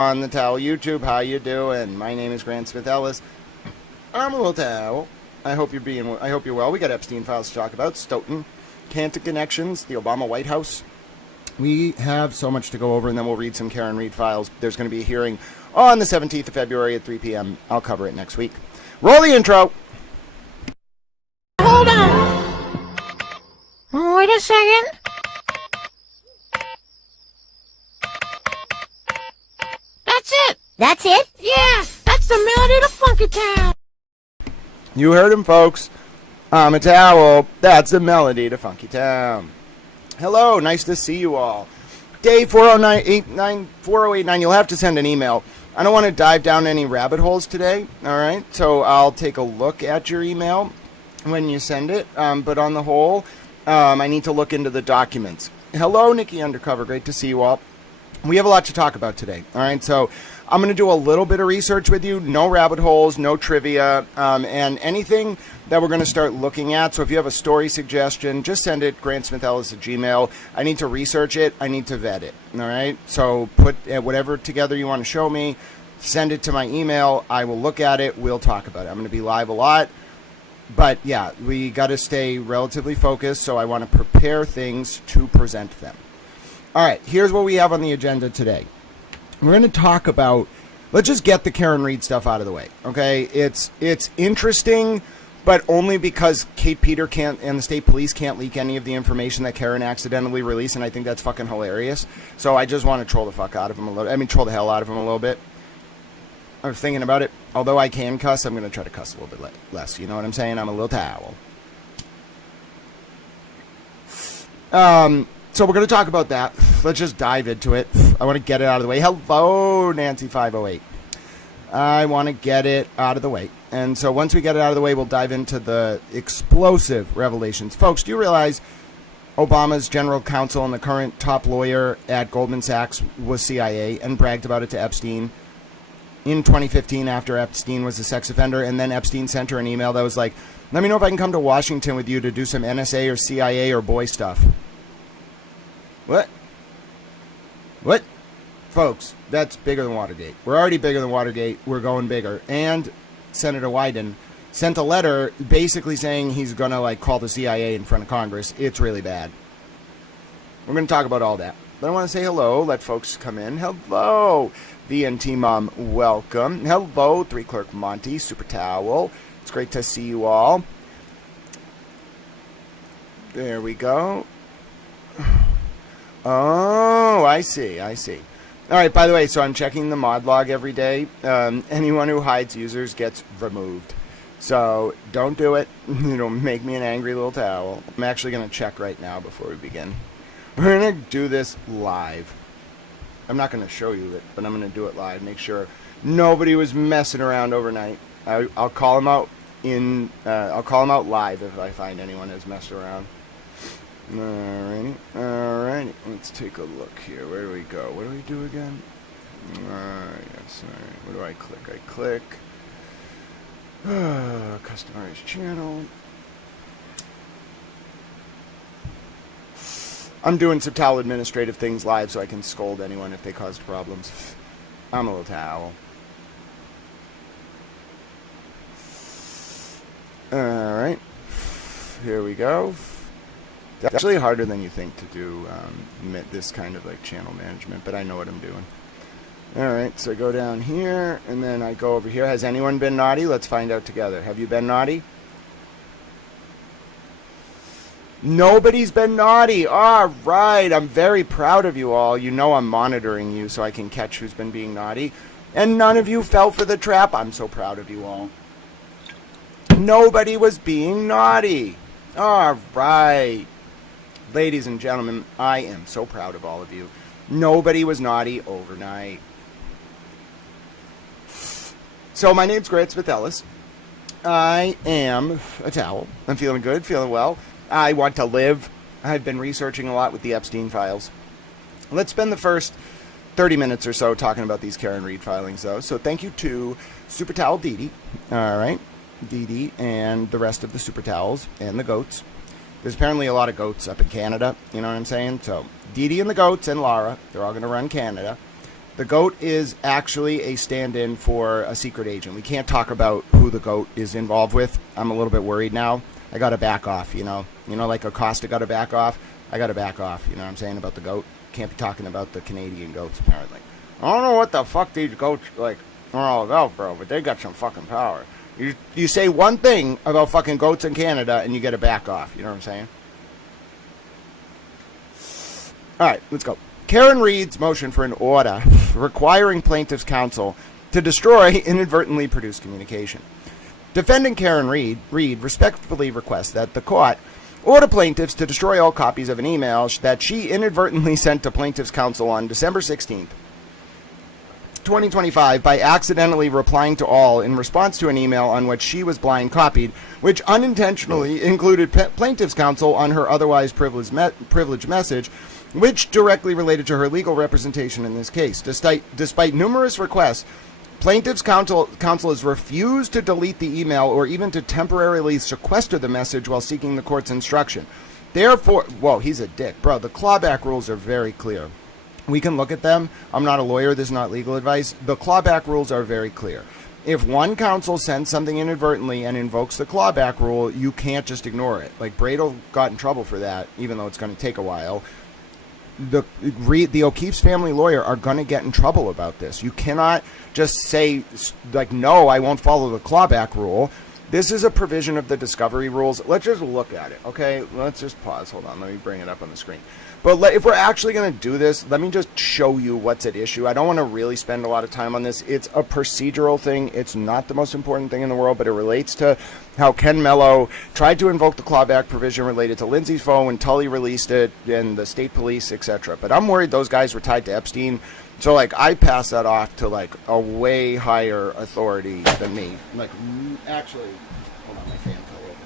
On the Towel YouTube, how you doing? My name is Grant Smith Ellis. I'm a little towel. I hope you're well. We got Epstein files to talk about. Stoughton, Canton connections, the Obama White House. We have so much to go over, and then we'll read some Karen Reed files. There's going to be a hearing on the 17th of February at 3 p.m. I'll cover it next week. Roll the intro. Hold on. Wait a second. That's it. That's it? Yeah, that's the melody to Funky Town. You heard him, folks. I'm a towel. That's the melody to Funky Town. Hello, nice to see you all. Day 408-9, you'll have to send an email. I don't want to dive down any rabbit holes today, all right? So I'll take a look at your email when you send it. But on the whole, I need to look into the documents. Hello, Nikki Undercover. Great to see you all. We have a lot to talk about today, all right? So I'm going to do a little bit of research with you. No rabbit holes, no trivia, and anything that we're going to start looking at. So if you have a story suggestion, just send it, grantsmithellis@gmail. I need to research it. I need to vet it, all right? So put whatever together you want to show me. Send it to my email. I will look at it. We'll talk about it. I'm going to be live a lot. But, yeah, we got to stay relatively focused, so I want to prepare things to present them. All right, here's what we have on the agenda today. We're going to talk about, let's just get the Karen Reed stuff out of the way, okay? It's interesting, but only because Kate Peter can't and the state police can't leak any of the information that Karen accidentally released, and I think that's fucking hilarious. So I just want to troll the fuck out of him a little. I mean, troll the hell out of him a little bit. I was thinking about it. Although I can cuss, I'm going to try to cuss a little bit less. You know what I'm saying? I'm a little towel. So we're going to talk about that. Let's just dive into it. I want to get it out of the way. Hello, Nancy508. I want to get it out of the way. And so once we get it out of the way, we'll dive into the explosive revelations. Folks, do you realize Obama's general counsel and the current top lawyer at Goldman Sachs was CIA and bragged about it to Epstein in 2015 after Epstein was a sex offender? And then Epstein sent her an email that was like, let me know if I can come to Washington with you to do some NSA or CIA or boy stuff. What? Folks, that's bigger than Watergate. We're already bigger than Watergate. We're going bigger. And Senator Wyden sent a letter basically saying he's going to call the CIA in front of Congress. It's really bad. We're going to talk about all that. But I want to say hello. Let folks come in. Hello, VNT Mom. Welcome. Hello, 3 Clerk Monty, Super Towel. It's great to see you all. There we go. Oh, I see. All right, by the way, so I'm checking the mod log every day. Anyone who hides users gets removed. So don't do it. It'll make me an angry little towel. I'm actually going to check right now before we begin. We're going to do this live. I'm not going to show you it, but I'm going to do it live. Make sure nobody was messing around overnight. I'll call them out I'll call them out live if I find anyone has messed around. Alrighty. Let's take a look here. Where do we go? What do we do again? Yes. Alright. What do I click? I click customize channel. I'm doing some towel administrative things live so I can scold anyone if they caused problems. I'm a little towel. Alright. Here we go. It's actually harder than you think to do this kind of channel management, but I know what I'm doing. Alright, so I go down here, and then I go over here. Has anyone been naughty? Let's find out together. Have you been naughty? Nobody's been naughty. All right, I'm very proud of you all. You know I'm monitoring you so I can catch who's been being naughty. And none of you fell for the trap. I'm so proud of you all. Nobody was being naughty. All right. Ladies and gentlemen, I am so proud of all of you. Nobody was naughty overnight. So my name's Grant Smith Ellis. I am a towel. I'm feeling good, feeling well. I want to live. I've been researching a lot with the Epstein files. Let's spend the first 30 minutes or so talking about these Karen Reed filings, though. So thank you to Super Towel Dee. All right. Dee and the rest of the Super Towels and the goats. There's apparently a lot of goats up in Canada, you know what I'm saying? So Dee and the goats and Laura, they're all going to run Canada. The GOAT is actually a stand-in for a secret agent. We can't talk about who the GOAT is involved with. I'm a little bit worried now. I got to back off, you know. You know, like Acosta got to back off. I got to back off, you know what I'm saying, about the GOAT. Can't be talking about the Canadian goats, apparently. I don't know what the fuck these goats, like, are all about, bro, but they got some fucking power. You say one thing about fucking goats in Canada, and you get to back off, you know what I'm saying? All right, let's go. Karen Reed's motion for an order requiring plaintiff's counsel to destroy inadvertently produced communication. Defendant Karen Reed respectfully requests that the court order plaintiffs to destroy all copies of an email that she inadvertently sent to plaintiff's counsel on December 16th, 2025 by accidentally replying to all in response to an email on which she was blind copied, which unintentionally included plaintiff's counsel on her otherwise privileged message, which directly related to her legal representation in this case. Despite numerous requests, plaintiff's counsel has refused to delete the email or even to temporarily sequester the message while seeking the court's instruction. Therefore, whoa, he's a dick. Bro, the clawback rules are very clear. We can look at them. I'm not a lawyer. This is not legal advice. The clawback rules are very clear. If one counsel sends something inadvertently and invokes the clawback rule, you can't just ignore it. Like, Bradel got in trouble for that, even though it's going to take a while. The O'Keefe's family lawyer are going to get in trouble about this. You cannot just say, like, no, I won't follow the clawback rule. This is a provision of the discovery rules. Let's just look at it, okay? Let's just pause. Hold on. Let me bring it up on the screen. But if we're actually going to do this, let me just show you what's at issue. I don't want to really spend a lot of time on this. It's a procedural thing. It's not the most important thing in the world, but it relates to how Ken Mello tried to invoke the clawback provision related to Lindsay's phone when Tully released it and the state police, etc. But I'm worried those guys were tied to Epstein. So, like, I pass that off to, like, a way higher authority than me. Like, actually, hold on, my fan fell over.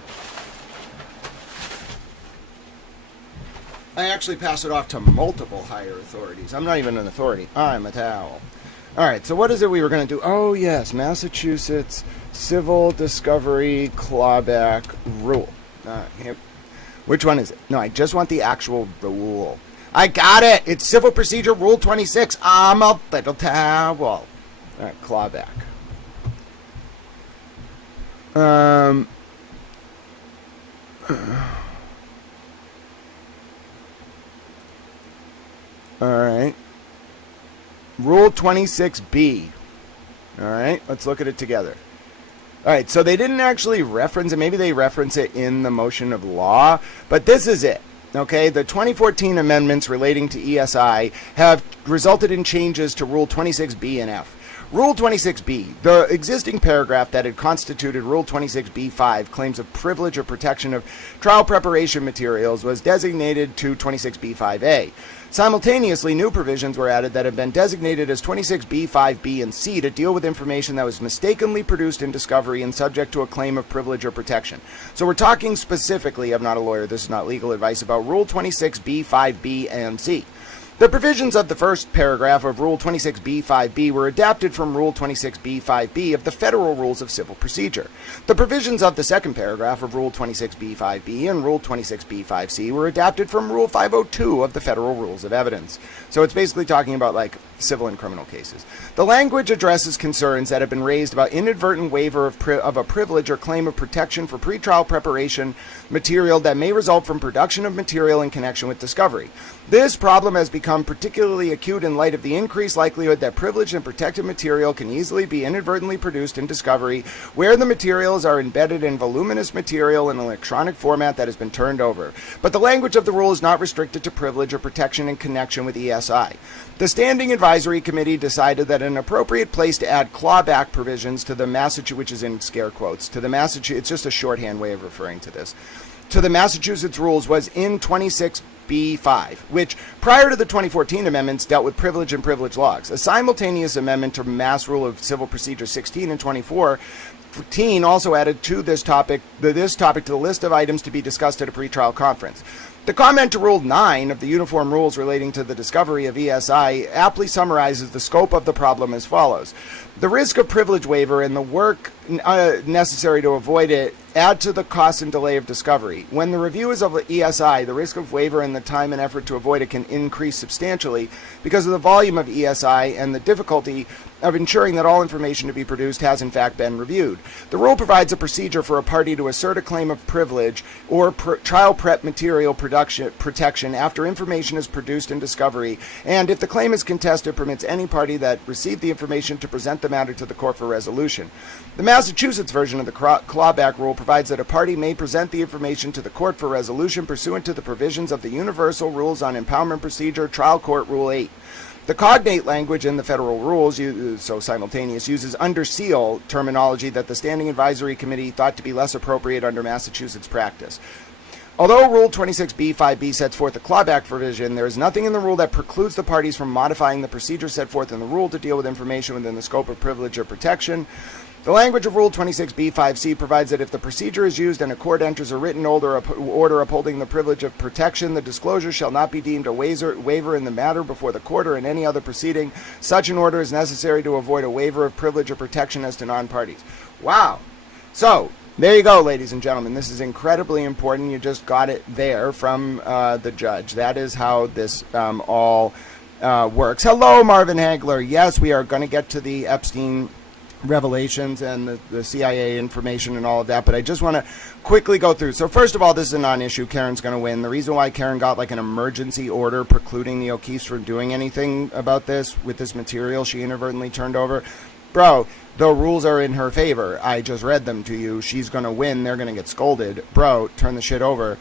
I actually pass it off to multiple higher authorities. I'm not even an authority. I'm a towel. All right, so what is it we were going to do? Oh, yes, Massachusetts Civil Discovery Clawback Rule. Which one is it? No, I just want the actual rule. I got it. It's Civil Procedure Rule 26. I'm a little towel. All right, clawback. All right. Rule 26B. All right, let's look at it together. All right, so they didn't actually reference it. Maybe they reference it in the motion of law, but this is it. Okay, the 2014 amendments relating to ESI have resulted in changes to Rule 26B and F. Rule 26B, the existing paragraph that had constituted Rule 26B-5, claims of privilege or protection of trial preparation materials, was designated to 26B-5A. Simultaneously, new provisions were added that have been designated as 26B, 5B, and C to deal with information that was mistakenly produced in discovery and subject to a claim of privilege or protection. So we're talking specifically, I'm not a lawyer, this is not legal advice, about Rule 26B, 5B, and C. The provisions of the first paragraph of Rule 26B-5B were adapted from Rule 26B-5B of the Federal Rules of Civil Procedure. The provisions of the second paragraph of Rule 26B-5B and Rule 26B-5C were adapted from Rule 502 of the Federal Rules of Evidence. So it's basically talking about, like, civil and criminal cases. The language addresses concerns that have been raised about inadvertent waiver of a privilege or claim of protection for pretrial preparation material that may result from production of material in connection with discovery. This problem has become particularly acute in light of the increased likelihood that privileged and protected material can easily be inadvertently produced in discovery, where the materials are embedded in voluminous material in an electronic format that has been turned over. But the language of the rule is not restricted to privilege or protection in connection with ESI. The Standing Advisory Committee decided that an appropriate place to add clawback provisions to the Massachusetts, which is in scare quotes, to the Massachusetts, it's just a shorthand way of referring to this, to the Massachusetts rules was in 26B-5, which prior to the 2014 amendments dealt with privilege and privilege logs. A simultaneous amendment to Mass Rule of Civil Procedure 16 and 2014 also added to this topic to the list of items to be discussed at a pretrial conference. The comment to Rule 9 of the Uniform Rules relating to the discovery of ESI aptly summarizes the scope of the problem as follows. The risk of privilege waiver and the work necessary to avoid it add to the cost and delay of discovery. When the review is of ESI, the risk of waiver and the time and effort to avoid it can increase substantially because of the volume of ESI and the difficulty of ensuring that all information to be produced has in fact been reviewed. The rule provides a procedure for a party to assert a claim of privilege or trial prep material protection after information is produced in discovery, and if the claim is contested, permits any party that received the information to present the matter to the court for resolution. The Massachusetts version of the clawback rule provides that a party may present the information to the court for resolution pursuant to the provisions of the Universal Rules on Impoundment Procedure, Trial Court Rule 8. The cognate language in the federal rules, so simultaneous, uses under seal terminology that the Standing Advisory Committee thought to be less appropriate under Massachusetts practice. Although Rule 26B-5B sets forth a clawback provision, there is nothing in the rule that precludes the parties from modifying the procedure set forth in the rule to deal with information within the scope of privilege or protection. The language of Rule 26B-5C provides that if the procedure is used and a court enters a written order upholding the privilege of protection, the disclosure shall not be deemed a waiver in the matter before the court or in any other proceeding. Such an order is necessary to avoid a waiver of privilege or protection as to non-parties. Wow. So, there you go, ladies and gentlemen. This is incredibly important. You just got it there from the judge. That is how this all works. Hello, Marvin Hagler. Yes, we are going to get to the Epstein revelations and the CIA information and all of that, but I just want to quickly go through. So first of all, this is a non-issue. Karen's going to win. The reason why Karen got like an emergency order precluding the O'Keefes from doing anything about this with this material she inadvertently turned over, bro, the rules are in her favor. I just read them to you. She's going to win. They're going to get scolded. Bro, turn the shit over.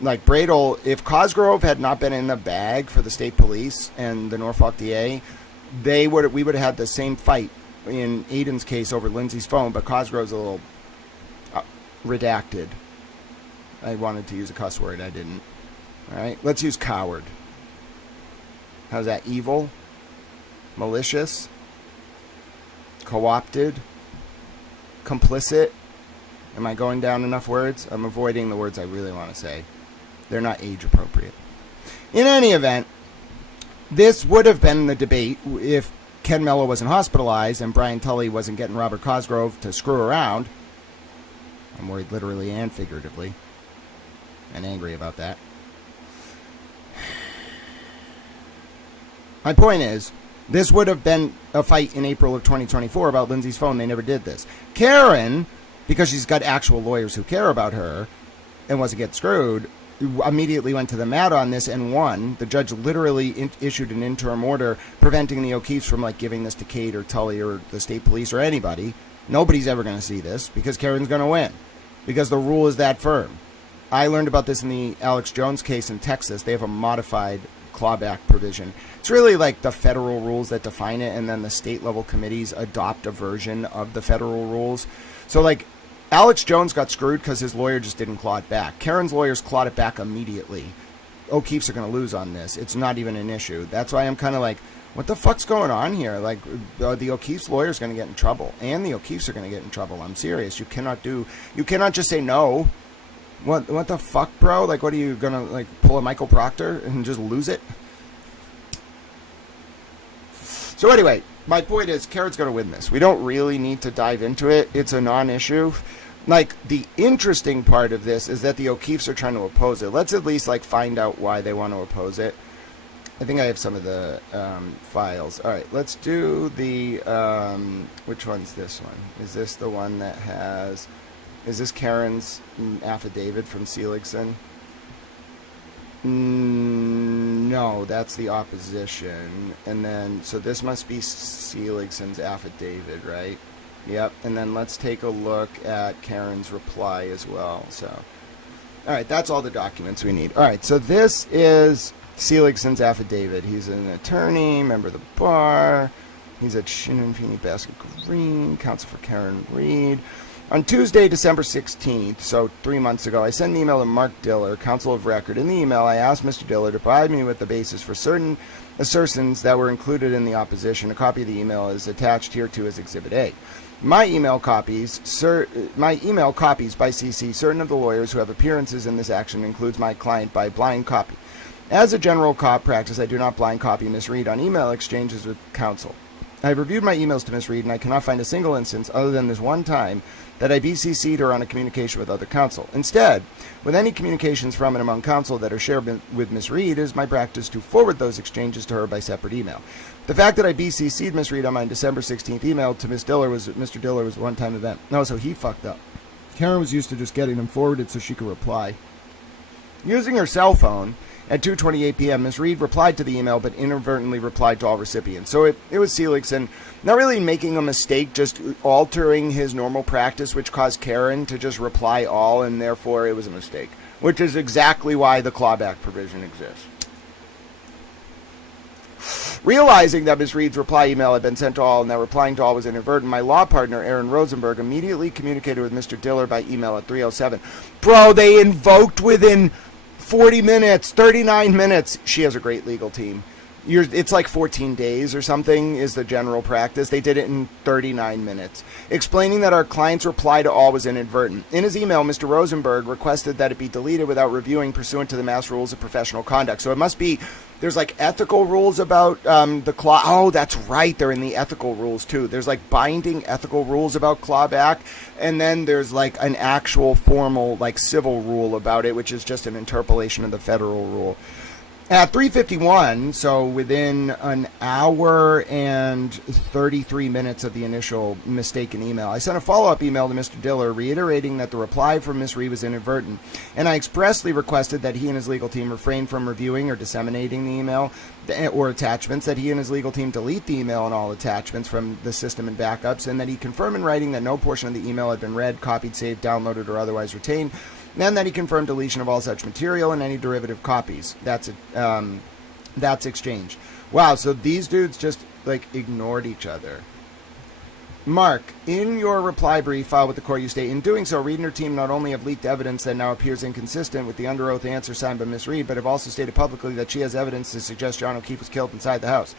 Like Bradel, if Cosgrove had not been in the bag for the state police and the Norfolk DA, we would have had the same fight in Aiden's case over Lindsay's phone, but Cosgrove's a little redacted. I wanted to use a cuss word, I didn't. Alright, let's use coward. How's that? Evil? Malicious? Co-opted? Complicit? Am I going down enough words? I'm avoiding the words I really want to say. They're not age appropriate. In any event, this would have been the debate if Ken Mello wasn't hospitalized and Brian Tully wasn't getting Robert Cosgrove to screw around. I'm worried literally and figuratively, and angry about that. My point is, this would have been a fight in April of 2024 about Lindsay's phone. They never did this. Karen, because she's got actual lawyers who care about her and wasn't get screwed, immediately went to the mat on this and won. The judge literally issued an interim order preventing the O'Keefes from like giving this to Kate or Tully or the state police or anybody. Nobody's ever going to see this because Karen's going to win because the rule is that firm. I learned about this in the Alex Jones case in Texas. They have a modified clawback provision. It's really like the federal rules that define it, and then the state level committees adopt a version of the federal rules. So like Alex Jones got screwed because his lawyer just didn't claw it back. Karen's lawyers clawed it back immediately. O'Keefes are going to lose on this. It's not even an issue. That's why I'm kind of like, what the fuck's going on here? Like, the O'Keefe's lawyer's going to get in trouble, and the O'Keefes are going to get in trouble. I'm serious. You cannot just say no. What the fuck, bro? Like, what are you going to, like, pull a Michael Proctor and just lose it? So anyway, my point is, Karen's going to win this. We don't really need to dive into it. It's a non-issue. Like, the interesting part of this is that the O'Keefes are trying to oppose it. Let's at least, like, find out why they want to oppose it. I think I have some of the files. All right, let's do the, which one's this one? Is this the one that has, is this Karen's affidavit from Seligson? No, that's the opposition. And then, so this must be Seligson's affidavit, right? Yep, and then let's take a look at Karen's reply as well. So, all right, that's all the documents we need. All right, so this is Seligson's affidavit. He's an attorney, member of the bar. He's at Shinnecock Basket Green, counsel for Karen Reed. On Tuesday, December 16th, so 3 months ago, I sent an email to Mark Diller, counsel of record. In the email, I asked Mr. Diller to provide me with the basis for certain assertions that were included in the opposition. A copy of the email is attached here to as Exhibit A. My email copies by CC certain of the lawyers who have appearances in this action, includes my client by blind copy. As a general practice, I do not blind copy misread on email exchanges with counsel. I've reviewed my emails to Miss Reed, and I cannot find a single instance, other than this one time, that I BCC'd her on a communication with other counsel. Instead, with any communications from and among counsel that are shared with Miss Reed, it is my practice to forward those exchanges to her by separate email. The fact that I BCC'd Miss Reed on my December 16th email to Mr. Diller was a one-time event. No, so he fucked up. Karen was used to just getting them forwarded so she could reply. Using her cell phone, at 2:28 p.m., Ms. Reed replied to the email, but inadvertently replied to all recipients. So it was Seligson not really making a mistake, just altering his normal practice, which caused Karen to just reply all, and therefore it was a mistake, which is exactly why the clawback provision exists. Realizing that Ms. Reed's reply email had been sent to all and that replying to all was inadvertent, my law partner, Aaron Rosenberg, immediately communicated with Mr. Diller by email at 3:07. Bro, they invoked within 40 minutes, 39 minutes. She has a great legal team. It's like 14 days or something is the general practice. They did it in 39 minutes. Explaining that our client's reply to all was inadvertent. In his email, Mr. Rosenberg requested that it be deleted without reviewing pursuant to the Mass Rules of Professional Conduct. So it must be, there's like ethical rules about the claw. Oh, that's right. They're in the ethical rules too. There's like binding ethical rules about clawback. And then there's like an actual formal like civil rule about it, which is just an interpolation of the federal rule. At 3:51, so within an hour and 33 minutes of the initial mistaken email, I sent a follow-up email to Mr. Diller reiterating that the reply from Ms. Reed was inadvertent, and I expressly requested that he and his legal team refrain from reviewing or disseminating the email or attachments, that he and his legal team delete the email and all attachments from the system and backups, and that he confirm in writing that no portion of the email had been read, copied, saved, downloaded, or otherwise retained, and that he confirmed deletion of all such material and any derivative copies. That's exchanged. Wow, so these dudes just like ignored each other. Mark, in your reply brief filed with the court, you state, in doing so, Reed and her team not only have leaked evidence that now appears inconsistent with the under oath answer signed by Ms. Reed, but have also stated publicly that she has evidence to suggest John O'Keefe was killed inside the house.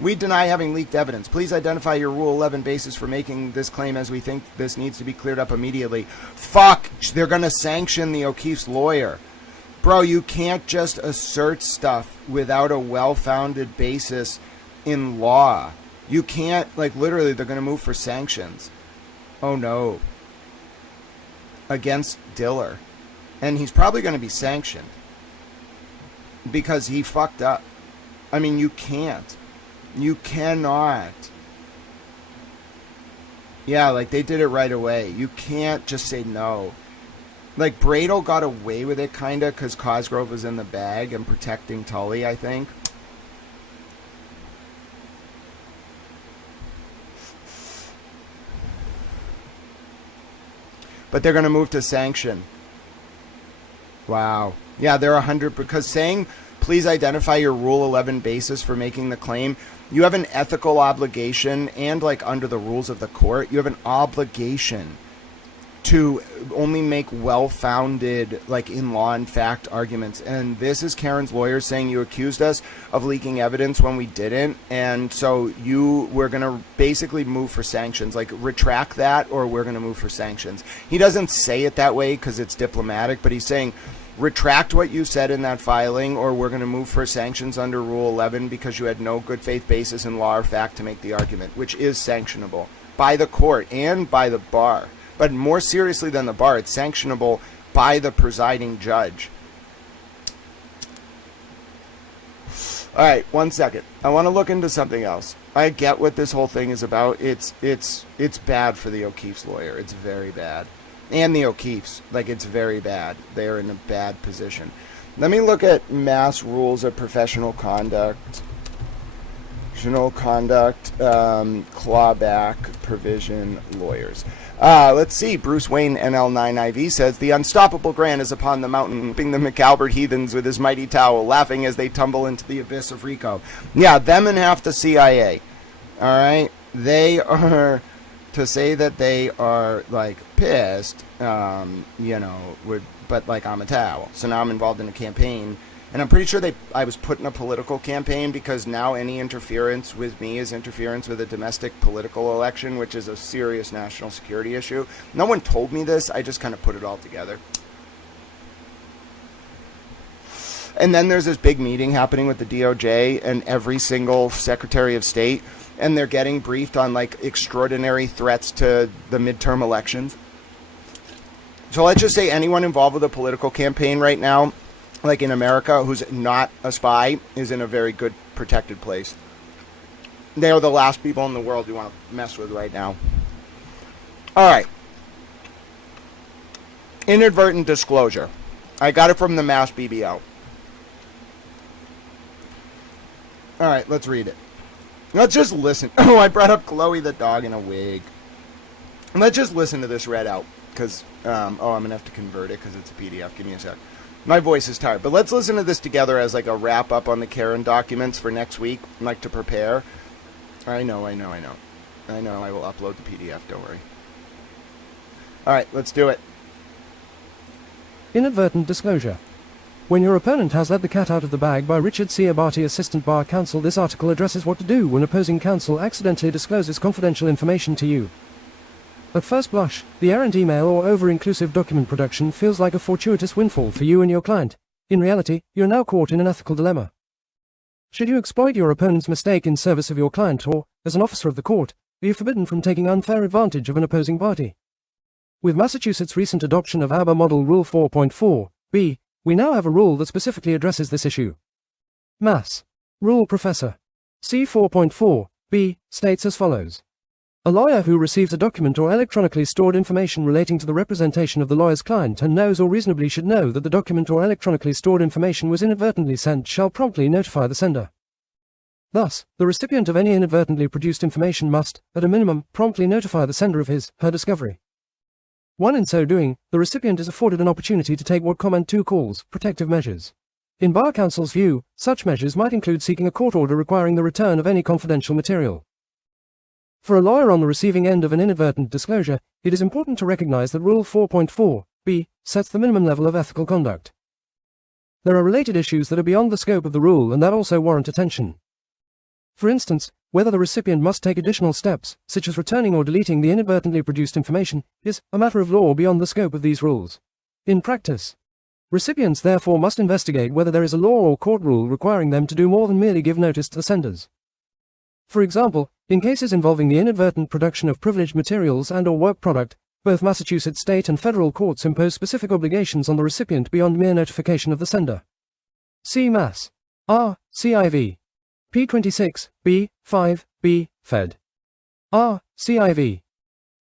We deny having leaked evidence. Please identify your Rule 11 basis for making this claim, as we think this needs to be cleared up immediately. Fuck! They're going to sanction the O'Keefe's lawyer. Bro, you can't just assert stuff without a well-founded basis in law. You can't, like, literally, they're going to move for sanctions. Oh, no. Against Diller. And he's probably going to be sanctioned. Because he fucked up. I mean, you can't. You cannot. Yeah, like they did it right away. You can't just say no. Like Bradle got away with it kind of because Cosgrove was in the bag and protecting Tully, I think. But they're going to move to sanction. Wow. Yeah, they're 100 because saying please identify your Rule 11 basis for making the claim. You have an ethical obligation, and like under the rules of the court, you have an obligation to only make well-founded, like in law and fact arguments. And this is Karen's lawyer saying you accused us of leaking evidence when we didn't, and so we're going to basically move for sanctions. Like retract that, or we're going to move for sanctions. He doesn't say it that way because it's diplomatic, but he's saying retract what you said in that filing, or we're going to move for sanctions under Rule 11 because you had no good faith basis in law or fact to make the argument, which is sanctionable by the court and by the bar. But more seriously than the bar, it's sanctionable by the presiding judge. All right, 1 second. I want to look into something else. I get what this whole thing is about. It's bad for the O'Keefe's lawyer. It's very bad. And the O'Keefe's. Like, it's very bad. They're in a bad position. Let me look at Mass Rules of Professional Conduct. Clawback provision lawyers. Let's see. Bruce Wayne NL9IV says, the unstoppable Grant is upon the mountain, whipping the McAlbert heathens with his mighty towel, laughing as they tumble into the abyss of Rico. Yeah, them and half the CIA. All right? They are, to say that they are, like, pissed, but, like, I'm a towel. So now I'm involved in a campaign. And I'm pretty sure I was put in a political campaign because now any interference with me is interference with a domestic political election, which is a serious national security issue. No one told me this. I just kind of put it all together. And then there's this big meeting happening with the DOJ and every single Secretary of State and they're getting briefed on like extraordinary threats to the midterm elections. So let's just say anyone involved with a political campaign right now, like in America, who's not a spy, is in a very good protected place. They are the last people in the world you want to mess with right now. All right. Inadvertent disclosure. I got it from the Mass BBO. All right, let's read it. Let's just listen. Oh, I brought up Chloe the dog in a wig. Let's just listen to this read out. Because, I'm going to have to convert it because it's a PDF. Give me a sec. My voice is tired. But let's listen to this together as like a wrap up on the Karen documents for next week. Like to prepare. I know. I will upload the PDF. Don't worry. All right, let's do it. Inadvertent disclosure. When your opponent has let the cat out of the bag by Richard C. Abati, Assistant Bar Counsel, this article addresses what to do when opposing counsel accidentally discloses confidential information to you. At first blush, the errant email or over-inclusive document production feels like a fortuitous windfall for you and your client. In reality, you're now caught in an ethical dilemma. Should you exploit your opponent's mistake in service of your client, or, as an officer of the court, are you forbidden from taking unfair advantage of an opposing party? With Massachusetts' recent adoption of ABBA Model Rule 4.4b, we now have a rule that specifically addresses this issue. Mass. Rule Professor. C 4.4b states as follows. A lawyer who receives a document or electronically stored information relating to the representation of the lawyer's client and knows or reasonably should know that the document or electronically stored information was inadvertently sent shall promptly notify the sender. Thus, the recipient of any inadvertently produced information must, at a minimum, promptly notify the sender of his/her discovery. In so doing, the recipient is afforded an opportunity to take what Comment 2 calls protective measures. In Bar Counsel's view, such measures might include seeking a court order requiring the return of any confidential material. For a lawyer on the receiving end of an inadvertent disclosure, it is important to recognize that Rule 4.4b sets the minimum level of ethical conduct. There are related issues that are beyond the scope of the rule and that also warrant attention. For instance, whether the recipient must take additional steps, such as returning or deleting the inadvertently produced information, is a matter of law beyond the scope of these rules. In practice, recipients therefore must investigate whether there is a law or court rule requiring them to do more than merely give notice to the senders. For example, in cases involving the inadvertent production of privileged materials and/or work product, both Massachusetts state and federal courts impose specific obligations on the recipient beyond mere notification of the sender. See Mass. R. CIV. P26, B, 5, B, Fed. R. CIV.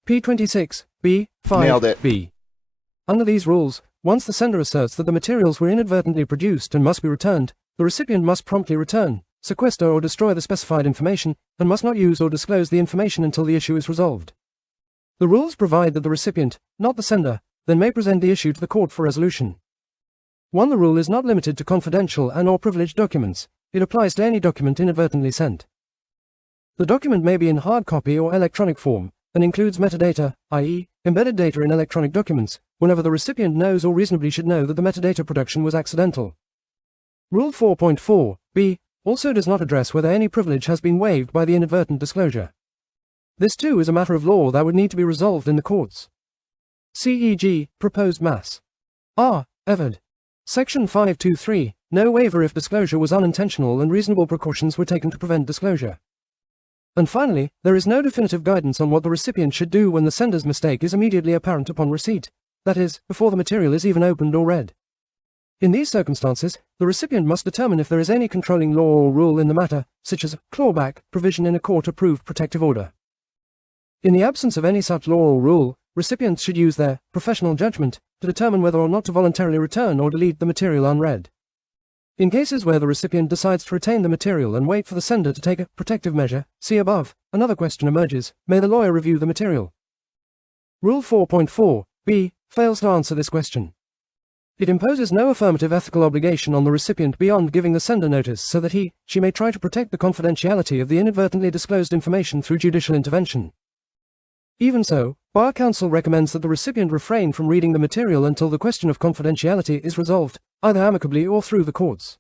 P26, B, 5, Nailed it. B. Under these rules, once the sender asserts that the materials were inadvertently produced and must be returned, the recipient must promptly return, sequester or destroy the specified information, and must not use or disclose the information until the issue is resolved. The rules provide that the recipient, not the sender, then may present the issue to the court for resolution. The rule is not limited to confidential and/or privileged documents. It applies to any document inadvertently sent. The document may be in hard copy or electronic form, and includes metadata, i.e., embedded data in electronic documents, whenever the recipient knows or reasonably should know that the metadata production was accidental. Rule 4.4b also does not address whether any privilege has been waived by the inadvertent disclosure. This too is a matter of law that would need to be resolved in the courts. CEG, Proposed Mass. R. Evard. Section 523, no waiver if disclosure was unintentional and reasonable precautions were taken to prevent disclosure. And finally, there is no definitive guidance on what the recipient should do when the sender's mistake is immediately apparent upon receipt, that is, before the material is even opened or read. In these circumstances, the recipient must determine if there is any controlling law or rule in the matter, such as clawback provision in a court-approved protective order. In the absence of any such law or rule, recipients should use their professional judgment to determine whether or not to voluntarily return or delete the material unread. In cases where the recipient decides to retain the material and wait for the sender to take a protective measure, see above, another question emerges: may the lawyer review the material? Rule 4.4b fails to answer this question. It imposes no affirmative ethical obligation on the recipient beyond giving the sender notice so that she may try to protect the confidentiality of the inadvertently disclosed information through judicial intervention. Even so, Bar Counsel recommends that the recipient refrain from reading the material until the question of confidentiality is resolved, either amicably or through the courts.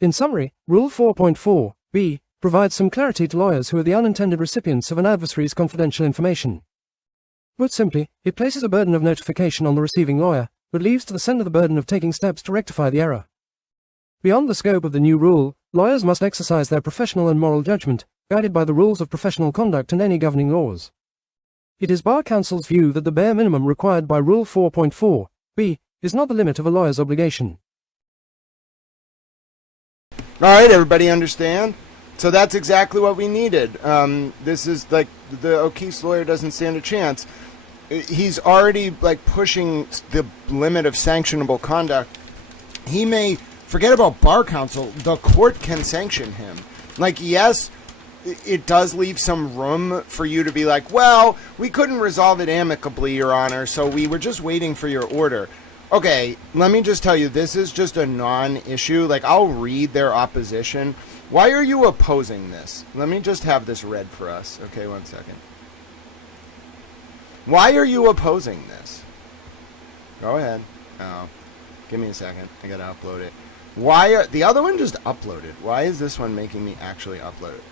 In summary, Rule 4.4b provides some clarity to lawyers who are the unintended recipients of an adversary's confidential information. Put simply, it places a burden of notification on the receiving lawyer, but leaves to the sender the burden of taking steps to rectify the error. Beyond the scope of the new rule, lawyers must exercise their professional and moral judgment, guided by the rules of professional conduct and any governing laws. It is Bar Counsel's view that the bare minimum required by Rule 4.4b is not the limit of a lawyer's obligation. All right, everybody understand? So that's exactly what we needed. This is like the O'Keefe's lawyer doesn't stand a chance. He's already like pushing the limit of sanctionable conduct. He may forget about Bar Counsel. The court can sanction him. Like, yes, it does leave some room for you to be like, well, we couldn't resolve it amicably, Your Honor, so we were just waiting for your order. Okay, let me just tell you, this is just a non-issue. Like, I'll read their opposition. Why are you opposing this? Let me just have this read for us. Okay, 1 second. Why are you opposing this? Go ahead. Oh, give me a second. I gotta upload it. The other one just uploaded. Why is this one making me actually upload it?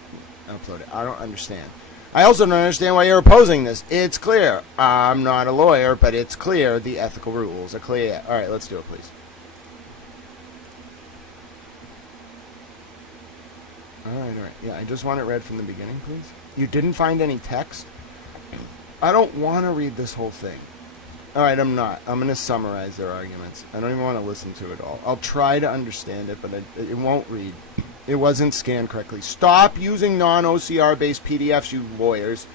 I don't understand. I also don't understand why you're opposing this. It's clear. I'm not a lawyer, but it's clear the ethical rules are clear. All right, let's do it, please. All right. Yeah, I just want it read from the beginning, please. You didn't find any text? I don't want to read this whole thing. All right, I'm not. I'm going to summarize their arguments. I don't even want to listen to it all. I'll try to understand it, but it won't read. It wasn't scanned correctly. Stop using non-OCR-based PDFs, you lawyers.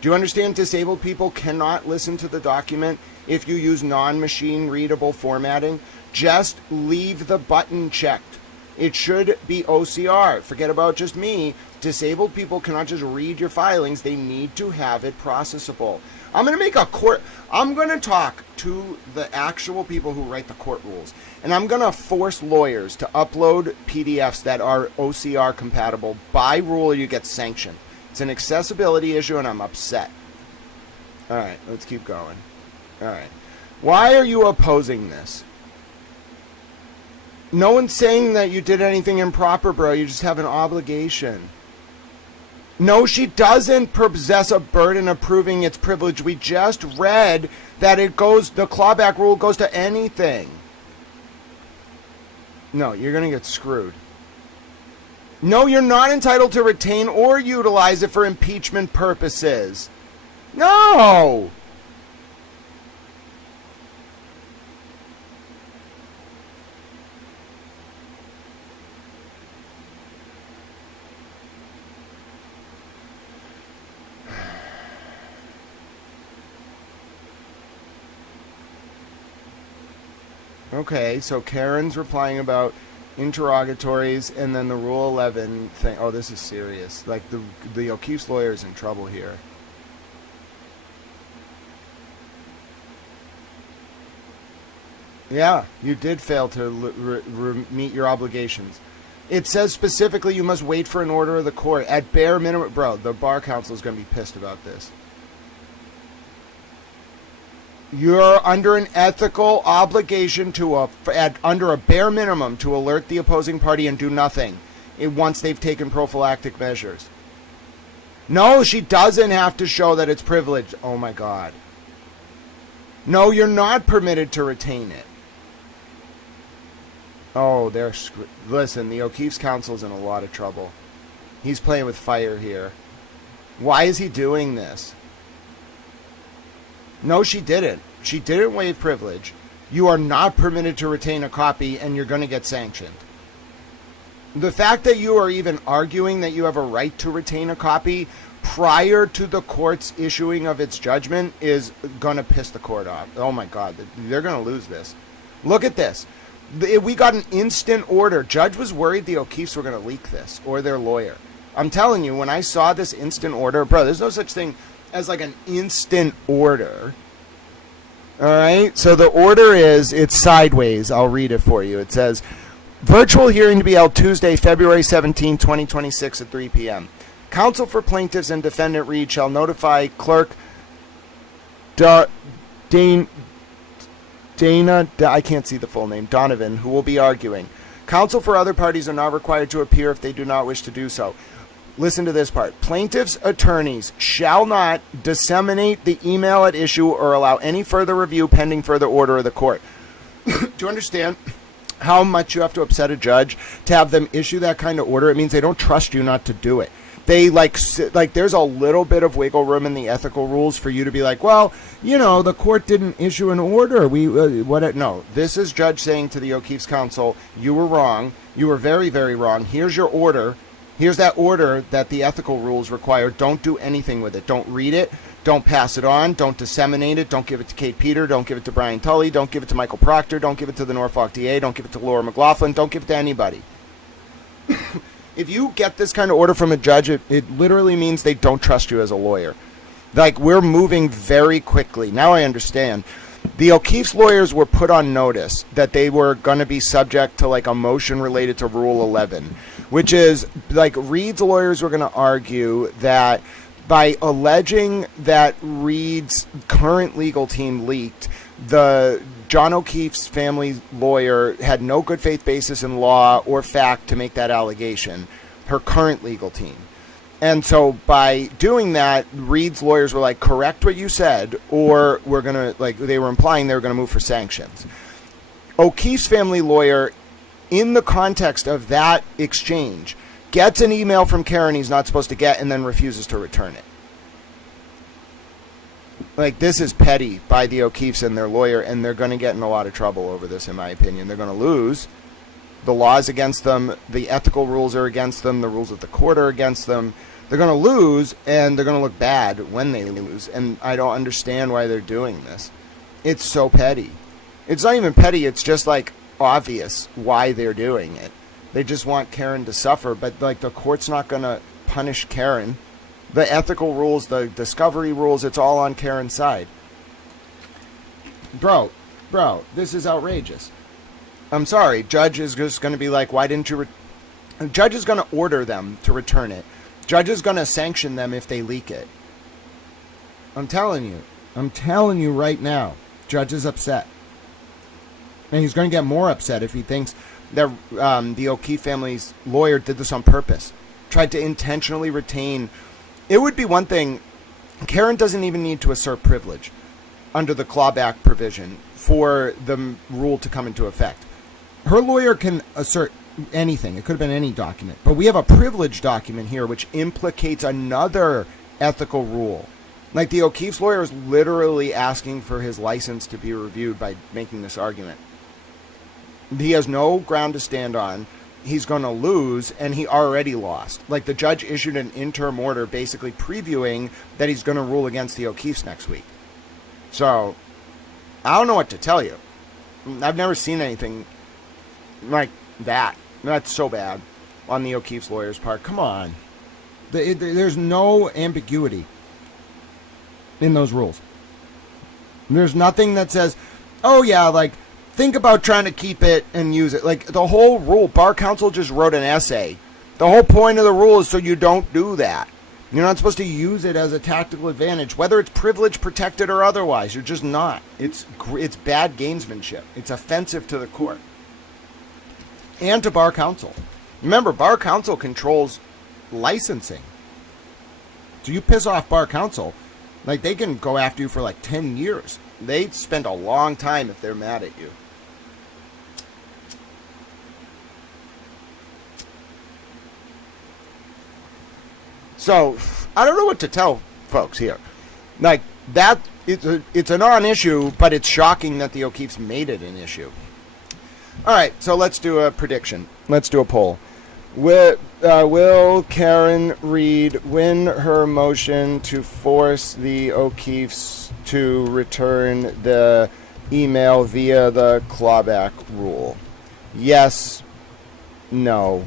Do you understand disabled people cannot listen to the document if you use non-machine readable formatting? Just leave the button checked. It should be OCR. Forget about just me. Disabled people cannot just read your filings. They need to have it processable. I'm going to make a court. I'm going to talk to the actual people who write the court rules. And I'm going to force lawyers to upload PDFs that are OCR compatible by rule or you get sanctioned. It's an accessibility issue and I'm upset. All right, let's keep going. All right. Why are you opposing this? No one's saying that you did anything improper, bro. You just have an obligation. No, she doesn't possess a burden of proving its privilege. We just read that the clawback rule goes to anything. No, you're going to get screwed. No, you're not entitled to retain or utilize it for impeachment purposes. No! Okay, so Karen's replying about interrogatories and then the Rule 11 thing. Oh, this is serious. Like, the O'Keefe's lawyer is in trouble here. Yeah, you did fail to meet your obligations. It says specifically you must wait for an order of the court. At bare minimum, bro, the Bar Counsel is going to be pissed about this. You're under an ethical obligation under a bare minimum to alert the opposing party and do nothing once they've taken prophylactic measures. No, she doesn't have to show that it's privileged. Oh my God. No, you're not permitted to retain it. Oh, they're screwed. Listen, the O'Keefe's counsel's in a lot of trouble. He's playing with fire here. Why is he doing this? No, she didn't. She didn't waive privilege. You are not permitted to retain a copy, and you're going to get sanctioned. The fact that you are even arguing that you have a right to retain a copy prior to the court's issuing of its judgment is going to piss the court off. Oh, my God. They're going to lose this. Look at this. We got an instant order. Judge was worried the O'Keefe's were going to leak this, or their lawyer. I'm telling you, when I saw this instant order, bro, there's no such thing as like an instant order. All right, so the order it's sideways. I'll read it for you. It says, virtual hearing to be held Tuesday, February 17, 2026 at 3 p.m. Counsel for plaintiffs and defendant Reed shall notify clerk Dana, I can't see the full name, Donovan, who will be arguing. Counsel for other parties are not required to appear if they do not wish to do so. Listen to this part. Plaintiffs' attorneys shall not disseminate the email at issue or allow any further review pending further order of the court. Do you understand how much you have to upset a judge to have them issue that kind of order? It means they don't trust you not to do it. They like there's a little bit of wiggle room in the ethical rules for you to be like, well, the court didn't issue an order. No, this is judge saying to the O'Keefe's counsel, you were wrong. You were very, very wrong. Here's your order. Here's that order that the ethical rules require. Don't do anything with it. Don't read it. Don't pass it on. Don't disseminate it. Don't give it to Kate Peter. Don't give it to Brian Tully. Don't give it to Michael Proctor. Don't give it to the Norfolk DA. Don't give it to Laura McLaughlin. Don't give it to anybody. If you get this kind of order from a judge, it literally means they don't trust you as a lawyer. Like, we're moving very quickly. Now I understand. The O'Keefe's lawyers were put on notice that they were going to be subject to like a motion related to Rule 11, which is like Reed's lawyers were going to argue that by alleging that Reed's current legal team leaked, the John O'Keefe's family lawyer had no good faith basis in law or fact to make that allegation, her current legal team. And so by doing that, Reed's lawyers were like, correct what you said, or we're going to, like, they were implying they were going to move for sanctions. O'Keefe's family lawyer, in the context of that exchange, gets an email from Karen he's not supposed to get and then refuses to return it. Like, this is petty by the O'Keefes and their lawyer, and they're going to get in a lot of trouble over this, in my opinion. They're going to lose. The law is against them. The ethical rules are against them. The rules of the court are against them. They're going to lose, and they're going to look bad when they lose. And I don't understand why they're doing this. It's so petty. It's not even petty. It's just, like, obvious why they're doing it. They just want Karen to suffer, but, like, the court's not going to punish Karen. The ethical rules, the discovery rules, it's all on Karen's side. Bro, this is outrageous. I'm sorry. Judge is just going to be like, why didn't you... Judge is going to order them to return it. Judge is going to sanction them if they leak it. I'm telling you right now. Judge is upset. And he's going to get more upset if he thinks that the O'Keefe family's lawyer did this on purpose. Tried to intentionally retain... It would be one thing... Karen doesn't even need to assert privilege under the clawback provision for the rule to come into effect. Her lawyer can assert anything. It could have been any document. But we have a privilege document here which implicates another ethical rule. Like, the O'Keefe's lawyer is literally asking for his license to be reviewed by making this argument. He has no ground to stand on. He's going to lose, and he already lost. Like, the judge issued an interim order basically previewing that he's going to rule against the O'Keefe's next week. So, I don't know what to tell you. I've never seen anything like that. That's so bad on the O'Keefe's lawyer's part. Come on. There's no ambiguity in those rules. There's nothing that says, oh yeah, like, think about trying to keep it and use it. Like, the whole rule, Bar Counsel just wrote an essay. The whole point of the rule is so you don't do that. You're not supposed to use it as a tactical advantage, whether it's privilege protected or otherwise. You're just not. It's bad gamesmanship. It's offensive to the court and to Bar Counsel. Remember, Bar Counsel controls licensing. So you piss off Bar Counsel, like, they can go after you for like 10 years. They spend a long time if they're mad at you. So, I don't know what to tell folks here. Like, that, it's a non-issue, but it's shocking that the O'Keefe's made it an issue. All right, so let's do a prediction. Let's do a poll. Will Karen Reed win her motion to force the O'Keefe's to return the email via the clawback rule? Yes. No.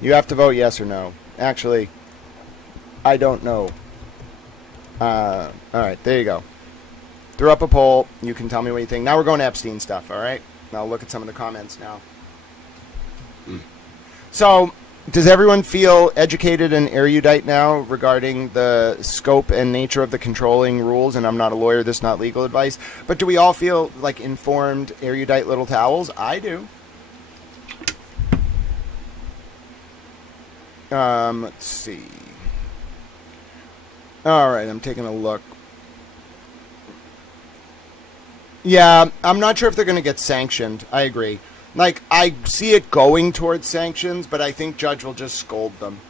You have to vote yes or no. Actually, I don't know. All right, there you go. Threw up a poll. You can tell me what you think. Now we're going to Epstein stuff, all right? I'll look at some of the comments now. So, does everyone feel educated and erudite now regarding the scope and nature of the controlling rules? And I'm not a lawyer, this is not legal advice. But do we all feel like informed, erudite little towels? I do. Let's see. All right, I'm taking a look. Yeah, I'm not sure if they're going to get sanctioned. I agree. Like, I see it going towards sanctions, but I think Judge will just scold them.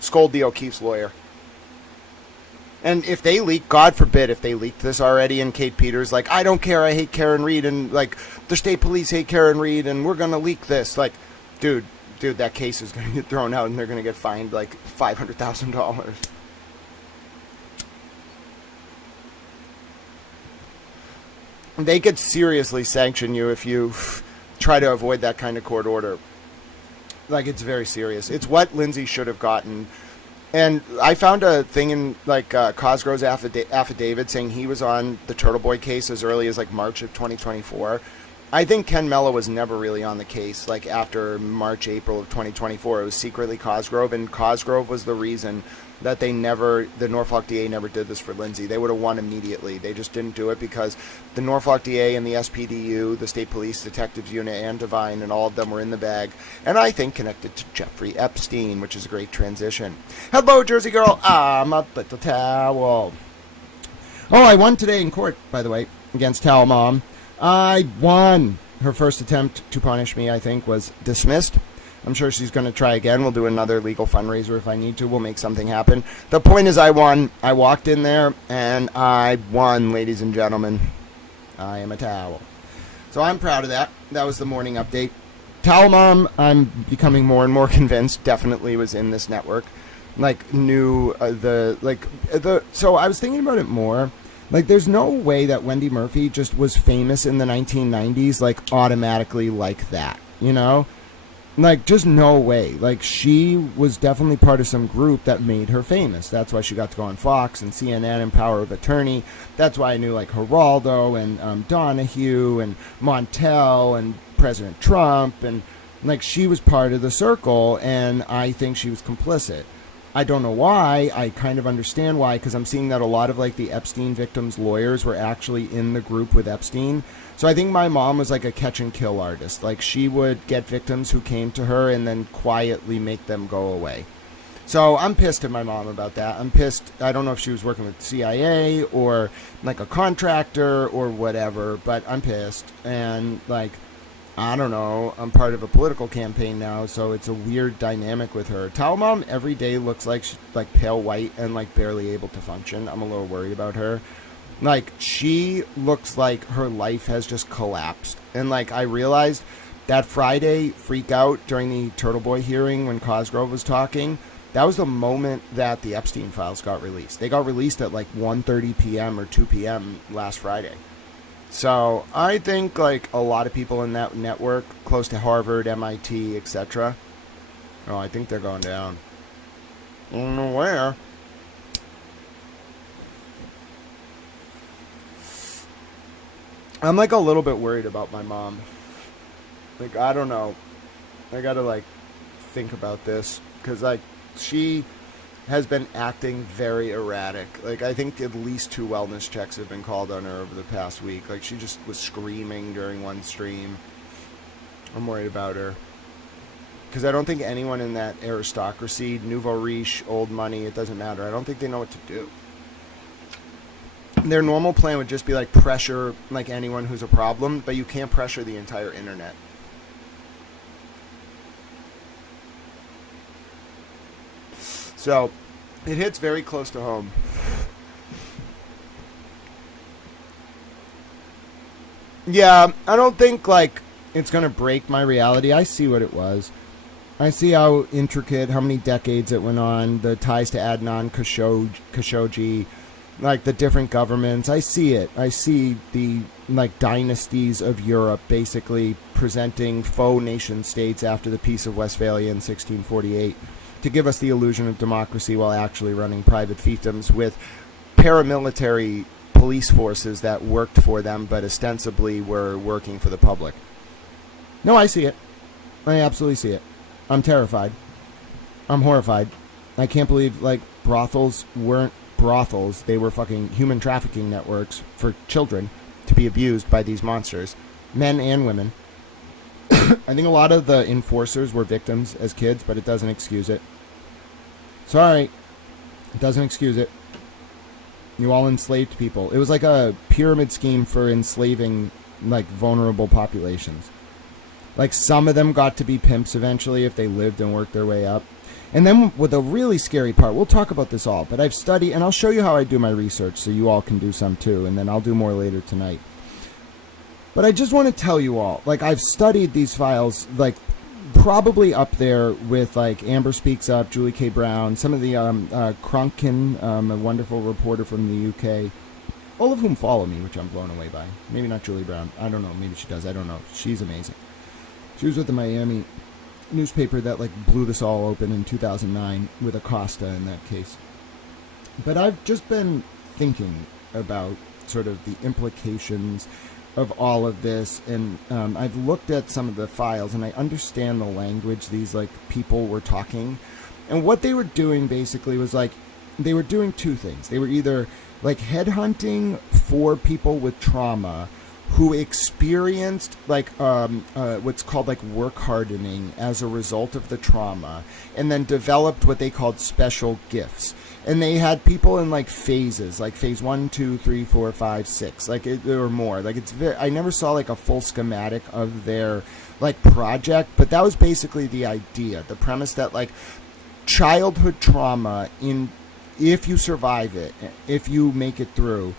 Scold the O'Keefe's lawyer. And if they leak, God forbid, if they leaked this already, and Kate Peters like, I don't care, I hate Karen Reed, and like the state police hate Karen Reed, and we're gonna leak this. Like, dude, that case is gonna get thrown out, and they're gonna get fined like $500,000. They could seriously sanction you if you try to avoid that kind of court order. Like, it's very serious. It's what Lindsay should have gotten. And I found a thing in, like, Cosgrove's affidavit saying he was on the Turtle Boy case as early as, like, March of 2024. I think Ken Mello was never really on the case, like, after March, April of 2024. It was secretly Cosgrove, and Cosgrove was the reason that the Norfolk DA never did this for Lindsay. They would have won immediately. They just didn't do it because the Norfolk DA and the SPDU, the State Police Detectives Unit, and Devine, and all of them were in the bag, and I think connected to Jeffrey Epstein, which is a great transition. Hello, Jersey girl. I'm a little towel. Oh, I won today in court, by the way, against Towel Mom. I won. Her first attempt to punish me, I think, was dismissed. I'm sure she's going to try again. We'll do another legal fundraiser if I need to. We'll make something happen. The point is I won. I walked in there, and I won, ladies and gentlemen. I am a towel. So I'm proud of that. That was the morning update. Towel Mom, I'm becoming more and more convinced, definitely was in this network. Like, so I was thinking about it more. Like, there's no way that Wendy Murphy just was famous in the 1990s, like, automatically like that, you know? Like, just no way. Like, she was definitely part of some group that made her famous. That's why she got to go on Fox and CNN and Power of Attorney. That's why I knew, like, Geraldo and Donahue and Montel and President Trump. And, like, she was part of the circle, and I think she was complicit. I don't know why. I kind of understand why, because I'm seeing that a lot of, like, the Epstein victims' lawyers were actually in the group with Epstein. So I think my mom was like a catch-and-kill artist. Like, she would get victims who came to her and then quietly make them go away. So I'm pissed at my mom about that. I'm pissed. I don't know if she was working with CIA or, like, a contractor or whatever, but I'm pissed. And, like, I don't know. I'm part of a political campaign now, so it's a weird dynamic with her. Towel Mom every day looks like she's, like, pale white and, like, barely able to function. I'm a little worried about her. Like, she looks like her life has just collapsed. And, like, I realized that Friday freak out during the Turtle Boy hearing when Cosgrove was talking, that was the moment that the Epstein files got released. They got released at, like, 1:30 p.m. or 2 p.m. last Friday. So I think, like, a lot of people in that network, close to Harvard, MIT, etc., oh, I think they're going down. I don't know where. I'm, like, a little bit worried about my mom. Like, I don't know. I gotta, like, think about this. Because, like, she has been acting very erratic. Like, I think at least 2 wellness checks have been called on her over the past week. Like, she just was screaming during one stream. I'm worried about her. Because I don't think anyone in that aristocracy, nouveau riche, old money, it doesn't matter. I don't think they know what to do. Their normal plan would just be, like, pressure, like, anyone who's a problem, but you can't pressure the entire internet. So, it hits very close to home. Yeah, I don't think, like, it's going to break my reality. I see what it was. I see how intricate, how many decades it went on, the ties to Adnan Khashoggi, like, the different governments. I see it. I see the, like, dynasties of Europe basically presenting faux nation states after the Peace of Westphalia in 1648 to give us the illusion of democracy while actually running private fiefdoms with paramilitary police forces that worked for them but ostensibly were working for the public. No, I see it. I absolutely see it. I'm terrified. I'm horrified. I can't believe, like, brothels weren't brothels. They were fucking human trafficking networks for children to be abused by these monsters, men and women. I think a lot of the enforcers were victims as kids, but it doesn't excuse it. Sorry, it doesn't excuse it. You all enslaved people. It was like a pyramid scheme for enslaving, like, vulnerable populations. Like, some of them got to be pimps eventually if they lived and worked their way up. And then with the really scary part, we'll talk about this all, but I've studied, and I'll show you how I do my research so you all can do some too, and then I'll do more later tonight. But I just want to tell you all, like, I've studied these files, like, probably up there with, like, Amber Speaks Up, Julie K. Brown, some of the Kronkin, a wonderful reporter from the UK, all of whom follow me, which I'm blown away by. Maybe not Julie Brown. I don't know. Maybe she does. I don't know. She's amazing. She was with the Miami newspaper that, like, blew this all open in 2009 with Acosta in that case. But I've just been thinking about sort of the implications of all of this, and I've looked at some of the files, and I understand the language these, like, people were talking. And what they were doing basically was, like, they were doing two things. They were either, like, headhunting for people with trauma who experienced, like, what's called, like, work hardening as a result of the trauma, and then developed what they called special gifts. And they had people in, like, phases, like phase 1, 2, 3, 4, 5, 6, like, there were more. Like, it's very, I never saw, like, a full schematic of their, like, project, but that was basically the idea, the premise that, like, childhood trauma, if you survive it, if you make it through,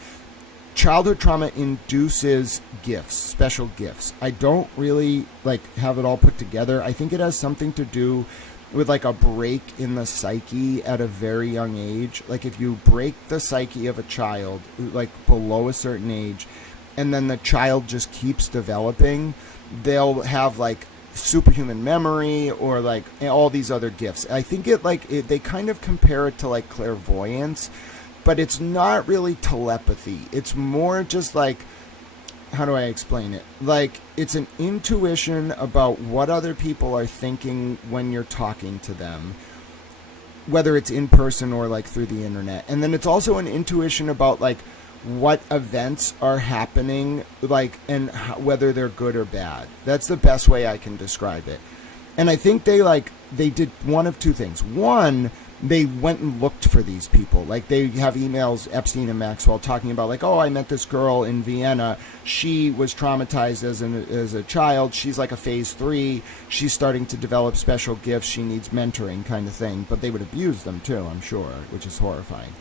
childhood trauma induces gifts, special gifts. I don't really, like, have it all put together. I think it has something to do with, like, a break in the psyche at a very young age. Like, if you break the psyche of a child, like, below a certain age, and then the child just keeps developing, they'll have, like, superhuman memory or, like, all these other gifts. I think they kind of compare it to, like, clairvoyance, but it's not really telepathy. It's more just, like, how do I explain it? Like, it's an intuition about what other people are thinking when you're talking to them, whether it's in person or, like, through the internet. And then it's also an intuition about, like, what events are happening, like, and whether they're good or bad. That's the best way I can describe it. And I think they did one of two things. One, they went and looked for these people. Like, they have emails, Epstein and Maxwell, talking about, like, oh, I met this girl in Vienna. She was traumatized as a child. She's, like, a phase 3. She's starting to develop special gifts. She needs mentoring, kind of thing. But they would abuse them, too, I'm sure, which is horrifying.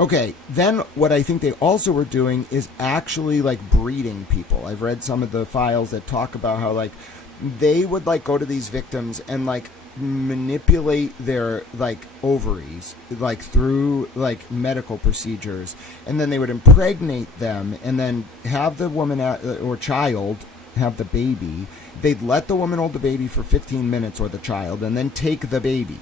Okay, then what I think they also were doing is actually, like, breeding people. I've read some of the files that talk about how, like, they would, like, go to these victims and, like, manipulate their, like, ovaries, like, through, like, medical procedures, and then they would impregnate them and then have the woman or child have the baby. They'd let the woman hold the baby for 15 minutes, or the child, and then take the baby.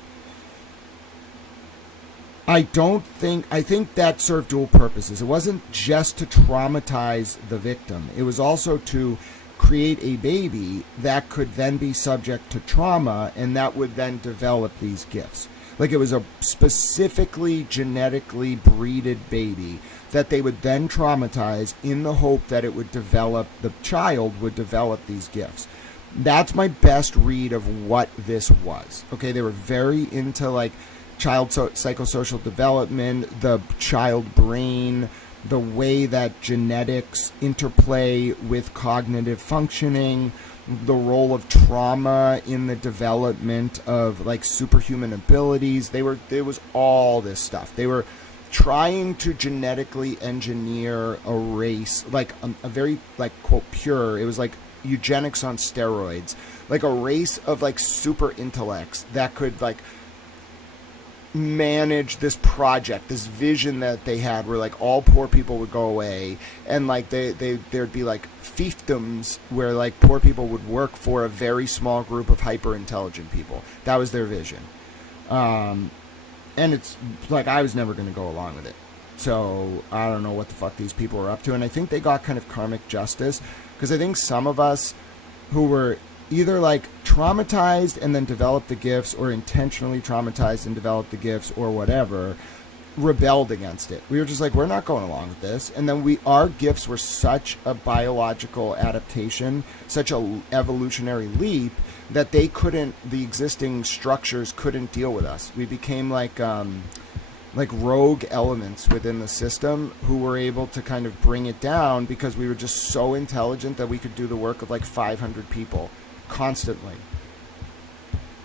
I think that served dual purposes. It wasn't just to traumatize the victim. It was also to create a baby that could then be subject to trauma, and that would then develop these gifts. Like, it was a specifically genetically breeded baby that they would then traumatize in the hope that it would develop, the child would develop these gifts. That's my best read of what this was. Okay, they were very into, like, child psychosocial development, the child brain, the way that genetics interplay with cognitive functioning, the role of trauma in the development of, like, superhuman abilities. There was all this stuff. They were trying to genetically engineer a race, like a very, like, quote, pure. It was like eugenics on steroids, like a race of, like, super intellects that could, like, manage this project, this vision that they had, where, like, all poor people would go away, and, like, there'd be, like, fiefdoms where, like, poor people would work for a very small group of hyper intelligent people. That was their vision. And it's like, I was never going to go along with it, so I don't know what the fuck these people were up to. And I think they got kind of karmic justice, because I think some of us who were either, like, traumatized and then developed the gifts, or intentionally traumatized and developed the gifts, or whatever, rebelled against it. We were just like, we're not going along with this. And then our gifts were such a biological adaptation, such a evolutionary leap, that the existing structures couldn't deal with us. We became like rogue elements within the system who were able to kind of bring it down, because we were just so intelligent that we could do the work of, like, 500 people constantly.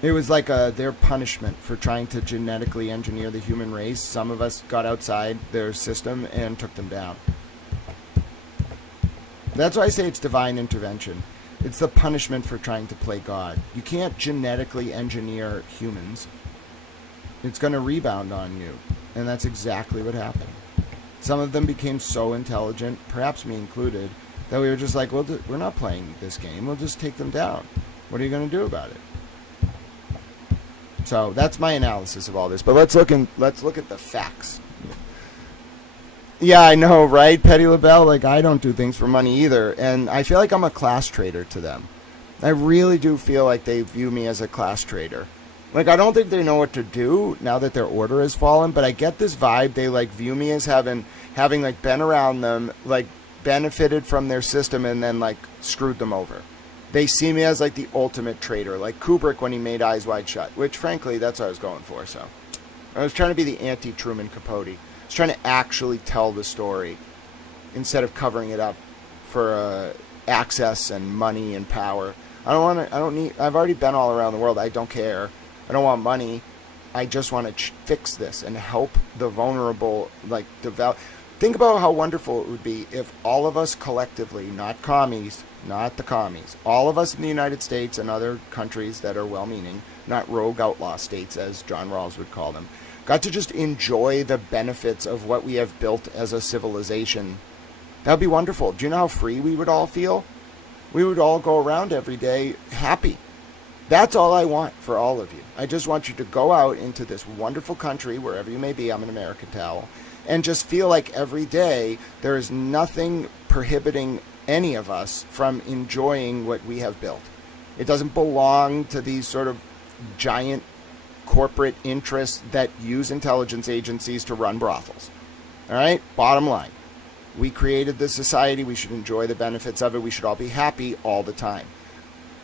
It was like their punishment for trying to genetically engineer the human race. Some of us got outside their system and took them down. That's why I say it's divine intervention. It's the punishment for trying to play God. You can't genetically engineer humans. It's going to rebound on you. And that's exactly what happened. Some of them became so intelligent, perhaps me included, that we were just like, well, we're not playing this game. We'll just take them down. What are you going to do about it? So that's my analysis of all this. But let's look at the facts. Yeah, I know, right, Petty LaBelle? Like, I don't do things for money either. And I feel like I'm a class traitor to them. I really do feel like they view me as a class traitor. Like, I don't think they know what to do now that their order has fallen, but I get this vibe they, like, view me as having like, been around them, like, benefited from their system and then, like, screwed them over. They see me as, like, the ultimate traitor, like Kubrick when he made Eyes Wide Shut, which, frankly, that's what I was going for, so. I was trying to be the anti-Truman Capote. I was trying to actually tell the story instead of covering it up for access and money and power. I've already been all around the world. I don't care. I don't want money. I just want to fix this and help the vulnerable, like, develop. Think about how wonderful it would be if all of us collectively, not commies, not the commies, all of us in the United States and other countries that are well-meaning, not rogue outlaw states as John Rawls would call them, got to just enjoy the benefits of what we have built as a civilization. That would be wonderful. Do you know how free we would all feel? We would all go around every day happy. That's all I want for all of you. I just want you to go out into this wonderful country, wherever you may be, I'm an American towel, and just feel like every day there is nothing prohibiting any of us from enjoying what we have built. It doesn't belong to these sort of giant corporate interests that use intelligence agencies to run brothels. All right? Bottom line. We created this society. We should enjoy the benefits of it. We should all be happy all the time.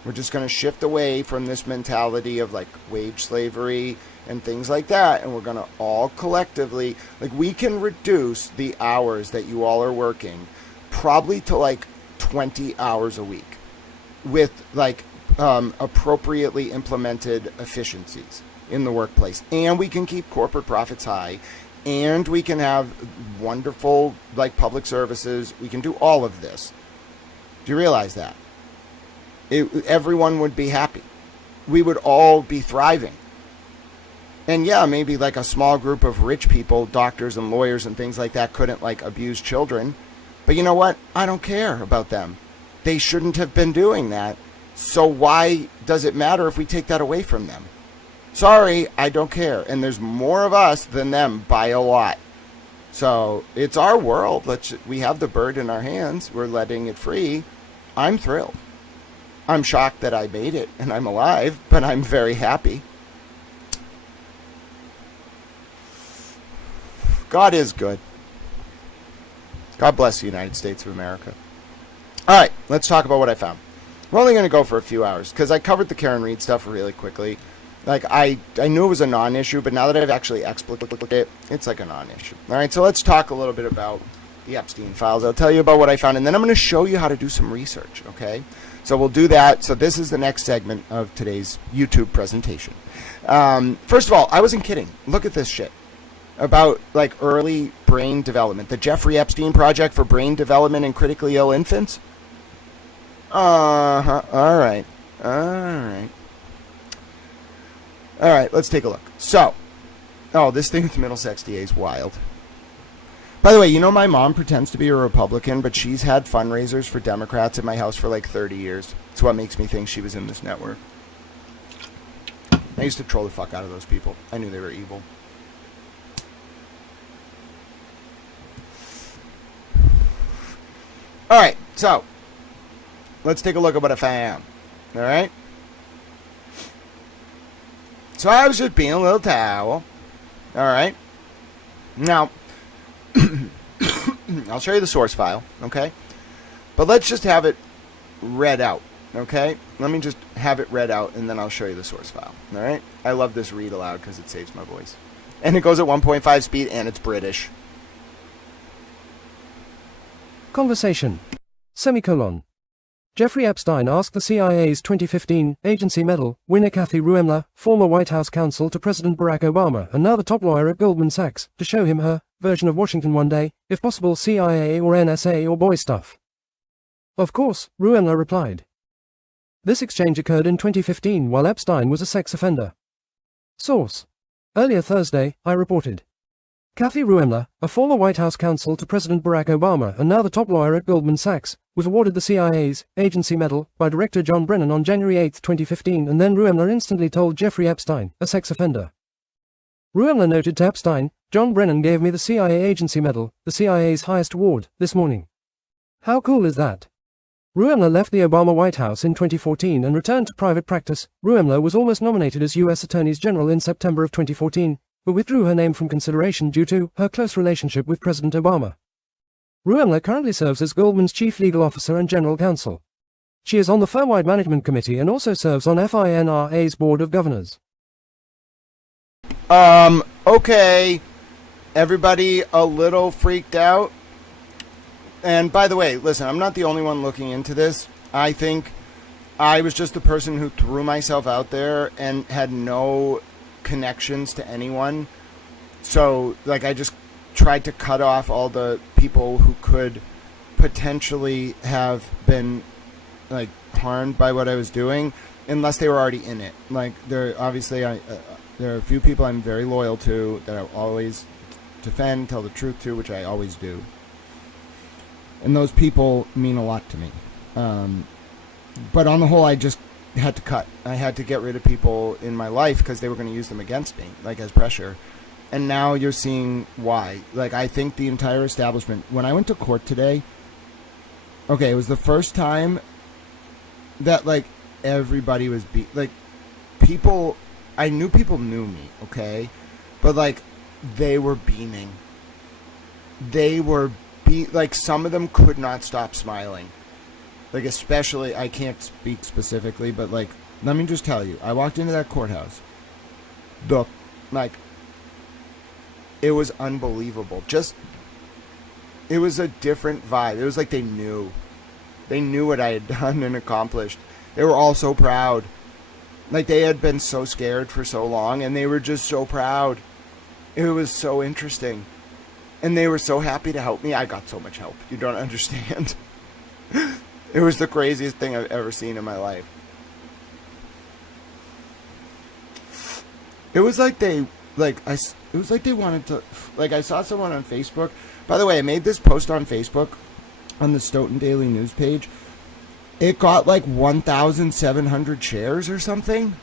We're just going to shift away from this mentality of like wage slavery and things like that. And we're going to all collectively, like we can reduce the hours that you all are working probably to like 20 hours a week with like appropriately implemented efficiencies in the workplace. And we can keep corporate profits high. And we can have wonderful like public services. We can do all of this. Do you realize that? Everyone would be happy. We would all be thriving. And yeah, maybe like a small group of rich people, doctors and lawyers and things like that couldn't like abuse children. But you know what? I don't care about them. They shouldn't have been doing that. So why does it matter if we take that away from them? Sorry, I don't care. And there's more of us than them by a lot. So it's our world. We have the bird in our hands. We're letting it free. I'm thrilled. I'm shocked that I made it and I'm alive, but I'm very happy. God is good. God bless the United States of America. All right, let's talk about what I found. We're only going to go for a few hours because I covered the Karen Reed stuff really quickly. Like, I knew it was a non-issue, but now that I've actually explicated it, it's like a non-issue. All right, so let's talk a little bit about the Epstein files. I'll tell you about what I found, and then I'm going to show you how to do some research, okay? So we'll do that. So this is the next segment of today's YouTube presentation. First of all, I wasn't kidding. Look at this shit about like early brain development. The Jeffrey Epstein Project for Brain Development in Critically Ill Infants. All right. Let's take a look. So, this thing with Middlesex DA is wild. By the way, you know my mom pretends to be a Republican, but she's had fundraisers for Democrats at my house for like 30 years. It's what makes me think she was in this network. I used to troll the fuck out of those people. I knew they were evil. All right, so let's take a look at what I found. All right? So I was just being a little towel. All right? Now, I'll show you the source file, okay? But let's just have it read out, okay? Let me just have it read out, and then I'll show you the source file, all right? I love this read aloud because it saves my voice. And it goes at 1.5 speed, and it's British. Conversation. Semicolon. Jeffrey Epstein asked the CIA's 2015 agency medal winner Kathy Ruemmler, former White House counsel to President Barack Obama and now the top lawyer at Goldman Sachs, to show him her version of Washington one day, if possible CIA or NSA or boy stuff. Of course, Ruemmler replied. This exchange occurred in 2015 while Epstein was a sex offender. Source. Earlier Thursday, I reported. Kathy Ruemmler, a former White House counsel to President Barack Obama and now the top lawyer at Goldman Sachs, was awarded the CIA's agency medal by Director John Brennan on January 8, 2015, and then Ruemmler instantly told Jeffrey Epstein, a sex offender. Ruemmler noted to Epstein, John Brennan gave me the CIA agency medal, the CIA's highest award, this morning. How cool is that? Ruemmler left the Obama White House in 2014 and returned to private practice. Ruemmler was almost nominated as U.S. Attorney General in September of 2014, but withdrew her name from consideration due to her close relationship with President Obama. Ruemmler currently serves as Goldman's chief legal officer and general counsel. She is on the firm-wide management committee and also serves on FINRA's board of governors. Okay. Everybody a little freaked out. And by the way, listen, I'm not the only one looking into this. I think I was just the person who threw myself out there and had no connections to anyone. So, I just tried to cut off all the people who could potentially have been, harmed by what I was doing, unless they were already in it. There are a few people I'm very loyal to that I always defend, tell the truth to, which I always do. And those people mean a lot to me. But on the whole, I just had to cut. I had to get rid of people in my life because they were going to use them against me, as pressure. And now you're seeing why. I think the entire establishment... When I went to court today, okay, it was the first time that, everybody was... people... I knew people knew me, okay? But, they were beaming. They were... some of them could not stop smiling. Especially, I can't speak specifically, but, let me just tell you. I walked into that courthouse. It was unbelievable. It was a different vibe. It was they knew. They knew what I had done and accomplished. They were all so proud. They had been so scared for so long, and they were just so proud. It was so interesting. And they were so happy to help me. I got so much help. You don't understand. It was the craziest thing I've ever seen in my life. It was they wanted to, I saw someone on Facebook. By the way, I made this post on Facebook on the Stoughton Daily News page. It got 1,700 shares or something.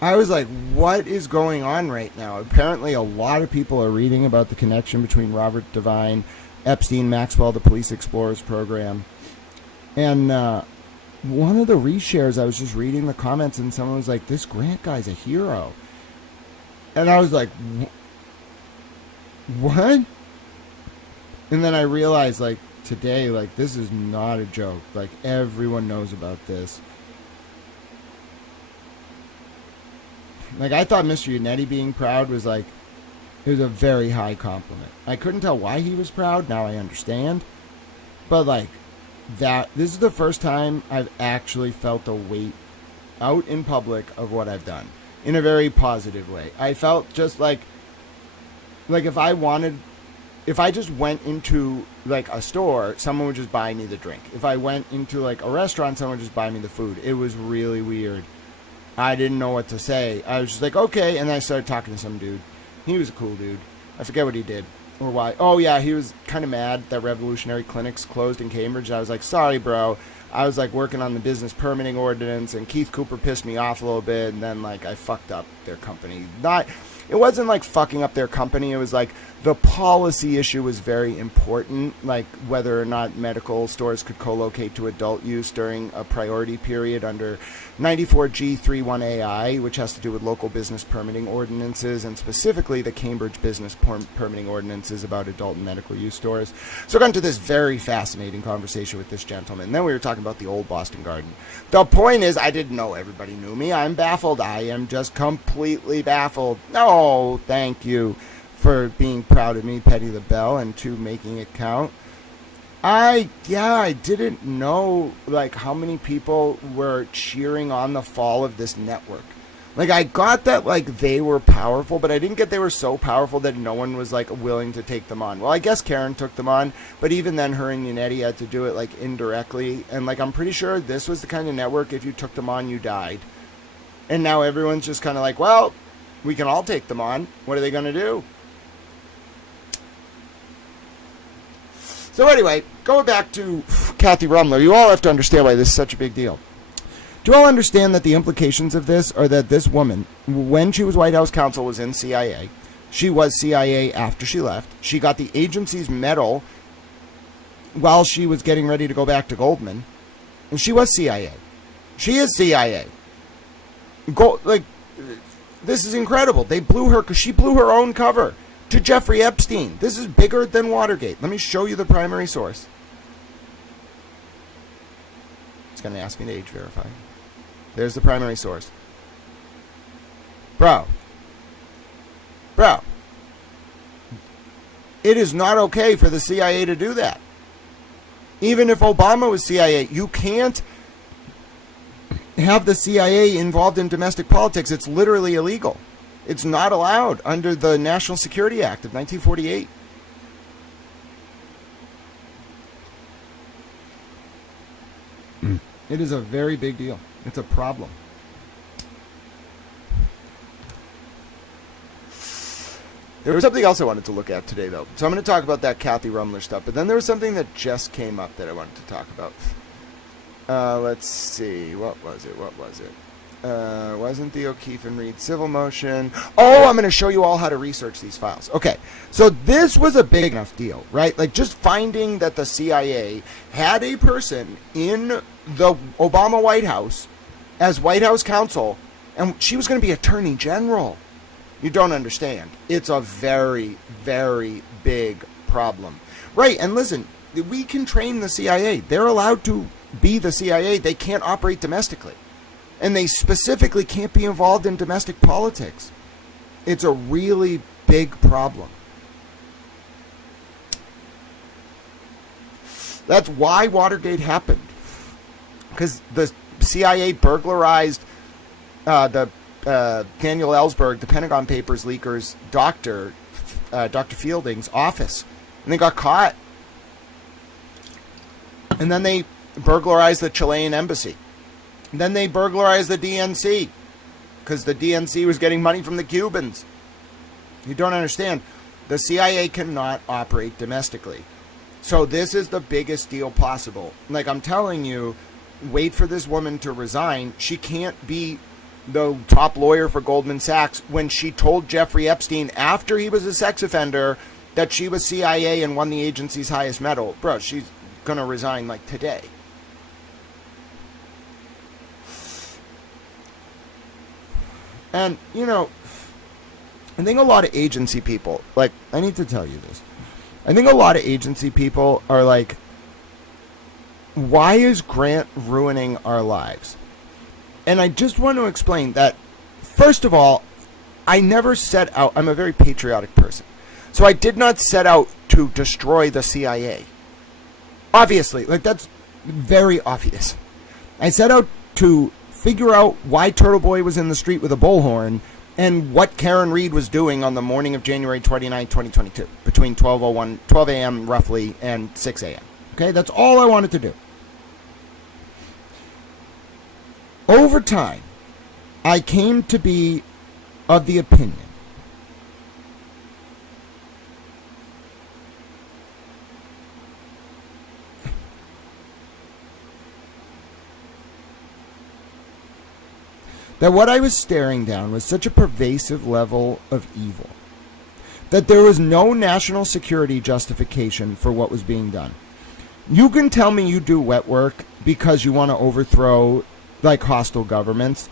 I was what is going on right now? Apparently a lot of people are reading about the connection between Robert Devine, Epstein, Maxwell, the Police Explorers program. And one of the reshares, I was just reading the comments and someone was this Grant guy's a hero. And I was what? And then I realized today, this is not a joke. Everyone knows about this. I thought Mr. Yannetti being proud was it was a very high compliment. I couldn't tell why he was proud. Now I understand. But this is the first time I've actually felt the weight out in public of what I've done in a very positive way. I felt just if I just went into a store, someone would just buy me the drink. If I went into a restaurant, someone would just buy me the food. It was really weird. I didn't know what to say. I was just okay, and then I started talking to some dude. He was a cool dude. I forget what he did or why. Oh yeah, he was kind of mad that Revolutionary Clinics closed in Cambridge. I was sorry bro. I was working on the business permitting ordinance, and Keith Cooper pissed me off a little bit, and then I fucked up their company. It wasn't fucking up their company. It was the policy issue was very important, whether or not medical stores could co-locate to adult use during a priority period under 94G31AI, which has to do with local business permitting ordinances, and specifically the Cambridge business permitting ordinances about adult and medical use stores. So I got into this very fascinating conversation with this gentleman. Then we were talking about the old Boston Garden. The point is, I didn't know everybody knew me. I'm baffled. I am just completely baffled. No, thank you for being proud of me, Petty the Bell, and 2, making it count. I didn't know like how many people were cheering on the fall of this network. Like, I got that, like, they were powerful, but I didn't get they were so powerful that no one was, like, willing to take them on. Well, I guess Karen took them on, but even then, her and Yannetti had to do it, like, indirectly. And, like, I'm pretty sure this was the kind of network, if you took them on, you died. And now everyone's just kind of like, well, we can all take them on. What are they going to do? So anyway, going back to Kathy Rumler, you all have to understand why this is such a big deal. Do you all understand that the implications of this are that this woman, when she was White House counsel, was in CIA. She was CIA after she left. She got the agency's medal while she was getting ready to go back to Goldman. And she was CIA. She is CIA. This is incredible. They blew her because she blew her own cover to Jeffrey Epstein. This is bigger than Watergate. Let me show you the primary source. It's going to ask me to age verify. There's the primary source. Bro. It is not okay for the CIA to do that. Even if Obama was CIA, you can't have the CIA involved in domestic politics. It's literally illegal. It's not allowed under the National Security Act of 1948. It is a very big deal. It's a problem. There was something else I wanted to look at today, though. So I'm going to talk about that Kathy Rumler stuff. But then there was something that just came up that I wanted to talk about. Let's see. What was it? Wasn't the O'Keefe and Reed civil motion? Oh, I'm going to show you all how to research these files. Okay, so this was a big enough deal, right? Like, just finding that the CIA had a person in the Obama White House as White House counsel, and she was going to be Attorney General. You don't understand. It's a very, very big problem. Right, and listen, we can train the CIA. They're allowed to be the CIA. They can't operate domestically. And they specifically can't be involved in domestic politics. It's a really big problem. That's why Watergate happened. Because the CIA burglarized the Daniel Ellsberg, the Pentagon Papers leaker's Dr. Fielding's office. And they got caught. And then they burglarized the Chilean embassy. And then they burglarized the DNC. Because the DNC was getting money from the Cubans. You don't understand. The CIA cannot operate domestically. So this is the biggest deal possible. Like, I'm telling you, wait for this woman to resign. She can't be the top lawyer for Goldman Sachs when she told Jeffrey Epstein after he was a sex offender that she was CIA and won the agency's highest medal. Bro, she's going to resign like today. And, you know, I think a lot of agency people, like, I need to tell you this. I think a lot of agency people are like, why is Grant ruining our lives? And I just want to explain that, first of all, I never set out, I'm a very patriotic person. So I did not set out to destroy the CIA. Obviously, like, that's very obvious. I set out to figure out why Turtle Boy was in the street with a bullhorn and what Karen Reed was doing on the morning of January 29, 2022, between 12 a.m. roughly and 6 a.m. Okay, that's all I wanted to do. Over time, I came to be of the opinion that what I was staring down was such a pervasive level of evil that there was no national security justification for what was being done. You can tell me you do wet work because you want to overthrow like hostile governments,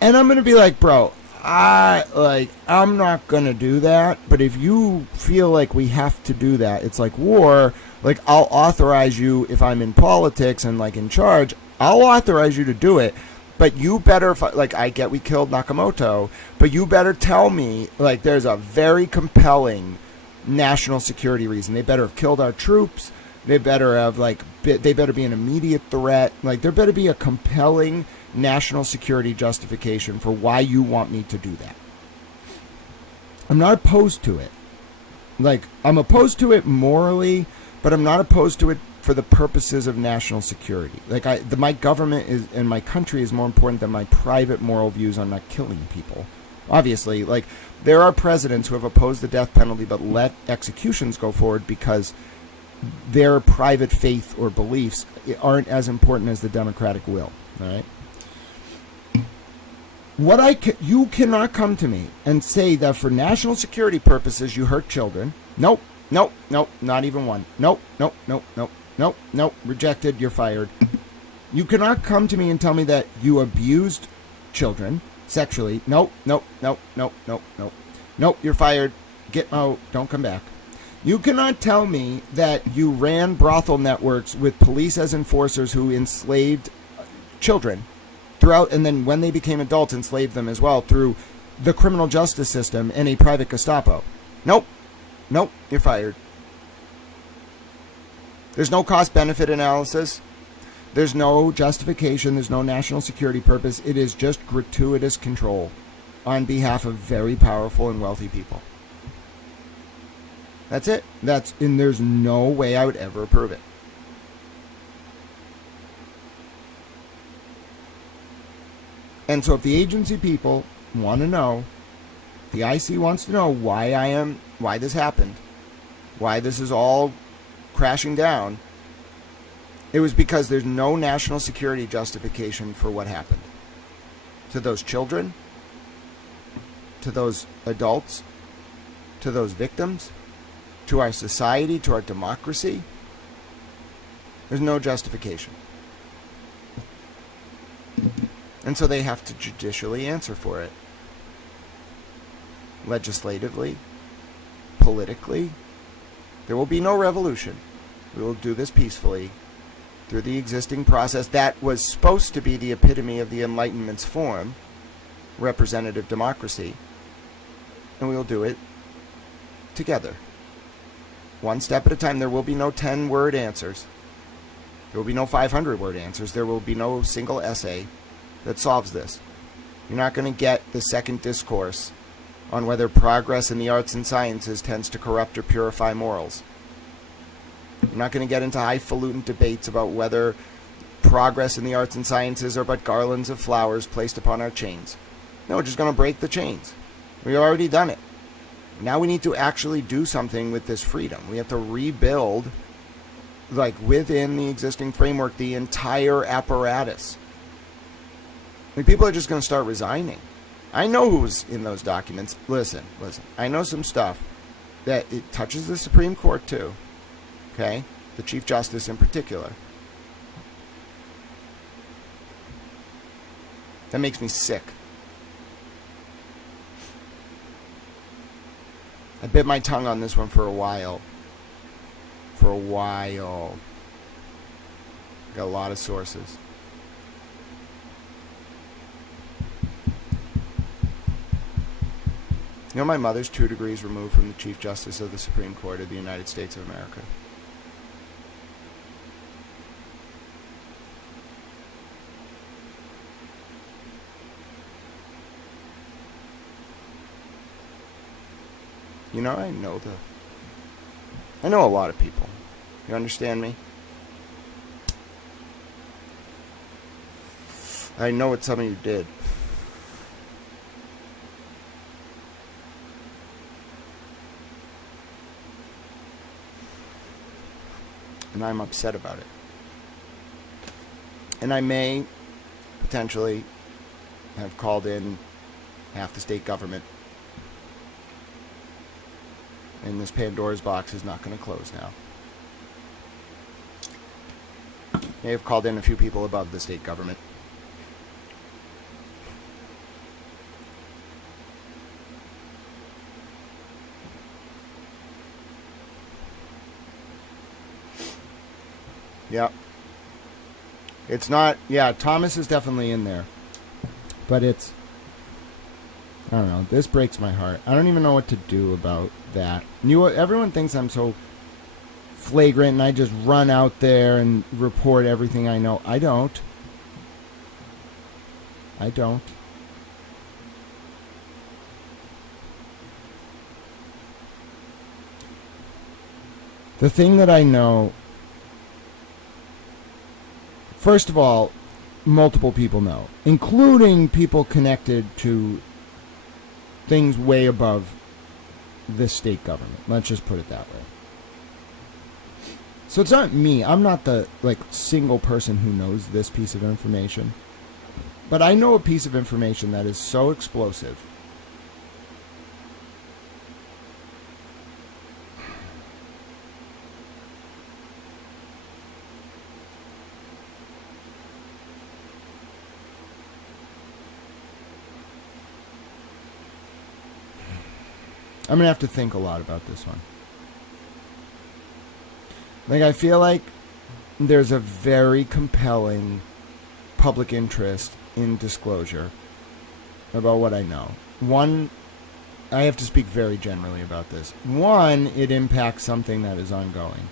and I'm going to be like, bro, I'm not going to do that, but if you feel like we have to do that, it's like war, like I'll authorize you if I'm in politics and like in charge, I'll authorize you to do it. But you better, like, I get we killed Nakamoto, but you better tell me, like, there's a very compelling national security reason. They better have killed our troops. They better have, they better be an immediate threat. Like, there better be a compelling national security justification for why you want me to do that. I'm not opposed to it. Like, I'm opposed to it morally, but I'm not opposed to it for the purposes of national security. Like, my government is, and my country is more important than my private moral views on not killing people. Obviously, like, there are presidents who have opposed the death penalty but let executions go forward because their private faith or beliefs aren't as important as the democratic will. All right. You cannot come to me and say that for national security purposes you hurt children. Nope, not even one. Nope, rejected, you're fired. You cannot come to me and tell me that you abused children sexually. Nope, you're fired. Get out, don't come back. You cannot tell me that you ran brothel networks with police as enforcers who enslaved children throughout, and then when they became adults, enslaved them as well through the criminal justice system and a private Gestapo. Nope, you're fired. There's no cost-benefit analysis. There's no justification. There's no national security purpose. It is just gratuitous control on behalf of very powerful and wealthy people. That's it. And there's no way I would ever approve it. And so if the agency people want to know, the IC wants to know why this happened, why this is all crashing down, it was because there's no national security justification for what happened. To those children, to those adults, to those victims, to our society, to our democracy, there's no justification. And so they have to judicially answer for it. Legislatively, politically. There will be no revolution. We will do this peacefully through the existing process that was supposed to be the epitome of the Enlightenment's form, representative democracy. And we will do it together. One step at a time. There will be no 10-word answers. There will be no 500-word answers. There will be no single essay that solves this. You're not going to get the second discourse on whether progress in the arts and sciences tends to corrupt or purify morals. You're not going to get into highfalutin debates about whether progress in the arts and sciences are but garlands of flowers placed upon our chains. No, we're just going to break the chains. We've already done it. Now we need to actually do something with this freedom. We have to rebuild, like, within the existing framework, the entire apparatus. I mean, people are just going to start resigning. I know who's in those documents. Listen. I know some stuff that it touches the Supreme Court too. Okay? The Chief Justice in particular. That makes me sick. I bit my tongue on this one for a while. Got a lot of sources. You know, my mother's 2 degrees removed from the Chief Justice of the Supreme Court of the United States of America. You know, I know a lot of people. You understand me? I know what some of you did. And I'm upset about it. And I may potentially have called in half the state government. And this Pandora's box is not going to close now. May have called in a few people above the state government. Yeah. It's not, yeah, Thomas is definitely in there. But it's, I don't know, this breaks my heart. I don't even know what to do about that. Everyone thinks I'm so flagrant and I just run out there and report everything I know. I don't. The thing that I know, first of all, multiple people know, including people connected to things way above the state government. Let's just put it that way. So it's not me. I'm not the single person who knows this piece of information. But I know a piece of information that is so explosive. I'm going to have to think a lot about this one. I feel like there's a very compelling public interest in disclosure about what I know. One, I have to speak very generally about this. One, it impacts something that is ongoing.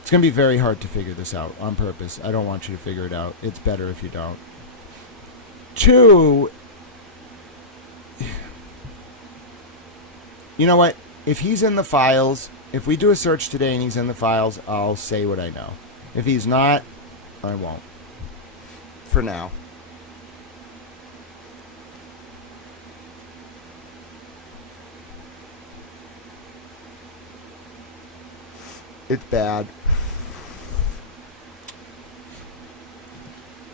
It's going to be very hard to figure this out on purpose. I don't want you to figure it out. It's better if you don't. Two, you know what? If he's in the files, if we do a search today and he's in the files, I'll say what I know. If he's not, I won't. For now. It's bad.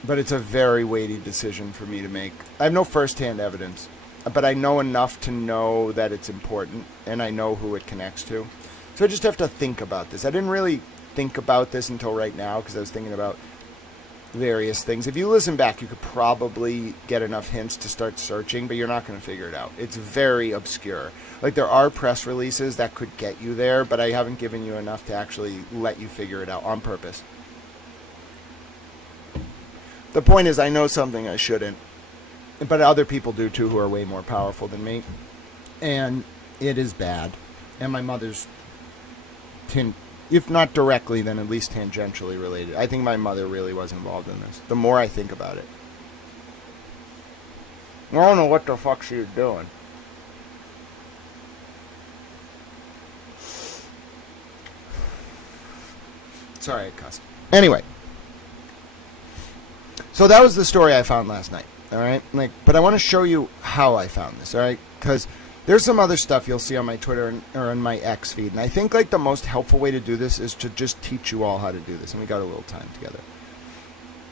But it's a very weighty decision for me to make. I have no first-hand evidence, but I know enough to know that it's important, and I know who it connects to. So I just have to think about this. I didn't really think about this until right now because I was thinking about various things. If you listen back, you could probably get enough hints to start searching, but you're not going to figure it out. It's very obscure. There are press releases that could get you there, but I haven't given you enough to actually let you figure it out on purpose. The point is, I know something I shouldn't, but other people do too who are way more powerful than me, and it is bad. And my mother's, if not directly, then at least tangentially related. I think my mother really was involved in this, the more I think about it. I don't know what the fuck she was doing. Sorry, I cussed. Anyway. So that was the story I found last night, all right? But I want to show you how I found this, all right? Because there's some other stuff you'll see on my Twitter or on my X feed, and I think the most helpful way to do this is to just teach you all how to do this, and we got a little time together.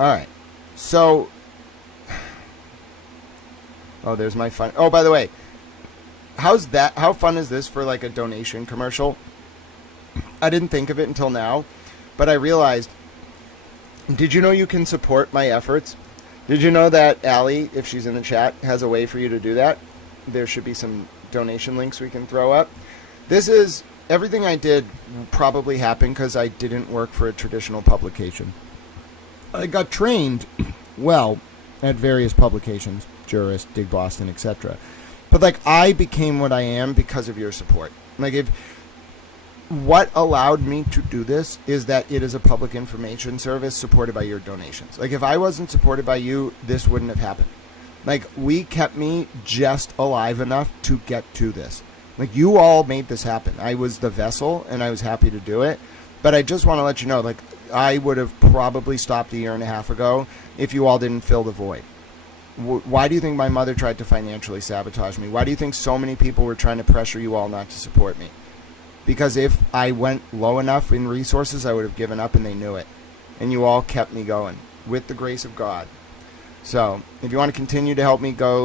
All right, so, oh, there's my fun. Oh, by the way, how fun is this for a donation commercial? I didn't think of it until now, but I realized. Did you know you can support my efforts? Did you know that Allie, if she's in the chat, has a way for you to do that? There should be some donation links we can throw up. This is, everything I did probably happened because I didn't work for a traditional publication. I got trained, well, at various publications, Jurist, Dig Boston, etc. But I became what I am because of your support. What allowed me to do this is that it is a public information service supported by your donations. If I wasn't supported by you, this wouldn't have happened. We kept me just alive enough to get to this. You all made this happen. I was the vessel, and I was happy to do it. But I just want to let you know, I would have probably stopped a year and a half ago if you all didn't fill the void. Why do you think my mother tried to financially sabotage me? Why do you think so many people were trying to pressure you all not to support me? Because if I went low enough in resources, I would have given up, and they knew it. And you all kept me going, with the grace of God. So, if you want to continue to help me go,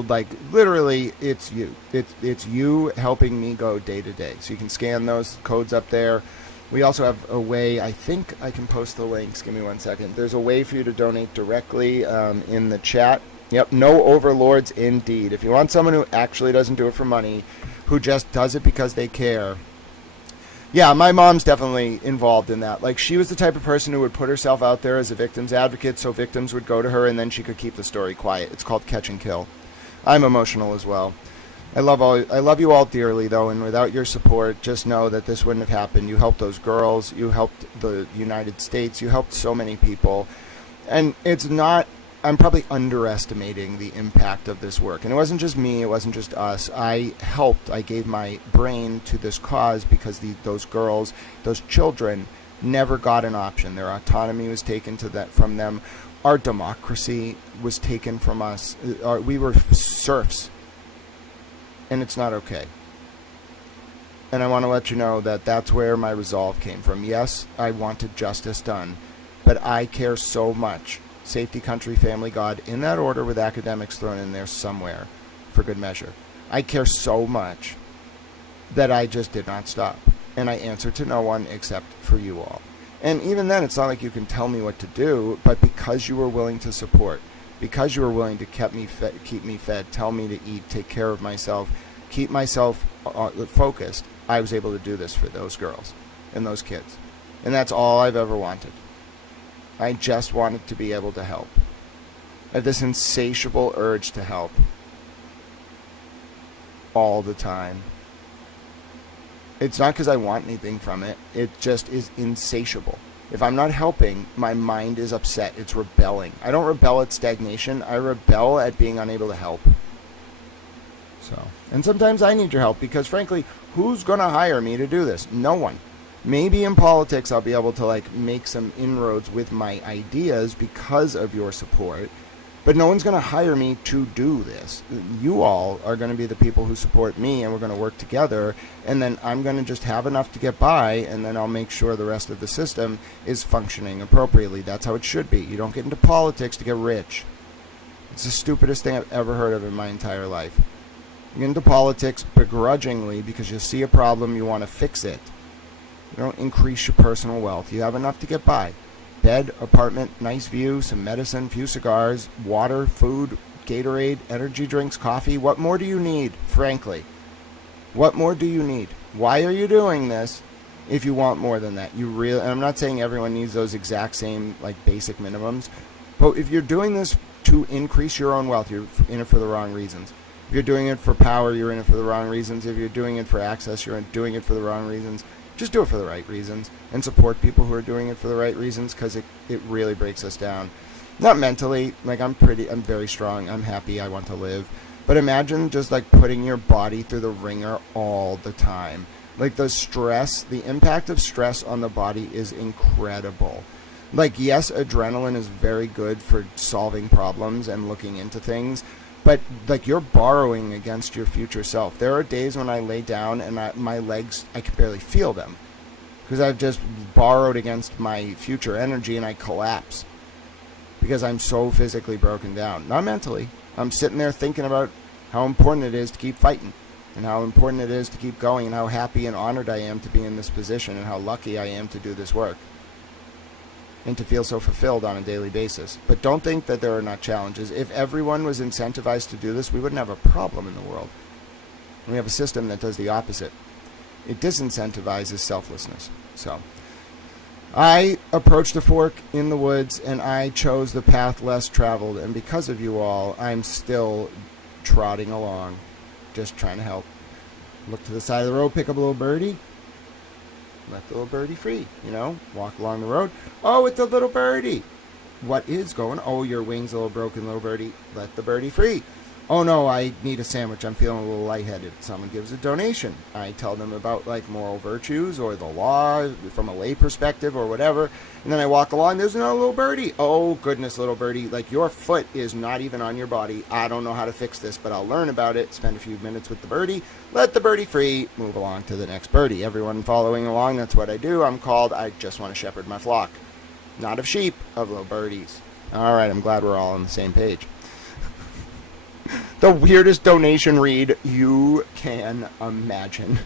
literally, it's you. It's you helping me go day to day. So you can scan those codes up there. We also have a way, I think I can post the links. Give me 1 second. There's a way for you to donate directly in the chat. Yep, no overlords indeed. If you want someone who actually doesn't do it for money, who just does it because they care. Yeah, my mom's definitely involved in that. She was the type of person who would put herself out there as a victim's advocate so victims would go to her and then she could keep the story quiet. It's called catch and kill. I'm emotional as well. I love you all dearly, though, and without your support, just know that this wouldn't have happened. You helped those girls. You helped the United States. You helped so many people. And it's not, I'm probably underestimating the impact of this work. And it wasn't just me. It wasn't just us. I helped. I gave my brain to this cause because those girls, those children, never got an option. Their autonomy was taken from them. Our democracy was taken from us. We were serfs. And it's not okay. And I want to let you know that that's where my resolve came from. Yes, I wanted justice done, but I care so much. Safety, country, family, God, in that order with academics thrown in there somewhere for good measure. I care so much that I just did not stop. And I answered to no one except for you all. And even then, it's not like you can tell me what to do, but because you were willing to support, because you were willing to keep me fed, tell me to eat, take care of myself, keep myself focused, I was able to do this for those girls and those kids. And that's all I've ever wanted. I just wanted to be able to help. I have this insatiable urge to help. All the time. It's not because I want anything from it. It just is insatiable. If I'm not helping, my mind is upset. It's rebelling. I don't rebel at stagnation. I rebel at being unable to help. And sometimes I need your help because, frankly, who's going to hire me to do this? No one. Maybe in politics I'll be able to make some inroads with my ideas because of your support. But no one's going to hire me to do this. You all are going to be the people who support me, and we're going to work together, and then I'm going to just have enough to get by, and then I'll make sure the rest of the system is functioning appropriately. That's how it should be. You don't get into politics to get rich. It's the stupidest thing I've ever heard of in my entire life. You get into politics begrudgingly because you see a problem, you want to fix it. You don't increase your personal wealth. You have enough to get by. Bed, apartment, nice view, some medicine, few cigars, water, food, Gatorade, energy drinks, coffee. What more do you need, frankly? What more do you need? Why are you doing this if you want more than that? And I'm not saying everyone needs those exact same basic minimums, but if you're doing this to increase your own wealth, you're in it for the wrong reasons. If you're doing it for power, you're in it for the wrong reasons. If you're doing it for access, you're doing it for the wrong reasons. Just do it for the right reasons and support people who are doing it for the right reasons, because it really breaks us down. Not mentally, I'm very strong, I'm happy, I want to live. But imagine just putting your body through the ringer all the time. The stress, the impact of stress on the body is incredible. Yes, adrenaline is very good for solving problems and looking into things, but you're borrowing against your future self. There are days when I lay down and my legs, I can barely feel them because I've just borrowed against my future energy, and I collapse because I'm so physically broken down. Not mentally. I'm sitting there thinking about how important it is to keep fighting and how important it is to keep going and how happy and honored I am to be in this position and how lucky I am to do this work and to feel so fulfilled on a daily basis. But don't think that there are not challenges. If everyone was incentivized to do this, we wouldn't have a problem in the world. We have a system that does the opposite. It disincentivizes selflessness. So, I approached a fork in the woods, and I chose the path less traveled, and because of you all, I'm still trotting along, just trying to help. Look to the side of the road, pick up a little birdie, let the little birdie free, walk along the road. Oh, it's a little birdie. What is going on? Oh, your wing's a little broken, little birdie. Let the birdie free. Oh, no, I need a sandwich. I'm feeling a little lightheaded. Someone gives a donation. I tell them about, moral virtues or the law from a lay perspective or whatever. And then I walk along. There's another little birdie. Oh, goodness, little birdie. Your foot is not even on your body. I don't know how to fix this, but I'll learn about it. Spend a few minutes with the birdie. Let the birdie free. Move along to the next birdie. Everyone following along, that's what I do. I'm called, I just want to shepherd my flock. Not of sheep, of little birdies. All right, I'm glad we're all on the same page. The weirdest donation read you can imagine.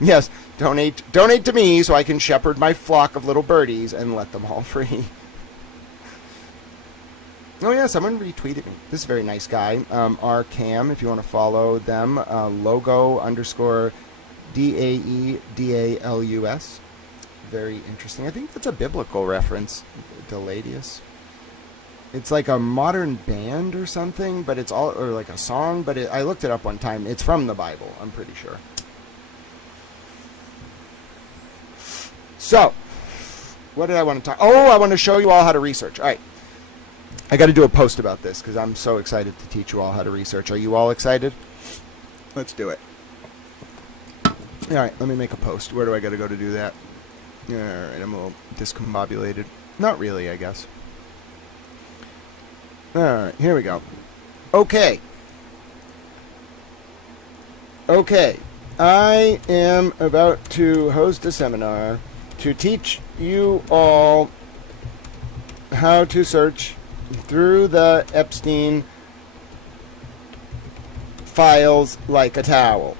Yes, donate to me so I can shepherd my flock of little birdies and let them all free. Oh yeah, someone retweeted me. This is a very nice guy. RCam, if you want to follow them. logo_DAEDALUS. Very interesting. I think that's a biblical reference. Deladius. It's like a modern band or something, but it's all, or like a song, but I looked it up one time. It's from the Bible, I'm pretty sure. So, what did I want to talk? Oh, I want to show you all how to research. All right. I got to do a post about this because I'm so excited to teach you all how to research. Are you all excited? Let's do it. All right, let me make a post. Where do I got to go to do that? All right, I'm a little discombobulated. Not really, I guess. All right, here we go. Okay. I am about to host a seminar to teach you all how to search through the Epstein files like a towel.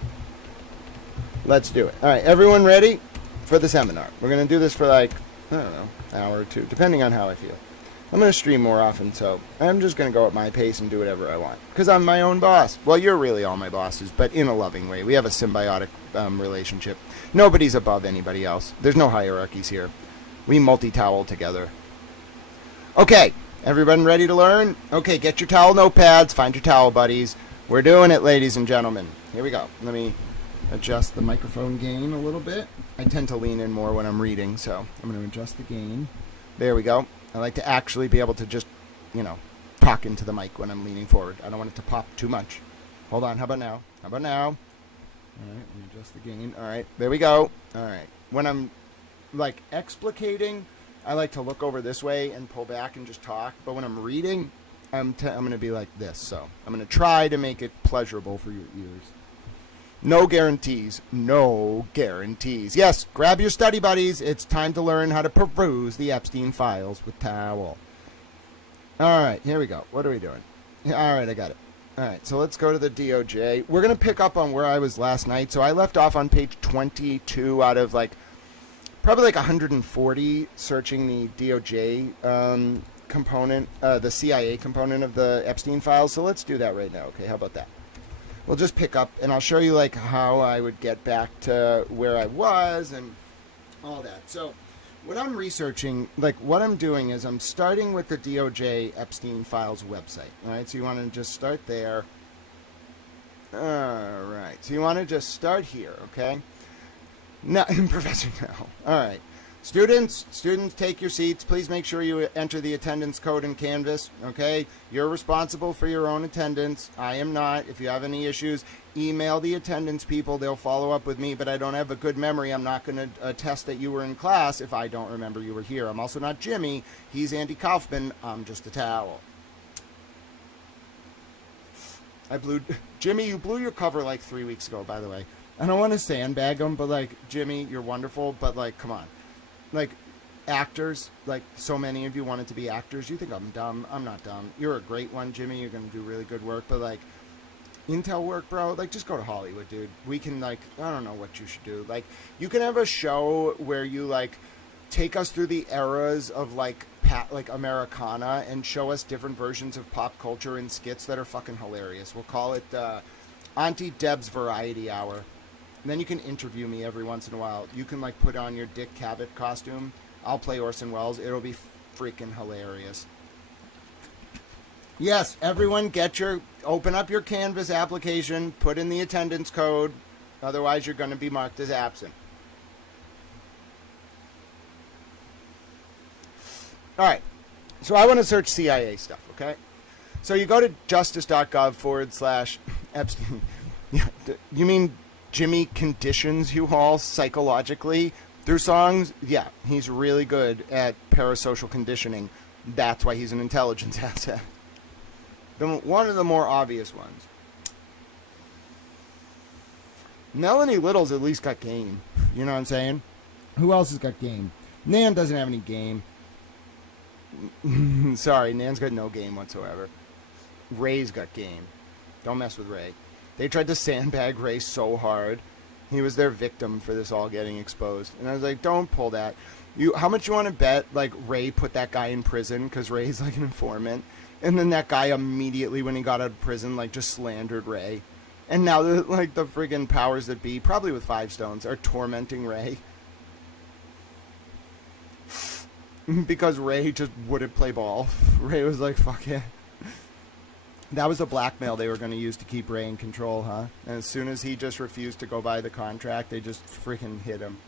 Let's do it. All right, everyone ready for the seminar? We're going to do this for like, I don't know, an hour or two, depending on how I feel. I'm going to stream more often, so I'm just going to go at my pace and do whatever I want. Because I'm my own boss. Well, you're really all my bosses, but in a loving way. We have a symbiotic relationship. Nobody's above anybody else. There's no hierarchies here. We multi-towel together. Okay, everyone ready to learn? Okay, get your towel notepads, find your towel buddies. We're doing it, ladies and gentlemen. Here we go. Let me adjust the microphone gain a little bit. I tend to lean in more when I'm reading, so I'm going to adjust the gain. There we go. I like to actually be able to just, talk into the mic when I'm leaning forward. I don't want it to pop too much. Hold on. How about now? All right, let me adjust the gain. All right, there we go. All right. When I'm, explicating, I like to look over this way and pull back and just talk. But when I'm reading, I'm going to be like this. So I'm going to try to make it pleasurable for your ears. No guarantees. No guarantees. Yes, grab your study buddies. It's time to learn how to peruse the Epstein files with towel. All right, here we go. What are we doing? All right, I got it. All right, so let's go to the DOJ. We're going to pick up on where I was last night. So I left off on page 22 out of probably 140 searching the DOJ component, the CIA component of the Epstein files. So let's do that right now. Okay, how about that? We'll just pick up, and I'll show you how I would get back to where I was and all that. So what I'm researching, what I'm doing is I'm starting with the DOJ Epstein files website. All right, so you want to just start there. All right, so you want to just start here, okay? No, Professor, no. All right. Students, take your seats. Please make sure you enter the attendance code in Canvas, okay? You're responsible for your own attendance. I am not. If you have any issues, email the attendance people. They'll follow up with me, but I don't have a good memory. I'm not going to attest that you were in class if I don't remember you were here. I'm also not Jimmy. He's Andy Kaufman. I'm just a towel. Jimmy, you blew your cover 3 weeks ago, by the way. I don't want to sandbag him, but Jimmy, you're wonderful, but come on. Actors, so many of you wanted to be actors. You think I'm dumb. I'm not dumb. You're a great one, Jimmy. You're going to do really good work. But, intel work, bro, just go to Hollywood, dude. We can, I don't know what you should do. You can have a show where you, take us through the eras of, Americana and show us different versions of pop culture and skits that are fucking hilarious. We'll call it Auntie Deb's Variety Hour. And then you can interview me every once in a while. You can put on your Dick Cavett costume. I'll play Orson Welles. It'll be freaking hilarious. Yes, everyone open up your Canvas application, put in the attendance code. Otherwise, you're going to be marked as absent. All right. So I want to search CIA stuff, okay? So you go to justice.gov/Epstein. You mean Jimmy conditions you all psychologically through songs? Yeah, he's really good at parasocial conditioning. That's why he's an intelligence asset. One of the more obvious ones. Melanie Little's at least got game. You know what I'm saying? Who else has got game? Nan doesn't have any game. Sorry, Nan's got no game whatsoever. Ray's got game. Don't mess with Ray. They tried to sandbag Ray so hard. He was their victim for this all getting exposed. And I was like, don't pull that. How much you want to bet, Ray put that guy in prison because Ray's an informant? And then that guy immediately, when he got out of prison, just slandered Ray. And now, the friggin' powers that be, probably with 5 stones, are tormenting Ray. because Ray just wouldn't play ball. Ray was like, fuck it. That was the blackmail they were going to use to keep Ray in control, huh? And as soon as he just refused to go by the contract, they just freaking hit him.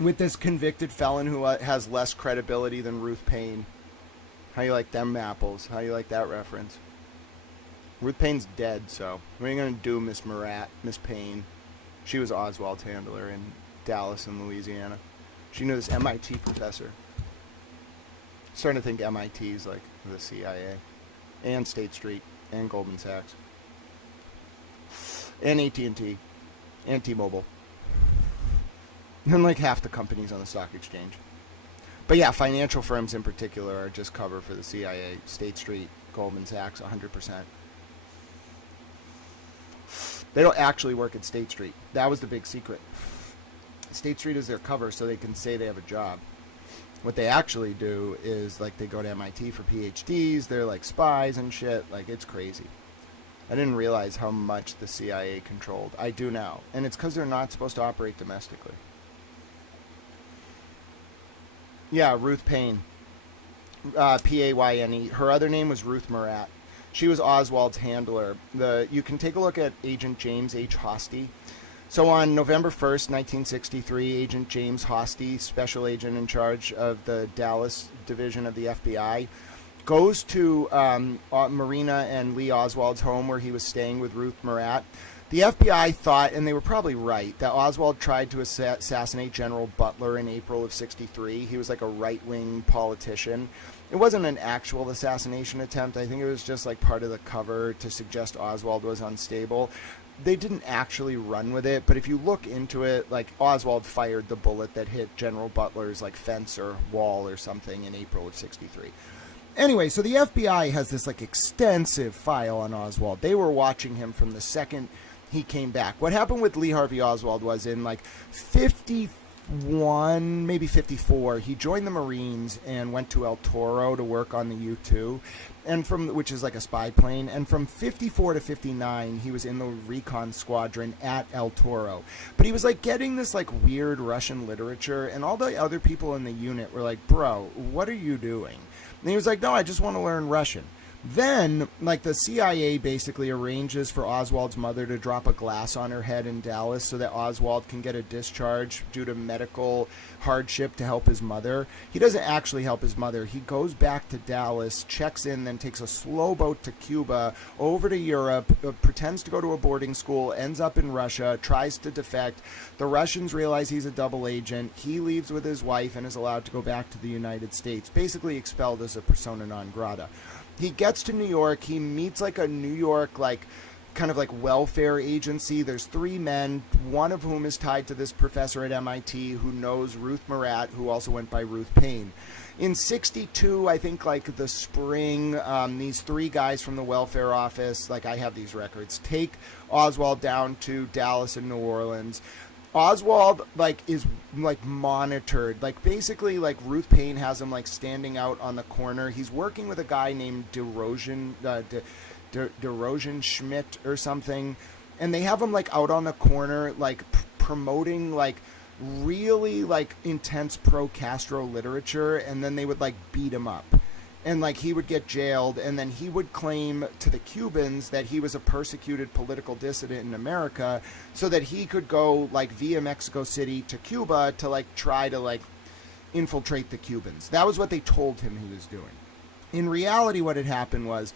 With this convicted felon who has less credibility than Ruth Payne. How you like them apples? How you like that reference? Ruth Payne's dead, so what are you going to do, Miss Murat, Miss Payne? She was Oswald's handler in Dallas and Louisiana. She knew this MIT professor. Starting to think MIT is like the CIA. And State Street. And Goldman Sachs. And AT&T. And T-Mobile. And like half the companies on the stock exchange. But yeah, financial firms in particular are just cover for the CIA. State Street, Goldman Sachs, 100%. They don't actually work at State Street. That was the big secret. State Street is their cover so they can say they have a job. What they actually do is, like, they go to MIT for PhDs. They're, like, spies and shit. Like, it's crazy. I didn't realize how much the CIA controlled. I do now. And it's because they're not supposed to operate domestically. Yeah, Ruth Payne. Payne. Her other name was Ruth Murat. She was Oswald's handler. You can take a look at Agent James H. Hosty. So on November 1st, 1963, Agent James Hosty, special agent in charge of the Dallas division of the FBI, goes to Marina and Lee Oswald's home where he was staying with Ruth Murat. The FBI thought, and they were probably right, that Oswald tried to assassinate General Butler in April of '63. He was like a right-wing politician. It wasn't an actual assassination attempt. I think it was just like part of the cover to suggest Oswald was unstable. They didn't actually run with it, but if you look into it, like, Oswald fired the bullet that hit General Butler's like fence or wall or something in April of '63. Anyway, so the FBI has this like extensive file on Oswald. They were watching him from the second he came back. What happened with Lee Harvey Oswald was in like 51, maybe 54, he joined the Marines and went to El Toro to work on the U-2, and which is like a spy plane. And from 54 to 59, he was in the recon squadron at El Toro. But he was like getting this like weird Russian literature, and all the other people in the unit were like, "Bro, what are you doing?" And he was like, "No, I just want to learn Russian." Then, like, the CIA basically arranges for Oswald's mother to drop a glass on her head in Dallas so that Oswald can get a discharge due to medical hardship to help his mother. He doesn't actually help his mother. He goes back to Dallas, checks in, then takes a slow boat to Cuba, over to Europe, pretends to go to a boarding school, ends up in Russia, tries to defect. The Russians realize he's a double agent. He leaves with his wife and is allowed to go back to the United States, basically expelled as a persona non grata. He gets to New York. He meets like a New York, like, kind of like welfare agency. There's three men, one of whom is tied to this professor at MIT who knows Ruth Murat, who also went by Ruth Payne. In '62, I think like the spring, these three guys from the welfare office, like, I have these records, take Oswald down to Dallas and New Orleans. Oswald, like, is, like, monitored. Like, basically, like, Ruth Payne has him, like, standing out on the corner. He's working with a guy named DeRozan Schmidt or something. And they have him, like, out on the corner, like, promoting, like, really, like, intense pro-Castro literature. And then they would, like, beat him up. And, like, he would get jailed, and then he would claim to the Cubans that he was a persecuted political dissident in America so that he could go, like, via Mexico City to Cuba to, like, try to, like, infiltrate the Cubans. That was what they told him he was doing. In reality, what had happened was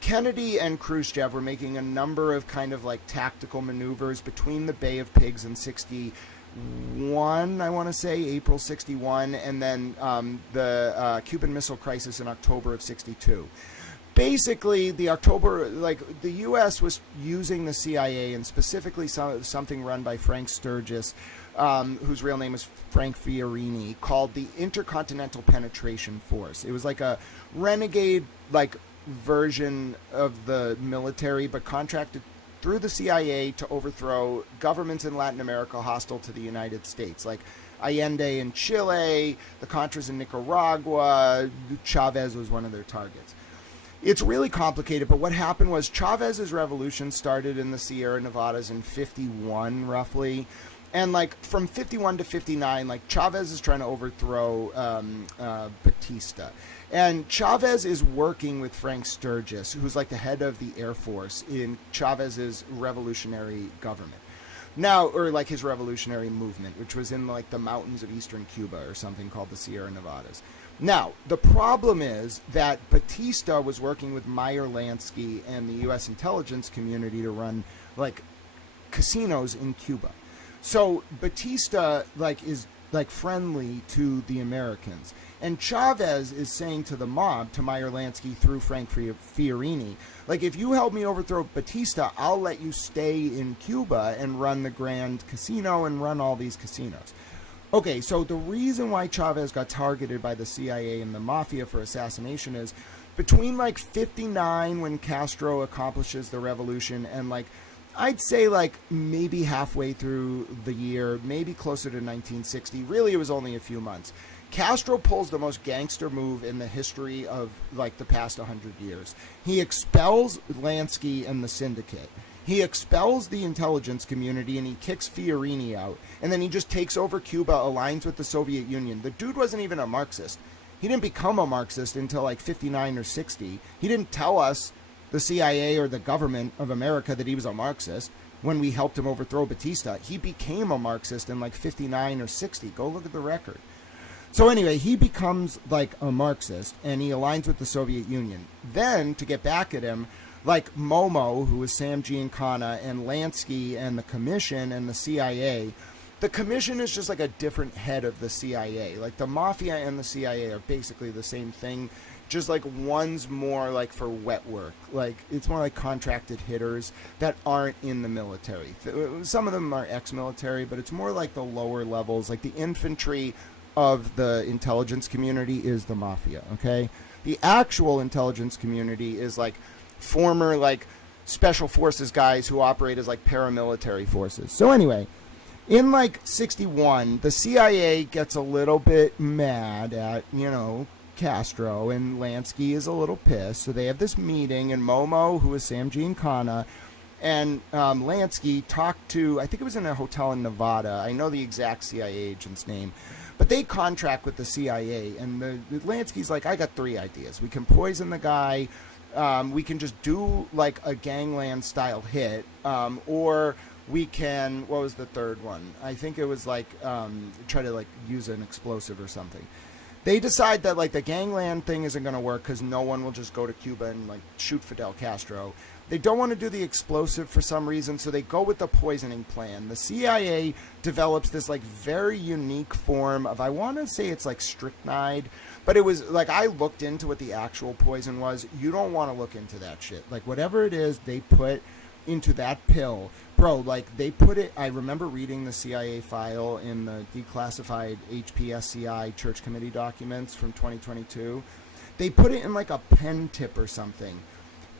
Kennedy and Khrushchev were making a number of kind of, like, tactical maneuvers between the Bay of Pigs in '61, I want to say, April '61, and then the Cuban Missile Crisis in October of '62. Basically, the U.S. was using the CIA, and specifically something run by Frank Sturgis, whose real name is Frank Fiorini, called the Intercontinental Penetration Force. It was like a renegade, like, version of the military, but contracted through the CIA to overthrow governments in Latin America hostile to the United States, like Allende in Chile, the Contras in Nicaragua. Chavez was one of their targets. It's really complicated, but what happened was Chavez's revolution started in the Sierra Nevadas in '51, roughly. And like from 51 to 59, like Chavez is trying to overthrow Batista. And Chavez is working with Frank Sturgis, who's like the head of the Air Force in Chavez's revolutionary government. Now, or like his revolutionary movement, which was in like the mountains of eastern Cuba or something called the Sierra Nevadas. Now, the problem is that Batista was working with Meyer Lansky and the U.S. intelligence community to run like casinos in Cuba. So Batista like is like friendly to the Americans, and Chavez is saying to the mob, to Meyer Lansky through Frank Fiorini, like, if you help me overthrow Batista, I'll let you stay in Cuba and run the Grand Casino and run all these casinos. Okay, so the reason why Chavez got targeted by the CIA and the mafia for assassination is between like 59, when Castro accomplishes the revolution, and like I'd say like maybe halfway through the year, maybe closer to 1960. Really, it was only a few months. Castro pulls the most gangster move in the history of like the past 100 years. He expels Lansky and the syndicate. He expels the intelligence community and he kicks Fiorini out. And then he just takes over Cuba, aligns with the Soviet Union. The dude wasn't even a Marxist. He didn't become a Marxist until like 59 or 60. He didn't tell us, the CIA or the government of America, that he was a Marxist when we helped him overthrow Batista. He became a Marxist in like 59 or 60. Go look at the record. So anyway, he becomes like a Marxist and he aligns with the Soviet Union. Then, to get back at him, like Momo, who was Sam Giancana, and Lansky and the Commission and the CIA. The Commission is just like a different head of the CIA. Like the Mafia and the CIA are basically the same thing. Just like one's more like for wet work. Like it's more like contracted hitters that aren't in the military. Some of them are ex-military, but it's more like the lower levels. Like the infantry of the intelligence community is the Mafia, okay? The actual intelligence community is like former like special forces guys who operate as like paramilitary forces. So anyway, in like 61, the CIA gets a little bit mad at, Castro, and Lansky is a little pissed. So they have this meeting, and Momo, who is Sam Giancana, and Lansky talked to, I think it was in a hotel in Nevada. I know the exact CIA agent's name. But they contract with the CIA, and the Lansky's like, I got 3 ideas. We can poison the guy, we can just do like a gangland style hit, or we can, what was the third one? I think it was like try to like use an explosive or something. They decide that like the gangland thing isn't going to work because no one will just go to Cuba and like shoot Fidel Castro. They don't want to do the explosive for some reason, so they go with the poisoning plan. The CIA develops this like very unique form of, I want to say it's like strychnide, but it was like, I looked into what the actual poison was. You don't want to look into that shit. Like whatever it is they put into that pill, bro, like they put it, I remember reading the CIA file in the declassified HPSCI Church Committee documents from 2022. They put it in like a pen tip or something.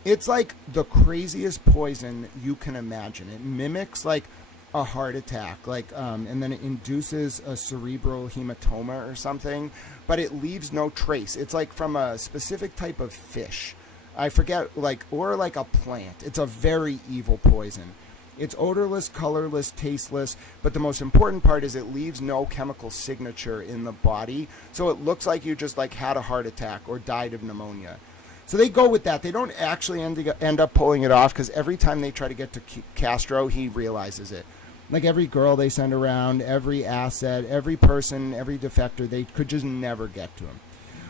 It's like the craziest poison you can imagine. It mimics like a heart attack, like, and then it induces a cerebral hematoma or something, but it leaves no trace. It's like from a specific type of fish. I forget, like, or like a plant. It's a very evil poison. It's odorless, colorless, tasteless, but the most important part is it leaves no chemical signature in the body, so it looks like you just like had a heart attack or died of pneumonia. So they go with that. They don't actually end up pulling it off because every time they try to get to Castro, he realizes it. Like every girl they send around, every asset, every person, every defector, they could just never get to him.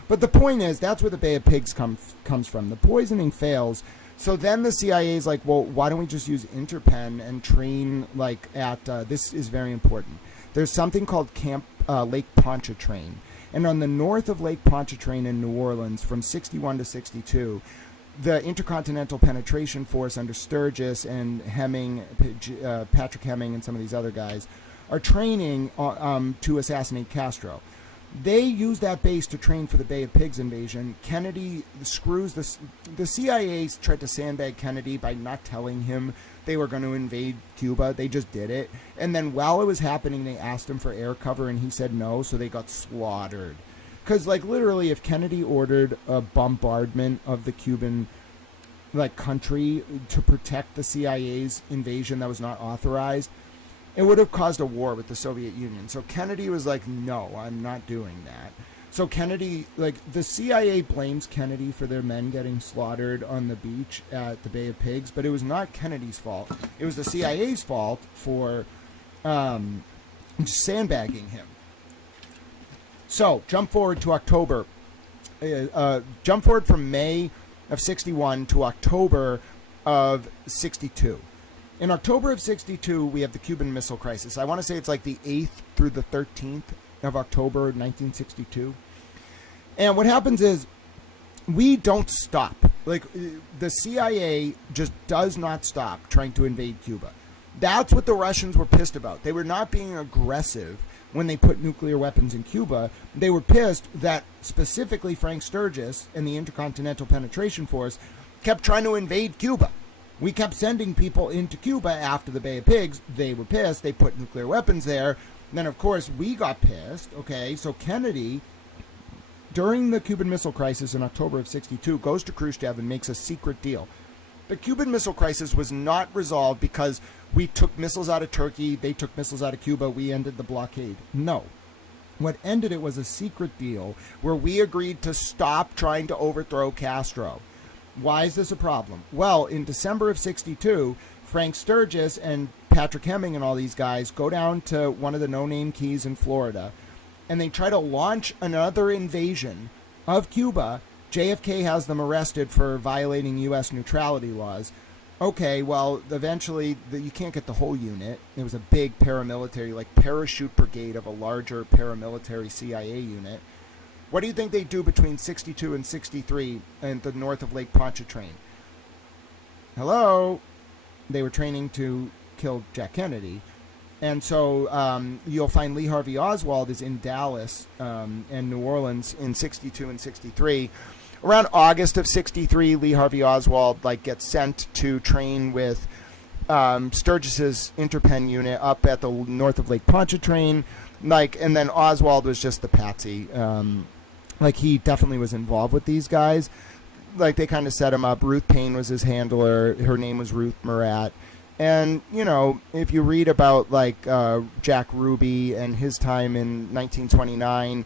But the point is, that's where the Bay of Pigs comes from. The poisoning fails. So then the CIA is like, well, why don't we just use Interpen and train like at, this is very important. There's something called Camp Lake Pontchartrain. And on the north of Lake Pontchartrain in New Orleans from 61 to 62, the Intercontinental Penetration Force under Sturgis and Hemming, Patrick Hemming and some of these other guys are training to assassinate Castro. They use that base to train for the Bay of Pigs invasion. Kennedy screws this. The CIA tried to sandbag Kennedy by not telling him they were going to invade Cuba. They just did it. And then while it was happening, they asked him for air cover, and he said no, so they got slaughtered. Because, like, literally, if Kennedy ordered a bombardment of the Cuban, like, country to protect the CIA's invasion that was not authorized, it would have caused a war with the Soviet Union. So Kennedy was like, no, I'm not doing that. So Kennedy, like, the CIA blames Kennedy for their men getting slaughtered on the beach at the Bay of Pigs, but it was not Kennedy's fault. It was the CIA's fault for sandbagging him. So jump forward to October. Jump forward from May of 61 to October of 62. In October of 62, we have the Cuban Missile Crisis. I want to say it's like the 8th through the 13th of October 1962. And what happens is we don't stop. Like, the CIA just does not stop trying to invade Cuba. That's what the Russians were pissed about. They were not being aggressive when they put nuclear weapons in Cuba. They were pissed that specifically Frank Sturgis and the Intercontinental Penetration Force kept trying to invade Cuba. We kept sending people into Cuba after the Bay of Pigs. They were pissed. They put nuclear weapons there. Then, of course, we got pissed. Okay, so Kennedy, during the Cuban Missile Crisis in October of 62, goes to Khrushchev and makes a secret deal. The Cuban Missile Crisis was not resolved because we took missiles out of Turkey, they took missiles out of Cuba, we ended the blockade. No. What ended it was a secret deal where we agreed to stop trying to overthrow Castro. Why is this a problem? Well, in December of 62, Frank Sturgis and Patrick Hemming and all these guys go down to one of the no-name keys in Florida, and they try to launch another invasion of Cuba. JFK has them arrested for violating U.S. neutrality laws. Okay, well, eventually you can't get the whole unit. It was a big paramilitary, like parachute brigade of a larger paramilitary CIA unit. What do you think they do between 62 and 63 in the north of Lake Pontchartrain? Hello? They were training to kill Jack Kennedy. And so you'll find Lee Harvey Oswald is in Dallas and New Orleans in 62 and 63. Around August of 63, Lee Harvey Oswald gets sent to train with Sturgis's Interpen unit up at the north of Lake Pontchartrain. And then Oswald was just the patsy. He definitely was involved with these guys. They kind of set him up. Ruth Payne was his handler. Her name was Ruth Murat. And, if you read about, Jack Ruby and his time in 1929,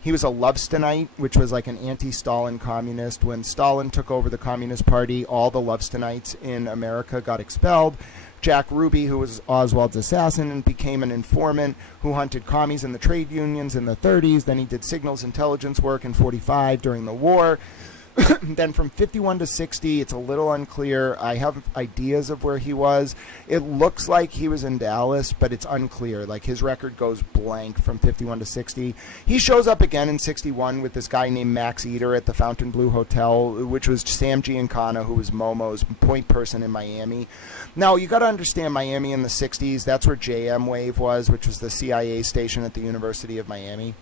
he was a Lovestonite, which was an anti-Stalin communist. When Stalin took over the Communist Party, all the Lovestonites in America got expelled. Jack Ruby, who was Oswald's assassin, and became an informant who hunted commies in the trade unions in the 30s. Then he did signals intelligence work in 45 during the war. Then from 51 to 60, it's a little unclear. I have ideas of where he was. It looks like he was in Dallas, but it's unclear. His record goes blank from 51 to 60. He shows up again in 61 with this guy named Max Eater at the Fontainebleau Hotel, which was Sam Giancana, who was Momo's point person in Miami. Now, you got to understand Miami in the 60s. That's where JM Wave was, which was the CIA station at the University of Miami.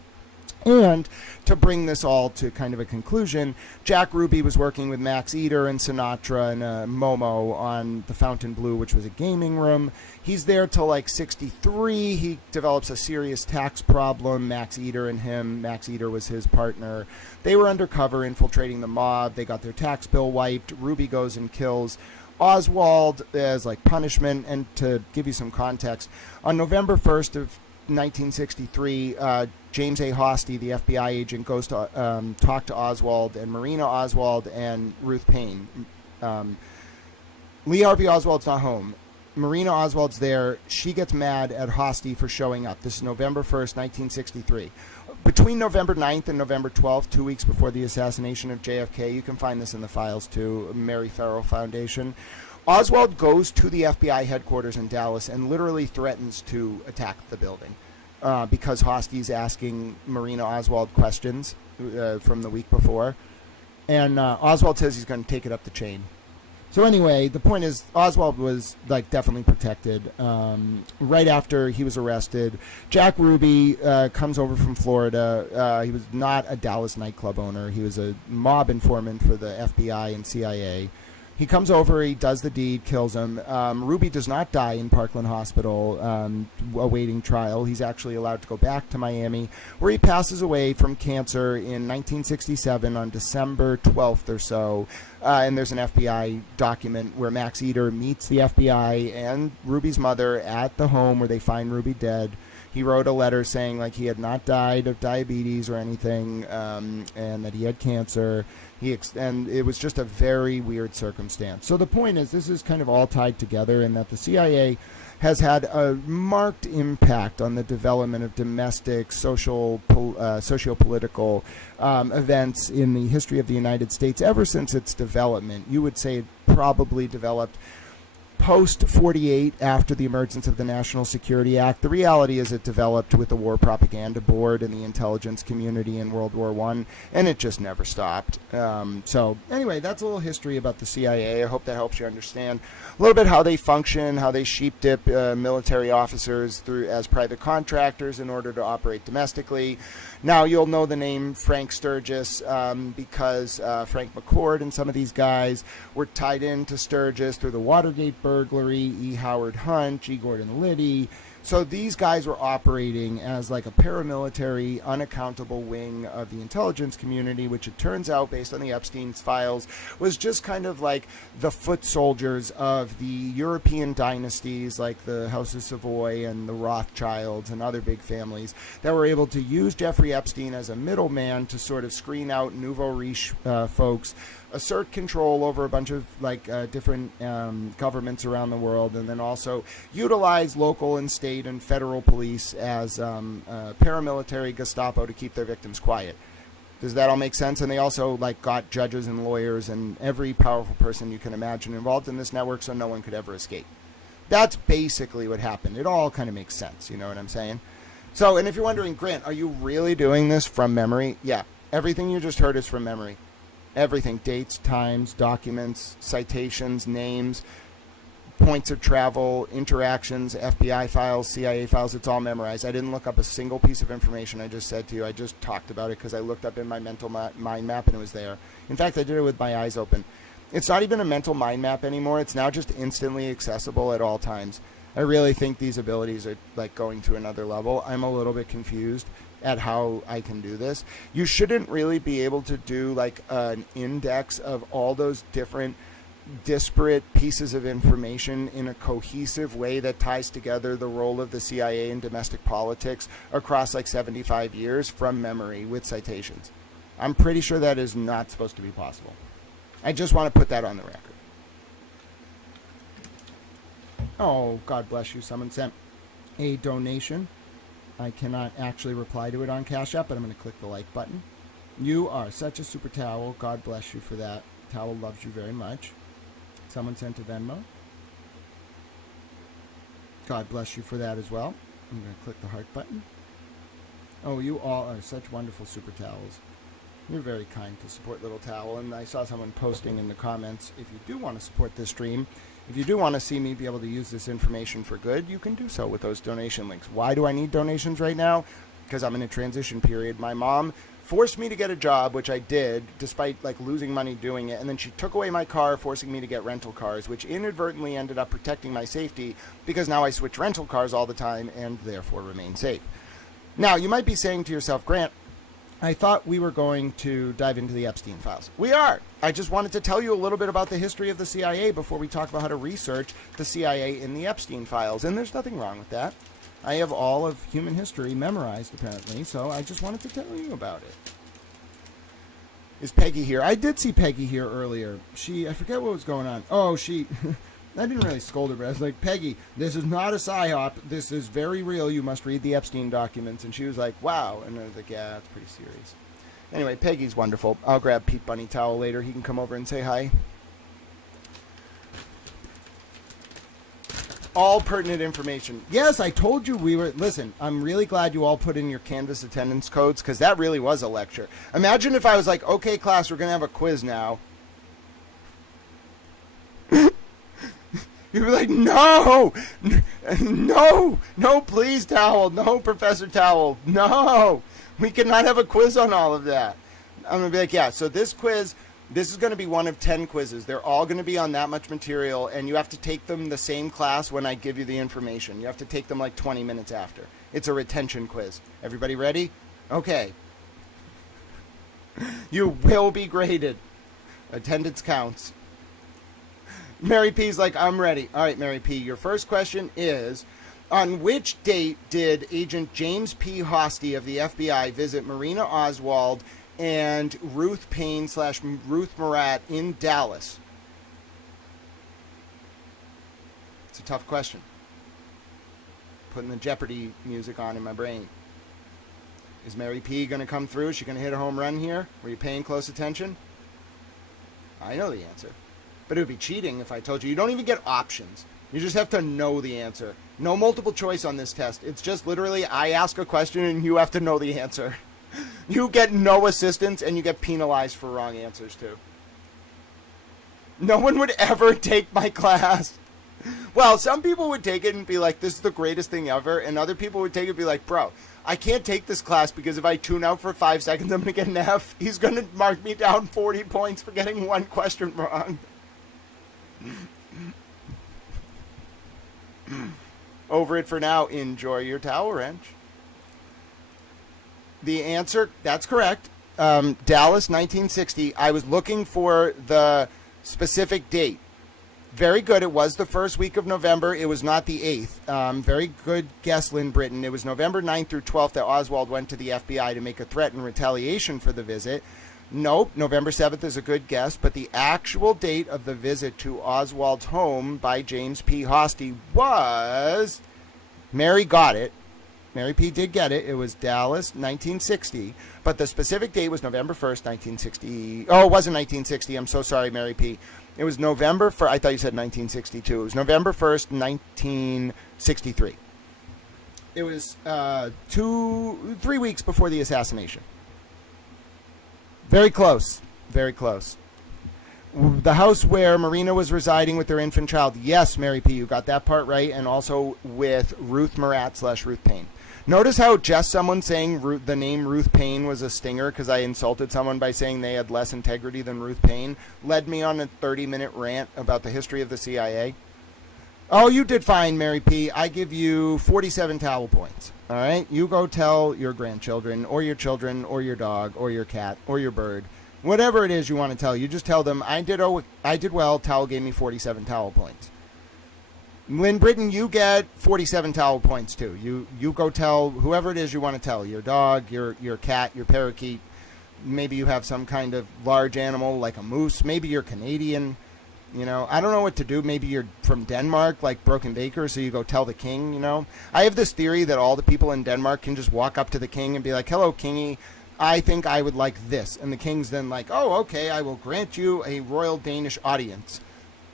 And to bring this all to kind of a conclusion, Jack Ruby was working with Max Eater and Sinatra and Momo on the Fontainebleau, which was a gaming room. He's there till 63. He develops a serious tax problem. Max Eater and him. Max Eater was his partner. They were undercover infiltrating the mob. They got their tax bill wiped. Ruby goes and kills Oswald as punishment. And to give you some context, on November 1st of 1963, James A. Hosty, the FBI agent, goes to talk to Oswald and Marina Oswald and Ruth Payne. Lee Harvey Oswald's not home. Marina Oswald's there. She gets mad at Hosty for showing up. This is November 1st, 1963. Between November 9th and November 12th, 2 weeks before the assassination of JFK, you can find this in the files too, Mary Farrell Foundation, Oswald goes to the FBI headquarters in Dallas and literally threatens to attack the building because Hosty's asking Marina Oswald questions from the week before. And Oswald says he's going to take it up the chain. So anyway, the point is Oswald was definitely protected. Right after he was arrested, Jack Ruby comes over from Florida. He was not a Dallas nightclub owner. He was a mob informant for the FBI and CIA. He comes over, he does the deed, kills him. Ruby does not die in Parkland Hospital awaiting trial. He's actually allowed to go back to Miami, where he passes away from cancer in 1967 on December 12th or so. And there's an FBI document where Max Eder meets the FBI and Ruby's mother at the home where they find Ruby dead. He wrote a letter saying like he had not died of diabetes or anything, and that he had cancer. And it was just a very weird circumstance. So the point is, this is kind of all tied together, in that the CIA has had a marked impact on the development of domestic, socio-political events in the history of the United States ever since its development. You would say it probably developed post-48, after the emergence of the National Security Act. The reality is it developed with the War Propaganda Board and the intelligence community in World War I, and it just never stopped. So anyway, that's a little history about the CIA. I hope that helps you understand a little bit how they function, how they sheep-dip military officers through as private contractors in order to operate domestically. Now, you'll know the name Frank Sturgis because Frank McCord and some of these guys were tied into Sturgis through the Watergate burglary, E. Howard Hunt, G. Gordon Liddy. So these guys were operating as like a paramilitary, unaccountable wing of the intelligence community, which it turns out, based on the Epstein's files, was just kind of like the foot soldiers of the European dynasties like the House of Savoy and the Rothschilds and other big families that were able to use Jeffrey Epstein as a middleman to sort of screen out nouveau riche folks, assert control over a bunch of different governments around the world, and then also utilize local and state and federal police as paramilitary Gestapo to keep their victims quiet. Does that all make sense? And they also got judges and lawyers and every powerful person you can imagine involved in this network, so no one could ever escape. That's basically what happened. It all kind of makes sense, you know what I'm saying? So, and if you're wondering, Grant, are you really doing this from memory? Yeah, everything you just heard is from memory. Everything, dates, times, documents, citations, names, points of travel, interactions, FBI files, CIA files, it's all memorized. I didn't look up a single piece of information I just said to you. I just talked about it because I looked up in my mental mind map and it was there. In fact, I did it with my eyes open. It's not even a mental mind map anymore. It's now just instantly accessible at all times. I really think these abilities are going to another level. I'm a little bit confused at how I can do this. You shouldn't really be able to do an index of all those different disparate pieces of information in a cohesive way that ties together the role of the CIA in domestic politics across 75 years from memory with citations. I'm pretty sure that is not supposed to be possible. I just want to put that on the record. Oh, God bless you. Someone sent a donation. I cannot actually reply to it on Cash App, but I'm going to click the like button. You are such a super towel. God bless you for that. Towel loves you very much. Someone sent a Venmo. God bless you for that as well. I'm going to click the heart button. Oh, you all are such wonderful super towels. You're very kind to support Little Towel. And I saw someone posting in the comments, if you do want to support this stream, if you do want to see me be able to use this information for good, you can do so with those donation links. Why do I need donations right now? Because I'm in a transition period. My mom forced me to get a job, which I did, despite losing money doing it. And then she took away my car, forcing me to get rental cars, which inadvertently ended up protecting my safety because now I switch rental cars all the time and therefore remain safe. Now, you might be saying to yourself, Grant, I thought we were going to dive into the Epstein files. We are. I just wanted to tell you a little bit about the history of the CIA before we talk about how to research the CIA in the Epstein files. And there's nothing wrong with that. I have all of human history memorized, apparently, so I just wanted to tell you about it. Is Peggy here? I did see Peggy here earlier. I forget what was going on. Oh, I didn't really scold her, but I was like, Peggy, this is not a psyop. This is very real. You must read the Epstein documents. And she was like, wow. And I was like, yeah, it's pretty serious. Anyway, Peggy's wonderful. I'll grab Pete Bunny Towel later. He can come over and say hi. All pertinent information. Yes, I told you we were... Listen, I'm really glad you all put in your Canvas attendance codes, because that really was a lecture. Imagine if I was like, okay, class, we're going to have a quiz now. You'd be like, no, please, Towel. No, Professor Towel. No, we cannot have a quiz on all of that. I'm going to be like, yeah, so this quiz This is going to be one of 10 quizzes. They're all going to be on that much material, and you have to take them the same class when I give you the information. You have to take them like 20 minutes after. It's a retention quiz. Everybody ready? Okay. You will be graded. Attendance counts. Mary P's like, I'm ready. All right, Mary P, your first question is, on which date did Agent James P. Hosty of the FBI visit Marina Oswald and Ruth Payne / Ruth Murat in Dallas? It's a tough question. Putting the Jeopardy music on in my brain. Is Mary P going to come through? Is she going to hit a home run here? Were you paying close attention? I know the answer. But it would be cheating if I told you. You don't even get options. You just have to know the answer. No multiple choice on this test. It's just literally I ask a question and you have to know the answer. You get no assistance and you get penalized for wrong answers too. No one would ever take my class. Well, some people would take it and be like, this is the greatest thing ever. And other people would take it and be like, bro, I can't take this class because if I tune out for 5 seconds, I'm going to get an F. He's going to mark me down 40 points for getting one question wrong. Over it for now. Enjoy your towel wrench. The answer, that's correct. Dallas, 1960. I was looking for the specific date. Very good. It was the first week of November. It was not the 8th. Very good guess, Lynn Britton. It was November 9th through 12th that Oswald went to the FBI to make a threat in retaliation for the visit. Nope, November 7th is a good guess, but the actual date of the visit to Oswald's home by James P. Hosty was... Mary got it. Mary P. did get it. It was Dallas, 1960. But the specific date was November 1st, 1960. Oh, it wasn't 1960. I'm so sorry, Mary P. It was November 1st. I thought you said 1962. It was November 1st, 1963. It was 3 weeks before the assassination. Very close. Very close. The house where Marina was residing with their infant child. Yes, Mary P., you got that part right. And also with Ruth Murat / Ruth Payne. Notice how just someone saying the name Ruth Payne was a stinger because I insulted someone by saying they had less integrity than Ruth Payne led me on a 30-minute rant about the history of the CIA. Oh, you did fine, Mary P. I give you 47 towel points. All right? You go tell your grandchildren or your children or your dog or your cat or your bird, whatever it is you want to tell. You just tell them, I did well, towel gave me 47 towel points. Lynn Britton, you get 47 towel points too. You go tell whoever it is you want to tell, your dog, your cat, your parakeet. Maybe you have some kind of large animal like a moose. Maybe you're Canadian. You know, I don't know what to do. Maybe you're from Denmark, like Broken Baker, so you go tell the king, you know. I have this theory that all the people in Denmark can just walk up to the king and be like, hello, kingy, I think I would like this. And the king's then like, oh, okay, I will grant you a royal Danish audience.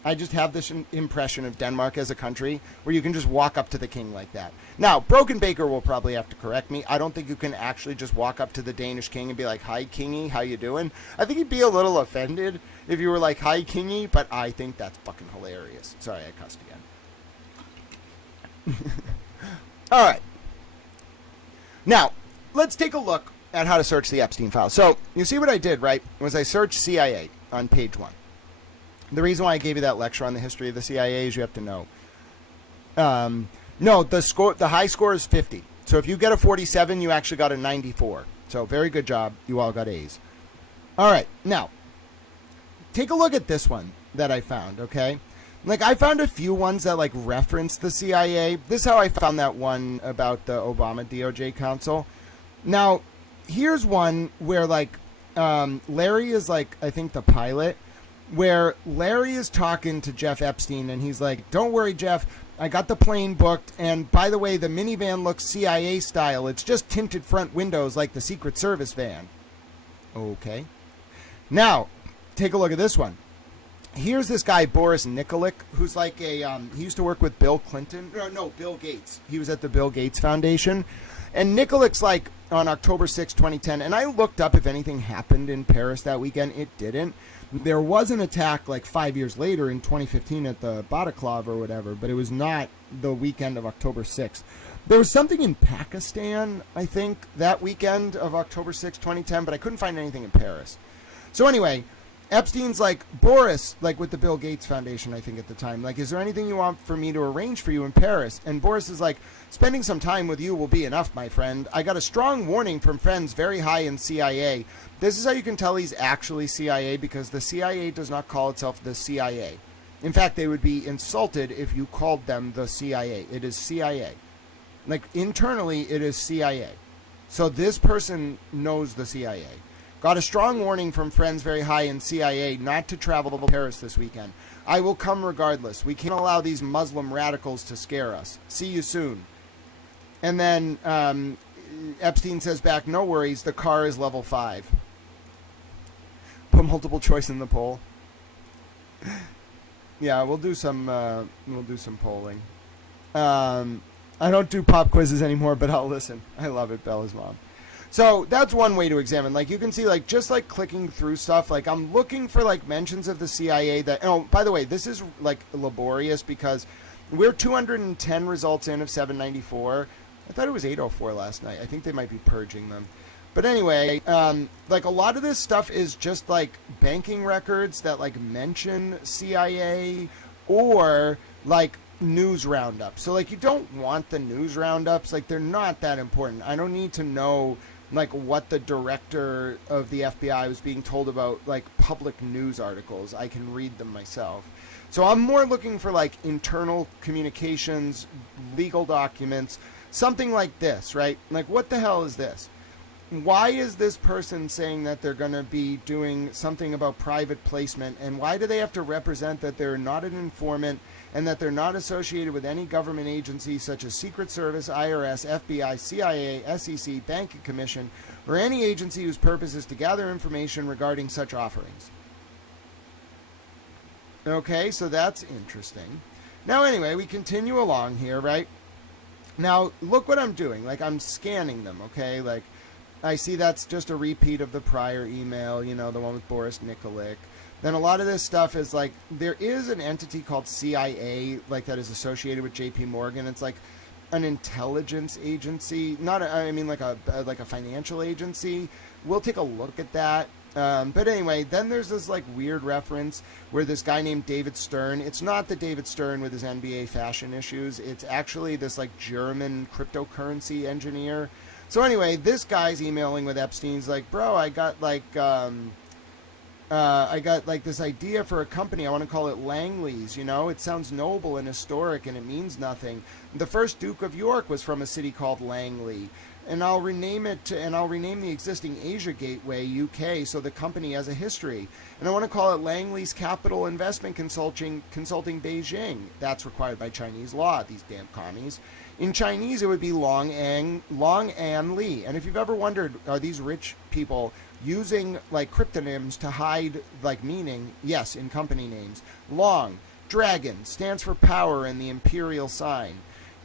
I just have this impression of Denmark as a country where you can just walk up to the king like that. Now, Broken Baker will probably have to correct me. I don't think you can actually just walk up to the Danish king and be like, hi, kingy, how you doing? I think he'd be a little offended if you were like, hi, kingy, but I think that's fucking hilarious. Sorry, I cussed again. All right. Now, let's take a look at how to search the Epstein files. So, you see what I did, right? Was I searched CIA on page 1. The reason why I gave you that lecture on the history of the CIA is you have to know. No, the high score is 50. So if you get a 47, you actually got a 94. So very good job. You all got A's. All right. Now, take a look at this one that I found, okay? Like, I found a few ones that, like, reference the CIA. This is how I found that one about the Obama DOJ counsel. Now, here's one where, like, Larry is, like, I think the pilot, where Larry is talking to Jeff Epstein, and he's like, don't worry, Jeff, I got the plane booked, and by the way, the minivan looks CIA style. It's just tinted front windows like the Secret Service van. Okay. Now, take a look at this one. Here's this guy, Boris Nikolic, who's like a, he used to work with Bill Clinton. No, Bill Gates. He was at the Bill Gates Foundation. And Nikolic's like on October 6, 2010, and I looked up if anything happened in Paris that weekend. It didn't. There was an attack like 5 years later in 2015 at the Bataclan or whatever, but it was not the weekend of October 6th. There was something in Pakistan, I think, that weekend of October 6, 2010, but I couldn't find anything in Paris. So anyway, Epstein's like, Boris, like with the Bill Gates Foundation, I think at the time, like, is there anything you want for me to arrange for you in Paris? And Boris is like, spending some time with you will be enough, my friend. I got a strong warning from friends very high in CIA. This is how you can tell he's actually CIA, because the CIA does not call itself the CIA. In fact, they would be insulted if you called them the CIA. It is CIA. Like, internally, it is CIA. So this person knows the CIA. Got a strong warning from friends very high in CIA not to travel to Paris this weekend. I will come regardless. We can't allow these Muslim radicals to scare us. See you soon. And then Epstein says back, no worries, the car is level 5. Put multiple choice in the poll. Yeah, we'll do some polling. I don't do pop quizzes anymore, but I'll listen. I love it, Bella's mom. So that's one way to examine. Like, you can see, like, just like clicking through stuff, like, I'm looking for like mentions of the CIA that, oh, by the way, this is like laborious because we're 210 results in of 794. I thought it was 804 last night. I think they might be purging them. But anyway, like, a lot of this stuff is just like banking records that like mention CIA or like news roundups. So like, you don't want the news roundups. Like, they're not that important. I don't need to know like what the director of the FBI was being told about like public news articles. I can read them myself. So I'm more looking for like internal communications, legal documents, something like this, right? Like, what the hell is this? Why is this person saying that they're going to be doing something about private placement? And why do they have to represent that they're not an informant and that they're not associated with any government agency such as Secret Service, IRS, FBI, CIA, SEC, Banking Commission, or any agency whose purpose is to gather information regarding such offerings? Okay, so that's interesting. Now, anyway, we continue along here, right? Now, look what I'm doing. Like, I'm scanning them, okay? Like, I see that's just a repeat of the prior email, you know, the one with Boris Nikolic. Then a lot of this stuff is like, there is an entity called CIA, like, that is associated with JP Morgan. It's like an intelligence agency, not I mean like a financial agency. We'll take a look at that. But anyway, then there's this like weird reference where this guy named David Stern, it's not the David Stern with his NBA fashion issues. It's actually this like German cryptocurrency engineer. So anyway, this guy's emailing with Epstein. He's like, bro, I got like this idea for a company. I want to call it Langley's. You know, it sounds noble and historic, and it means nothing. The first Duke of York was from a city called Langley, and I'll rename the existing Asia Gateway UK so the company has a history. And I want to call it Langley's Capital Investment Consulting Beijing. That's required by Chinese law. These damn commies. In Chinese, it would be Long An Li. And if you've ever wondered, are these rich people using like cryptonyms to hide like meaning? Yes, in company names. Long, dragon, stands for power and the imperial sign.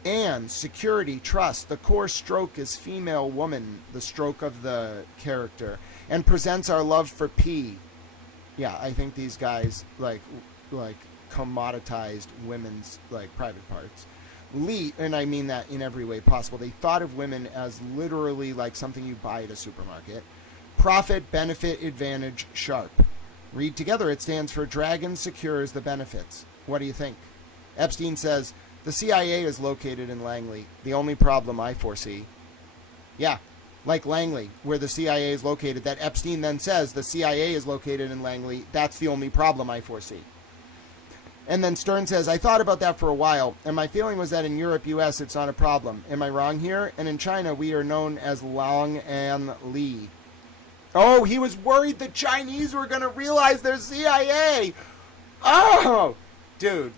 And security, trust. The core stroke is female woman, the stroke of the character. And presents our love for P. Yeah, I think these guys like commoditized women's like private parts. Li, and I mean that in every way possible. They thought of women as literally like something you buy at a supermarket. Profit, benefit, advantage, sharp. Read together, it stands for Dragon Secures the Benefits. What do you think? Epstein says, the CIA is located in Langley. The only problem I foresee. Yeah, like Langley, where the CIA is located. That Epstein then says the CIA is located in Langley. That's the only problem I foresee. And then Stern says, I thought about that for a while, and my feeling was that in Europe, US, it's not a problem. Am I wrong here? And in China, we are known as Long An Li. Oh, he was worried the Chinese were going to realize they're CIA. Oh, dude,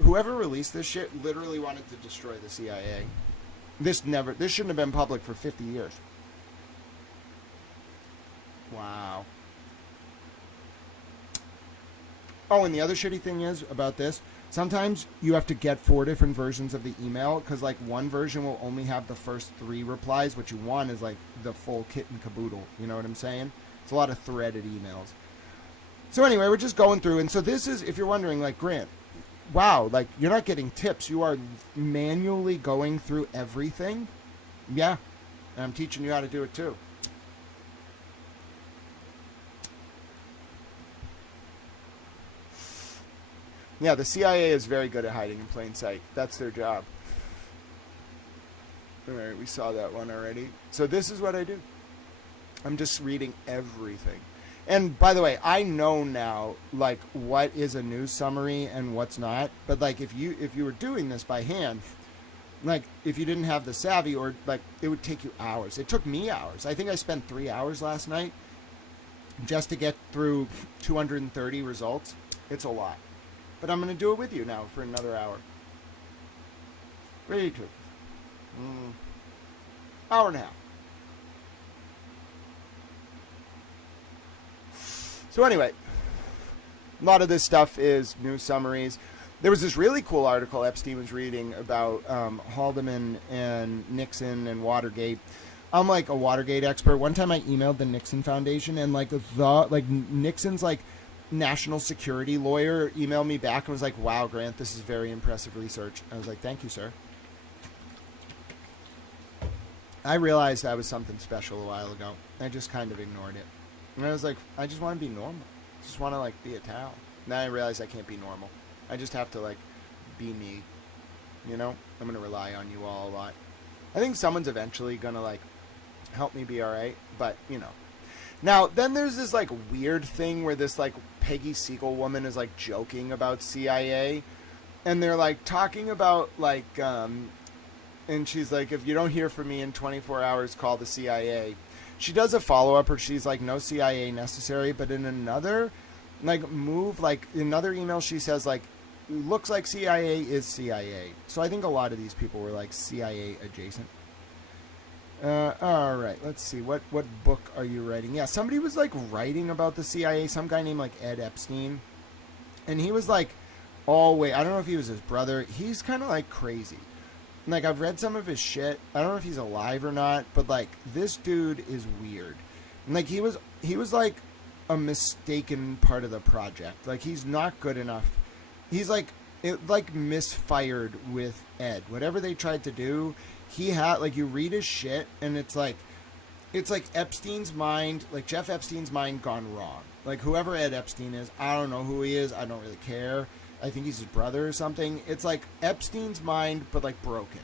whoever released this shit literally wanted to destroy the CIA. This shouldn't have been public for 50 years. Wow. Oh, and the other shitty thing is about this, sometimes you have to get 4 different versions of the email, because like one version will only have the first 3 replies. What you want is like the full kit and caboodle. You know what I'm saying? It's a lot of threaded emails. So anyway, we're just going through, and so this is, if you're wondering, like, Grant, wow, like, you're not getting tips. You are manually going through everything. Yeah, and I'm teaching you how to do it too. Yeah, the CIA is very good at hiding in plain sight. That's their job. All right, we saw that one already. So this is what I do. I'm just reading everything. And by the way, I know now like what is a news summary and what's not. But like if you were doing this by hand, like if you didn't have the savvy, or like it would take you hours. It took me hours. I think I spent 3 hours last night just to get through 230 results. It's a lot. But I'm going to do it with you now for another hour. Ready to. Hour and a half. So anyway, a lot of this stuff is news summaries. There was this really cool article Epstein was reading about Haldeman and Nixon and Watergate. I'm like a Watergate expert. One time I emailed the Nixon Foundation, and like Nixon's like national security lawyer emailed me back and was like, "Wow, Grant, this is very impressive research." I was like, "Thank you, sir." I realized I was something special a while ago. I just kind of ignored it. And I was like, I just want to be normal. I just want to like be a towel. Now I realize I can't be normal. I just have to like be me. You know? I'm going to rely on you all a lot. I think someone's eventually going to like help me be alright. But, you know. Now, then there's this like weird thing where this like Peggy Siegel woman is like joking about CIA. And they're like talking about like, and she's like, if you don't hear from me in 24 hours, call the CIA. She does a follow-up where she's like, no CIA necessary. But in another like move, like another email, she says like, looks like CIA is CIA. So I think a lot of these people were like CIA adjacent. All right, let's see. What book are you writing? Yeah, somebody was like writing about the CIA. Some guy named like Ed Epstein. And he was like, oh, wait, I don't know if he was his brother. He's kind of like crazy. Like, I've read some of his shit. I don't know if he's alive or not, but like this dude is weird. And like he was like a mistaken part of the project. Like he's not good enough. He's like misfired with Ed. Whatever they tried to do, he had like, you read his shit and it's like Epstein's mind, like Jeff Epstein's mind gone wrong. Like whoever Ed Epstein is, I don't know who he is. I don't really care. I think he's his brother or something. It's like Epstein's mind, but like broken.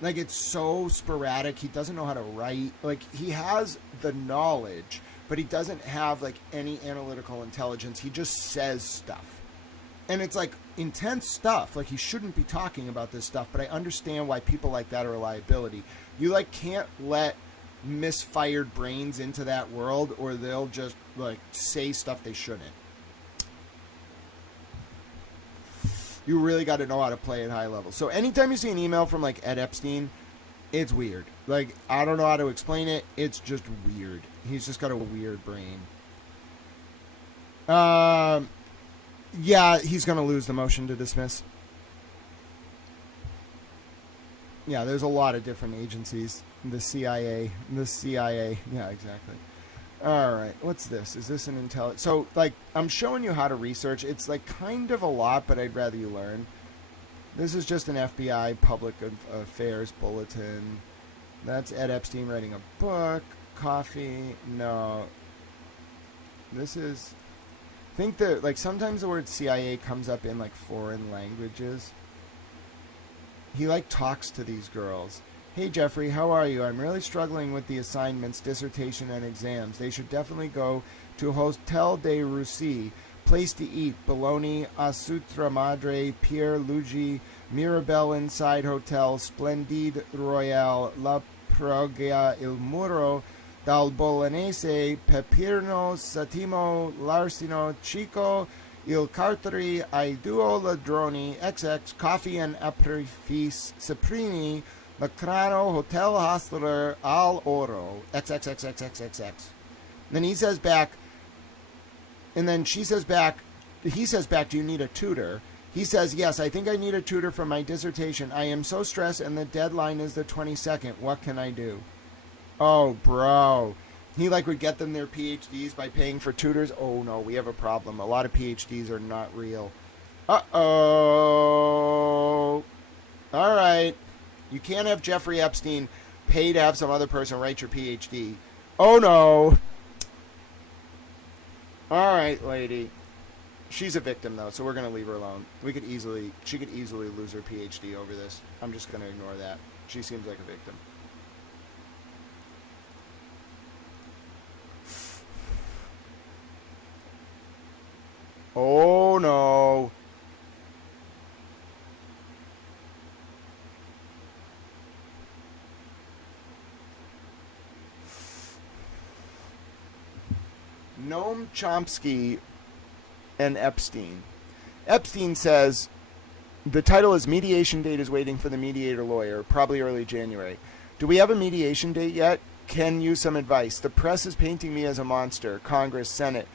Like it's so sporadic. He doesn't know how to write. Like he has the knowledge, but he doesn't have like any analytical intelligence. He just says stuff. And it's like intense stuff. Like he shouldn't be talking about this stuff, but I understand why people like that are a liability. You like can't let misfired brains into that world, or they'll just like say stuff they shouldn't. You really got to know how to play at high level. So anytime you see an email from like Ed Epstein, it's weird. Like I don't know how to explain it. It's just weird. He's just got a weird brain. Yeah, he's going to lose the motion to dismiss. Yeah, there's a lot of different agencies. The CIA. Yeah, exactly. All right, what's this? Is this an intelligence? So, like, I'm showing you how to research. It's, like, kind of a lot, but I'd rather you learn. This is just an FBI public affairs bulletin. That's Ed Epstein writing a book. Coffee. No. This is... I think that, like, sometimes the word CIA comes up in, like, foreign languages. He, like, talks to these girls. Hey, Jeffrey, how are you? I'm really struggling with the assignments, dissertation, and exams. They should definitely go to Hotel de Russie, Place to Eat, Bologna, Asutra Madre, Pierre Luigi, Mirabelle Inside Hotel, Splendide Royale, La Proga Il Muro, Dal Bolognese, Pepirno, Satimo, Larsino, Chico, Il Carteri, I Duo Ladroni, XX, Coffee and Aperitifs, Saprini, Lacrano, Hotel Hostler, Al Oro, XXXXXXX. Then he says back, and then she says back, he says back, do you need a tutor? He says, yes, I think I need a tutor for my dissertation. I am so stressed and the deadline is the 22nd. What can I do? Oh, bro. He like would get them their PhDs by paying for tutors. Oh, no, we have a problem. A lot of PhDs are not real. Uh-oh. All right. You can't have Jeffrey Epstein pay to have some other person write your PhD. Oh, no. All right, lady. She's a victim, though, so we're going to leave her alone. She could easily lose her PhD over this. I'm just going to ignore that. She seems like a victim. Oh, no. Noam Chomsky and Epstein. Epstein says the title is Mediation Date is Waiting for the Mediator Lawyer, probably early January. Do we have a mediation date yet? Can use some advice. The press is painting me as a monster. Congress, Senate.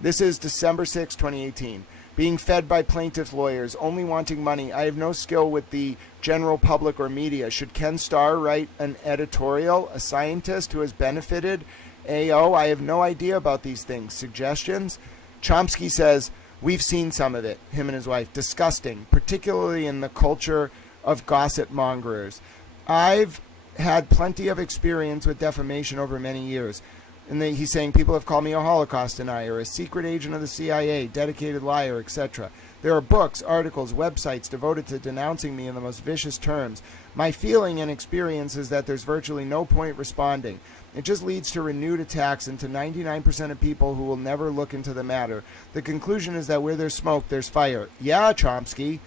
This is December 6, 2018. Being fed by plaintiff lawyers, only wanting money. I have no skill with the general public or media. Should Ken Starr write an editorial? A scientist who has benefited? AO, I have no idea about these things. Suggestions? Chomsky says, we've seen some of it, him and his wife. Disgusting, particularly in the culture of gossip mongers. I've had plenty of experience with defamation over many years. And he's saying people have called me a Holocaust denier, a secret agent of the CIA, dedicated liar, etc. There are books, articles, websites devoted to denouncing me in the most vicious terms. My feeling and experience is that there's virtually no point responding. It just leads to renewed attacks and to 99% of people who will never look into the matter. The conclusion is that where there's smoke, there's fire. Yeah, Chomsky.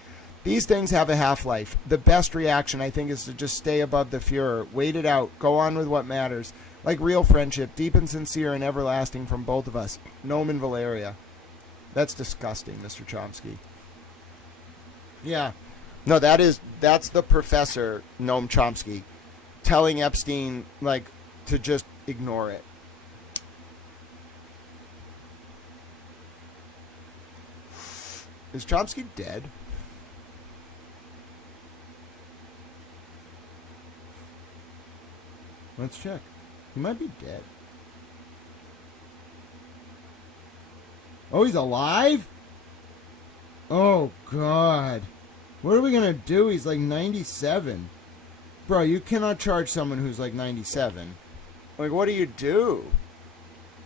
These things have a half-life. The best reaction, I think, is to just stay above the furor. Wait it out. Go on with what matters. Like real friendship, deep and sincere and everlasting from both of us. Noam and Valeria. That's disgusting, Mr. Chomsky. Yeah. No, that's the professor, Noam Chomsky, telling Epstein, like, to just ignore it. Is Chomsky dead? Let's check. He might be dead. Oh, he's alive? Oh, God. What are we going to do? He's like 97. Bro, you cannot charge someone who's like 97. Like, what do you do?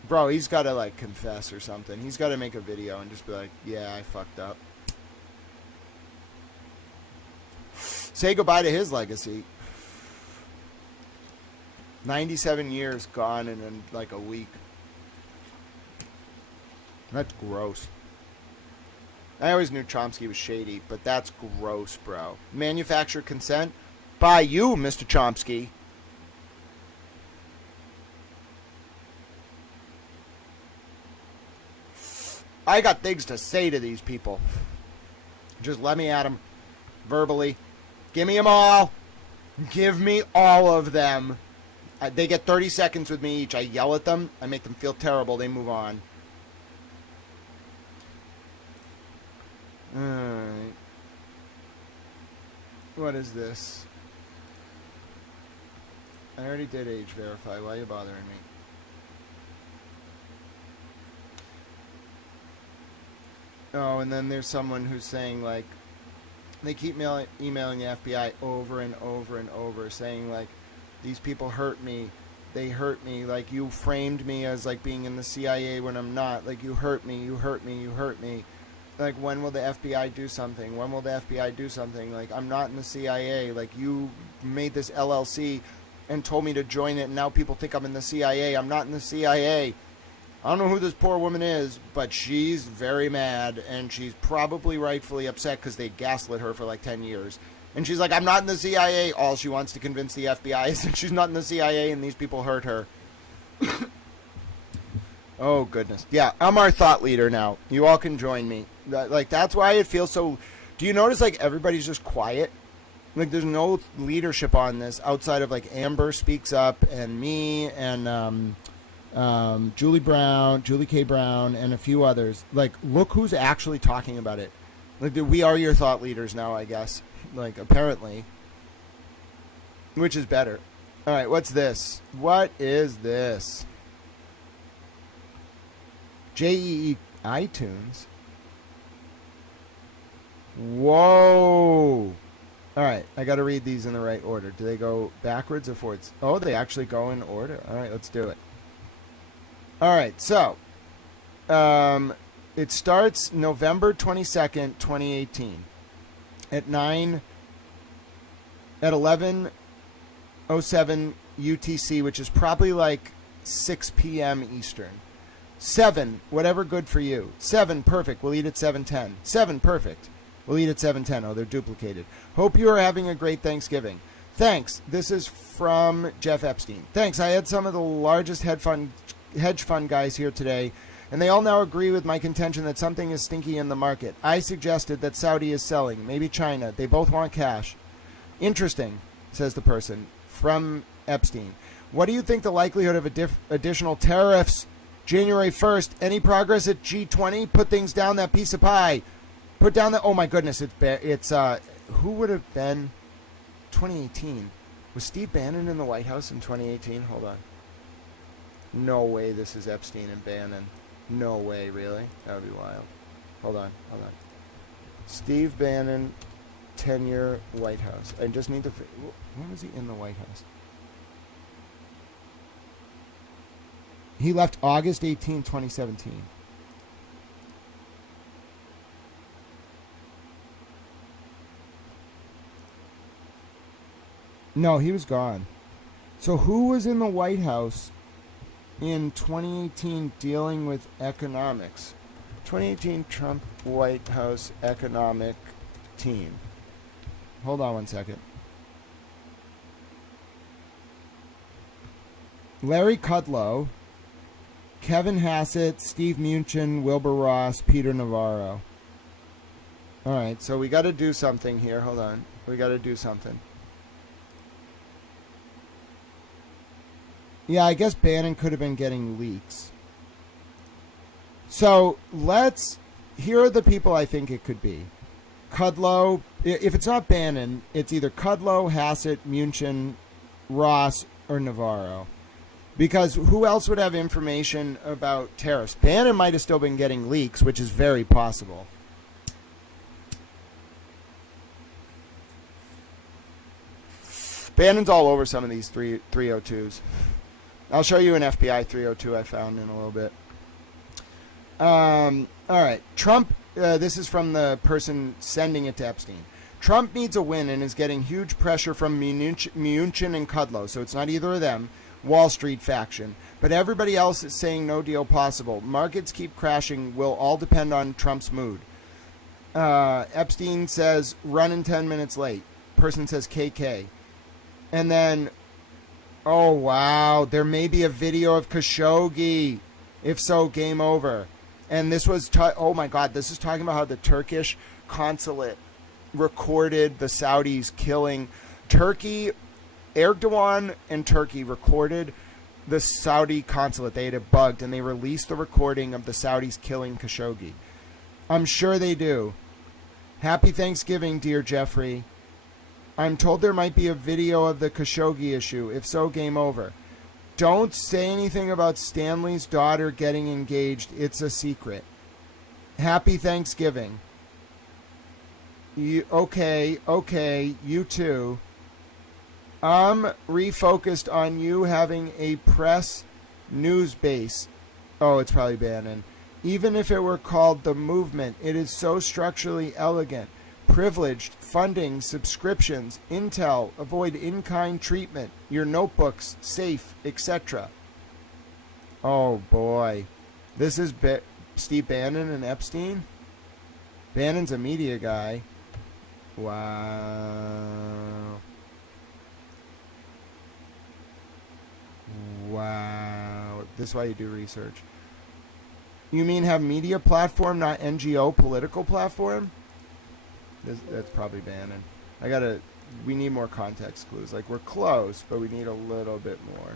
Bro, he's got to, like, confess or something. He's got to make a video and just be like, yeah, I fucked up. Say goodbye to his legacy. 97 years gone in like a week. That's gross. I always knew Chomsky was shady, but that's gross, bro. Manufacture consent? By you, Mr. Chomsky. I got things to say to these people. Just let me at them. Verbally. Give me them all. Give me all of them. They get 30 seconds with me each. I yell at them. I make them feel terrible. They move on. Alright. What is this? I already did age verify. Why are you bothering me? Oh, and then there's someone who's saying, like, they keep emailing the FBI over and over and over, saying, like, these people hurt me. They hurt me. Like, you framed me as, like, being in the CIA when I'm not. Like, you hurt me. You hurt me. You hurt me. Like, when will the FBI do something? When will the FBI do something? Like, I'm not in the CIA. Like, you made this LLC and told me to join it, and now people think I'm in the CIA. I'm not in the CIA. I don't know who this poor woman is, but she's very mad, and she's probably rightfully upset because they gaslit her for, like, 10 years. And she's like, I'm not in the CIA. All she wants to convince the FBI is that she's not in the CIA and these people hurt her. Oh, goodness. Yeah, I'm our thought leader now. You all can join me. Like, that's why it feels so... Do you notice, like, everybody's just quiet? Like, there's no leadership on this outside of, like, Amber speaks up and me and Julie K. Brown, and a few others. Like, look who's actually talking about it. Like, we are your thought leaders now, I guess. Like, apparently. Which is better. Alright, what's this? What is this? JEE iTunes? Whoa! Alright, I gotta read these in the right order. Do they go backwards or forwards? Oh, they actually go in order. Alright, let's do it. Alright, so. it starts November 22nd, 2018 at 11:07 UTC, which is probably like 6 p.m. Eastern. 7, whatever good for you. 7, perfect. We'll eat at 7:10. 7, perfect. We'll eat at 7:10. Oh, they're duplicated. Hope you are having a great Thanksgiving. Thanks. This is from Jeff Epstein. Thanks. I had some of the largest hedge fund guys here today, and they all now agree with my contention that something is stinky in the market. I suggested that Saudi is selling, maybe China. They both want cash. Interesting, says the person from Epstein. What do you think the likelihood of additional tariffs January 1st? Any progress at G20? Put things down that piece of pie. Put down the... Oh, my goodness. It's who would have been 2018? Was Steve Bannon in the White House in 2018? Hold on. No way this is Epstein and Bannon. No way, really? That would be wild. Hold on. Steve Bannon, tenure, White House. I just need to... When was he in the White House? He left August 18, 2017. No, he was gone. So who was in the White House in 2018 dealing with economics? 2018 Trump White House economic team. Hold on one second. Larry Kudlow, Kevin Hassett, Steve Mnuchin, Wilbur Ross, Peter Navarro. All right, so we got to do something here. Hold on. We got to do something. Yeah, I guess Bannon could have been getting leaks. So here are the people I think it could be. Kudlow, if it's not Bannon, it's either Kudlow, Hassett, Mnuchin, Ross, or Navarro. Because who else would have information about tariffs? Bannon might have still been getting leaks, which is very possible. Bannon's all over some of these 302s. I'll show you an FBI 302 I found in a little bit. All right. Trump, this is from the person sending it to Epstein. Trump needs a win and is getting huge pressure from Mnuchin and Kudlow, so it's not either of them, Wall Street faction. But everybody else is saying no deal possible. Markets keep crashing, will all depend on Trump's mood. Epstein says, run in 10 minutes late. Person says KK. And then... Oh, wow. There may be a video of Khashoggi. If so, game over. And this was... oh, my God. This is talking about how the Turkish consulate recorded the Saudis killing... Erdogan and Turkey recorded the Saudi consulate. They had it bugged, and they released the recording of the Saudis killing Khashoggi. I'm sure they do. Happy Thanksgiving, dear Jeffrey. I'm told there might be a video of the Khashoggi issue. If so, game over. Don't say anything about Stanley's daughter getting engaged. It's a secret. Happy Thanksgiving. Okay, you too. I'm refocused on you having a press news base. Oh, it's probably Bannon. Even if it were called the movement, it is so structurally elegant. Privileged, funding, subscriptions, intel, avoid in-kind treatment, your notebooks, safe, etc. Oh boy. This is Steve Bannon and Epstein? Bannon's a media guy. Wow. Wow. This is why you do research. You mean have media platform, not NGO political platform? That's probably Bannon. We need more context clues. Like, we're close, but we need a little bit more.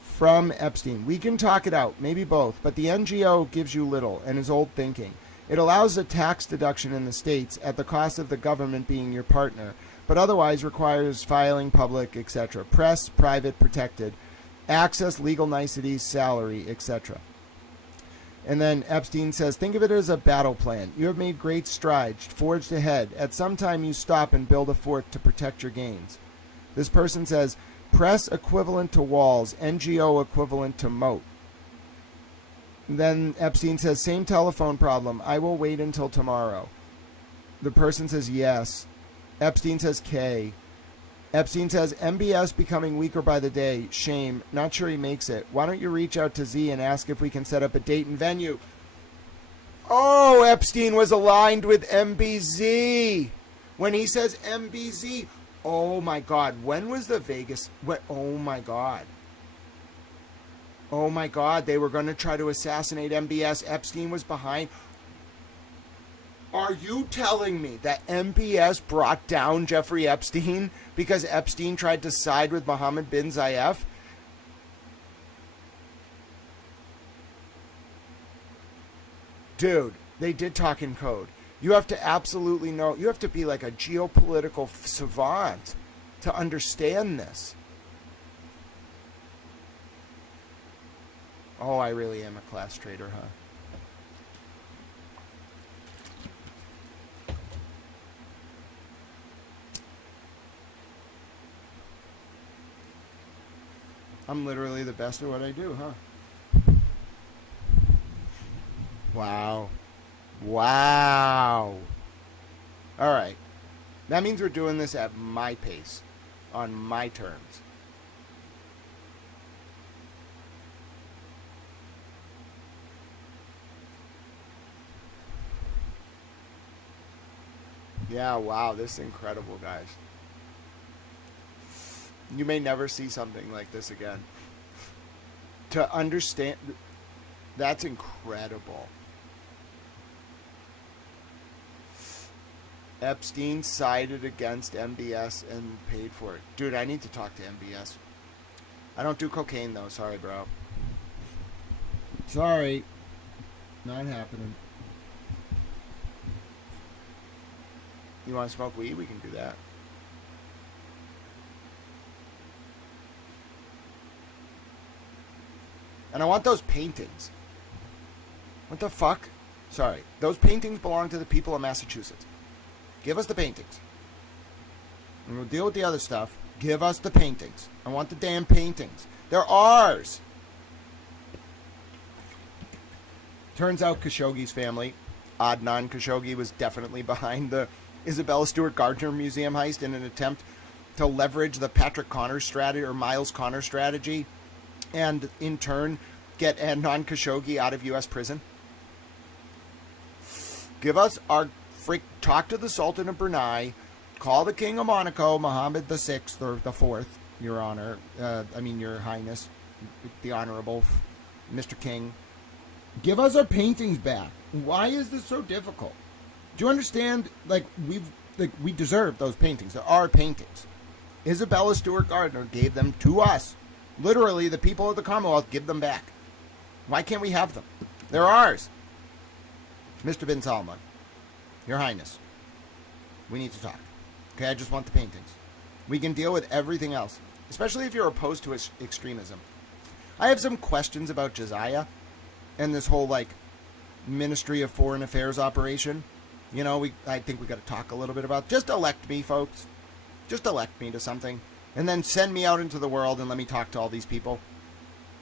From Epstein. We can talk it out, maybe both, but the NGO gives you little and is old thinking. It allows a tax deduction in the States at the cost of the government being your partner, but otherwise requires filing public, etc. Press, private, protected, access, legal niceties, salary, etc. And then Epstein says, think of it as a battle plan. You have made great strides, forged ahead. At some time you stop and build a fort to protect your gains. This person says, Press equivalent to walls. NGO equivalent to moat. Then Epstein says, same telephone problem. I will wait until tomorrow. The person says yes. Epstein says K. Epstein says, MBS becoming weaker by the day. Shame. Not sure he makes it. Why don't you reach out to Z and ask if we can set up a date and venue? Oh, Epstein was aligned with MBZ. When he says MBZ, oh my God. When was the Vegas? Oh my God. Oh my God. They were going to try to assassinate MBS. Epstein was behind. Are you telling me that MBS brought down Jeffrey Epstein because Epstein tried to side with Mohammed bin Zayed? Dude, they did talk in code. You have to absolutely know. You have to be like a geopolitical savant to understand this. Oh, I really am a class traitor, huh? I'm literally the best at what I do, huh? Wow. Wow. All right. That means we're doing this at my pace, on my terms. Yeah, wow, this is incredible, guys. You may never see something like this again. To understand, that's incredible. Epstein sided against MBS and paid for it. Dude, I need to talk to MBS. I don't do cocaine, though. Sorry, bro. Sorry. Not happening. You want to smoke weed? We can do that. And I want those paintings. What the fuck? Sorry. Those paintings belong to the people of Massachusetts. Give us the paintings. And we'll deal with the other stuff. Give us the paintings. I want the damn paintings. They're ours. Turns out Khashoggi's family, Adnan Khashoggi, was definitely behind the Isabella Stewart Gardner Museum heist in an attempt to leverage the Patrick Connors strategy or Miles Connors strategy and in turn get Adnan Khashoggi out of U.S. prison. Give us our talk to the Sultan of Brunei, call the King of Monaco, Mohammed the Sixth or the Fourth, Your Honor, Your Highness, the Honorable Mr. King. Give us our paintings back. Why is this so difficult? Do you understand? We deserve those paintings. They're our paintings. Isabella Stewart Gardner gave them to us. Literally, the people of the Commonwealth give them back. Why can't we have them? They're ours. Mr. Bin Salman, Your Highness, we need to talk. Okay, I just want the paintings. We can deal with everything else, especially if you're opposed to extremism. I have some questions about Josiah and this whole, Ministry of Foreign Affairs operation. I think we got to talk a little bit about. Just elect me, folks. Just elect me to something. And then send me out into the world and let me talk to all these people.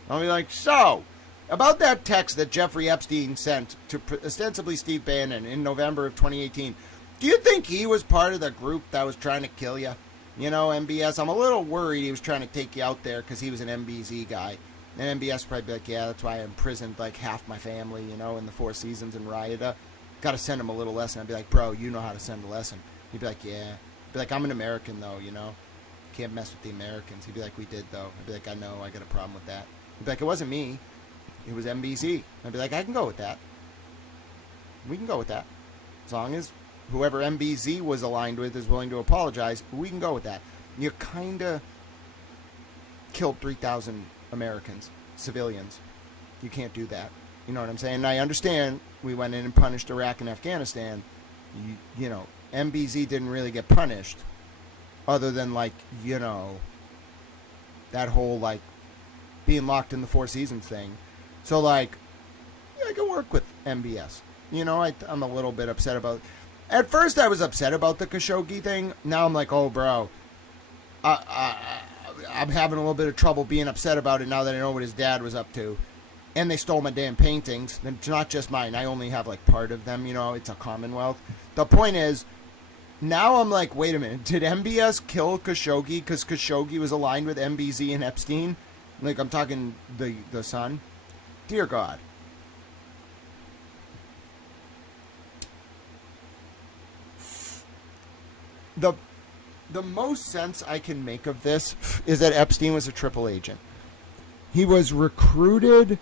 I'll be like, so, about that text that Jeffrey Epstein sent to ostensibly Steve Bannon in November of 2018, do you think he was part of the group that was trying to kill you? MBS, I'm a little worried he was trying to take you out there because he was an MBZ guy. And MBS would probably be like, yeah, that's why I imprisoned half my family, in the Four Seasons and Riota. Got to send him a little lesson. I'd be like, bro, you know how to send a lesson. He'd be like, yeah. I'd be like, I'm an American, though, Can't mess with the Americans. He'd be like, we did, though. I'd be like, I know, I got a problem with that. He'd be like, it wasn't me. It was MBZ. I'd be like, I can go with that. We can go with that. As long as whoever MBZ was aligned with is willing to apologize, we can go with that. You kind of killed 3,000 Americans, civilians. You can't do that. You know what I'm saying? And I understand we went in and punished Iraq and Afghanistan. MBZ didn't really get punished other than, that whole, being locked in the Four Seasons thing. So, I can work with MBS. I'm a little bit upset about... At first, I was upset about the Khashoggi thing. Now I'm like, oh, bro. I'm having a little bit of trouble being upset about it now that I know what his dad was up to. And they stole my damn paintings. It's not just mine. I only have like part of them, it's a Commonwealth. The point is, now I'm like, wait a minute. Did MBS kill Khashoggi because Khashoggi was aligned with MBZ and Epstein? Like, I'm talking the son. Dear God. The most sense I can make of this is that Epstein was a triple agent. He was recruited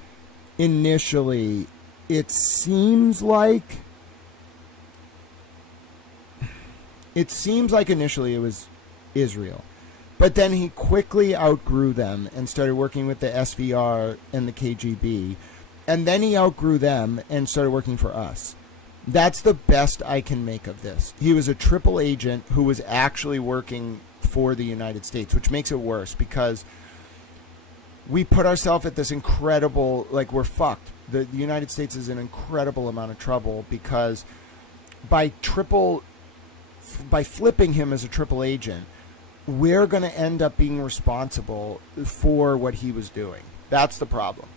initially. It seems like initially it was Israel. But then he quickly outgrew them and started working with the SVR and the KGB. And then he outgrew them and started working for us. That's the best I can make of this. He was a triple agent who was actually working for the United States, which makes it worse because we put ourselves at this incredible, like, we're fucked. The United States is in an incredible amount of trouble because by flipping him as a triple agent, we're going to end up being responsible for what he was doing. That's the problem.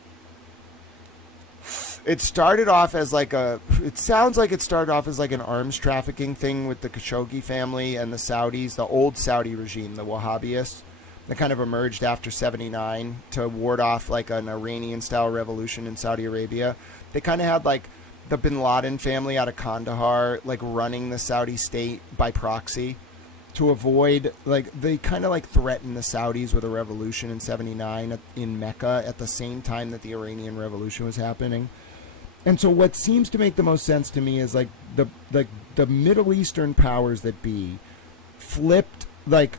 It started off as it sounds like it started off as like an arms trafficking thing with the Khashoggi family and the Saudis, the old Saudi regime, the Wahhabists, that kind of emerged after 79 to ward off like an Iranian-style revolution in Saudi Arabia. They kind of had like the bin Laden family out of Kandahar, like running the Saudi state by proxy to avoid, like, they kind of like threatened the Saudis with a revolution in 79 in Mecca at the same time that the Iranian revolution was happening. And so what seems to make the most sense to me is like the Middle Eastern powers that be flipped like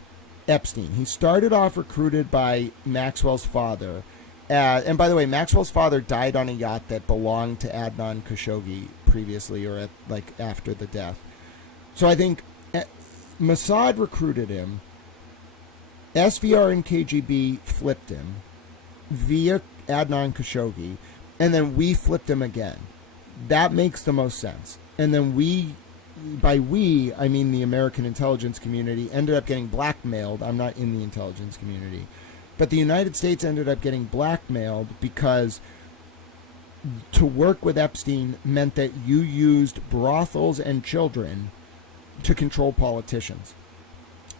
Epstein. He started off recruited by Maxwell's father. And by the way, Maxwell's father died on a yacht that belonged to Adnan Khashoggi previously or after the death. So I think Mossad recruited him. SVR and KGB flipped him via Adnan Khashoggi. And then we flipped him again. That makes the most sense. And then by we, I mean the American intelligence community, ended up getting blackmailed. I'm not in the intelligence community. But the United States ended up getting blackmailed because to work with Epstein meant that you used brothels and children to control politicians.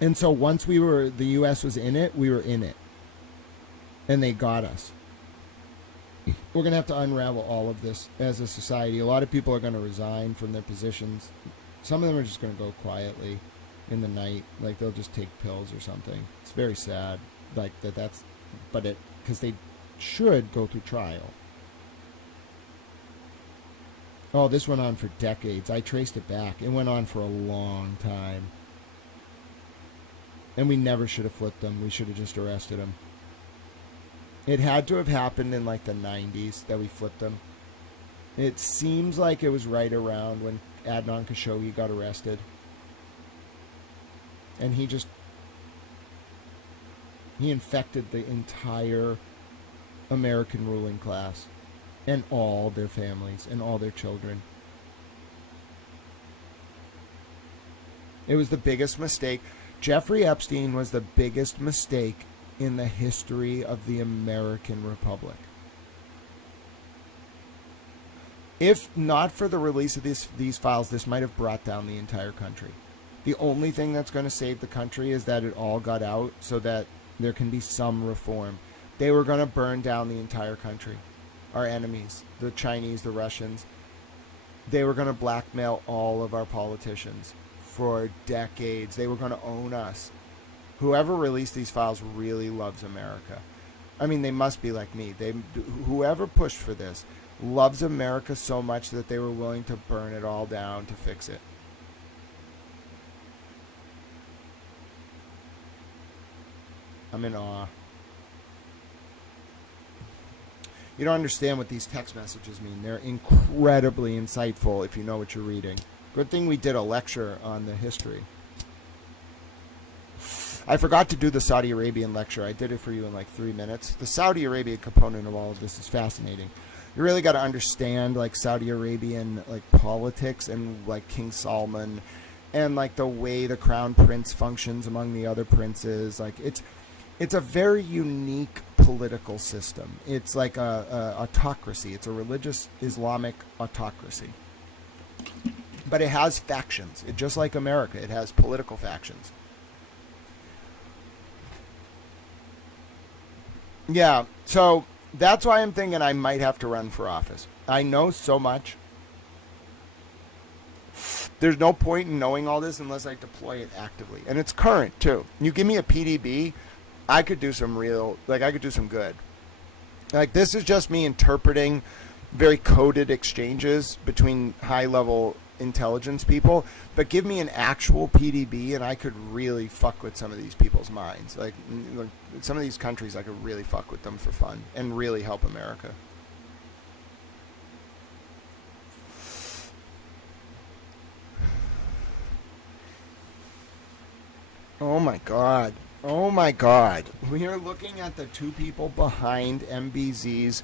And so once the U.S. was in it, we were in it. And they got us. We're going to have to unravel all of this as a society. A lot of people are going to resign from their positions. Some of them are just going to go quietly in the night. Like, they'll just take pills or something. It's very sad. Like, because they should go through trial. Oh, this went on for decades. I traced it back. It went on for a long time. And we never should have flipped them. We should have just arrested them. It had to have happened in like the 90s that we flipped them. It seems like it was right around when Adnan Khashoggi got arrested. And he infected the entire American ruling class and all their families and all their children. It was the biggest mistake. Jeffrey Epstein was the biggest mistake in the history of the American Republic. If not for the release of these files, this might have brought down the entire country. The only thing that's going to save the country is that it all got out so that there can be some reform. They were going to burn down the entire country. Our enemies, the Chinese, the Russians, they were going to blackmail all of our politicians for decades. They were going to own us. Whoever released these files really loves America. I mean, they must be like me. Whoever pushed for this loves America so much that they were willing to burn it all down to fix it. I'm in awe. You don't understand what these text messages mean. They're incredibly insightful if you know what you're reading. Good thing we did a lecture on the history. I forgot to do the Saudi Arabian lecture. I did it for you in like 3 minutes. The Saudi Arabia component of all of this is fascinating. You really got to understand like Saudi Arabian like politics and like King Salman and like the way the crown prince functions among the other princes. Like It's a very unique political system. It's like a autocracy. It's a religious Islamic autocracy. But it has factions. Just like America, it has political factions. Yeah, so that's why I'm thinking I might have to run for office. I know so much. There's no point in knowing all this unless I deploy it actively. And it's current, too. You give me a PDB, I could do some I could do some good. Like, this is just me interpreting very coded exchanges between high-level intelligence people, but give me an actual PDB and I could really fuck with some of these people's minds. Like some of these countries, I could really fuck with them for fun and really help America. Oh my God. Oh my God. We are looking at the two people behind MBZ's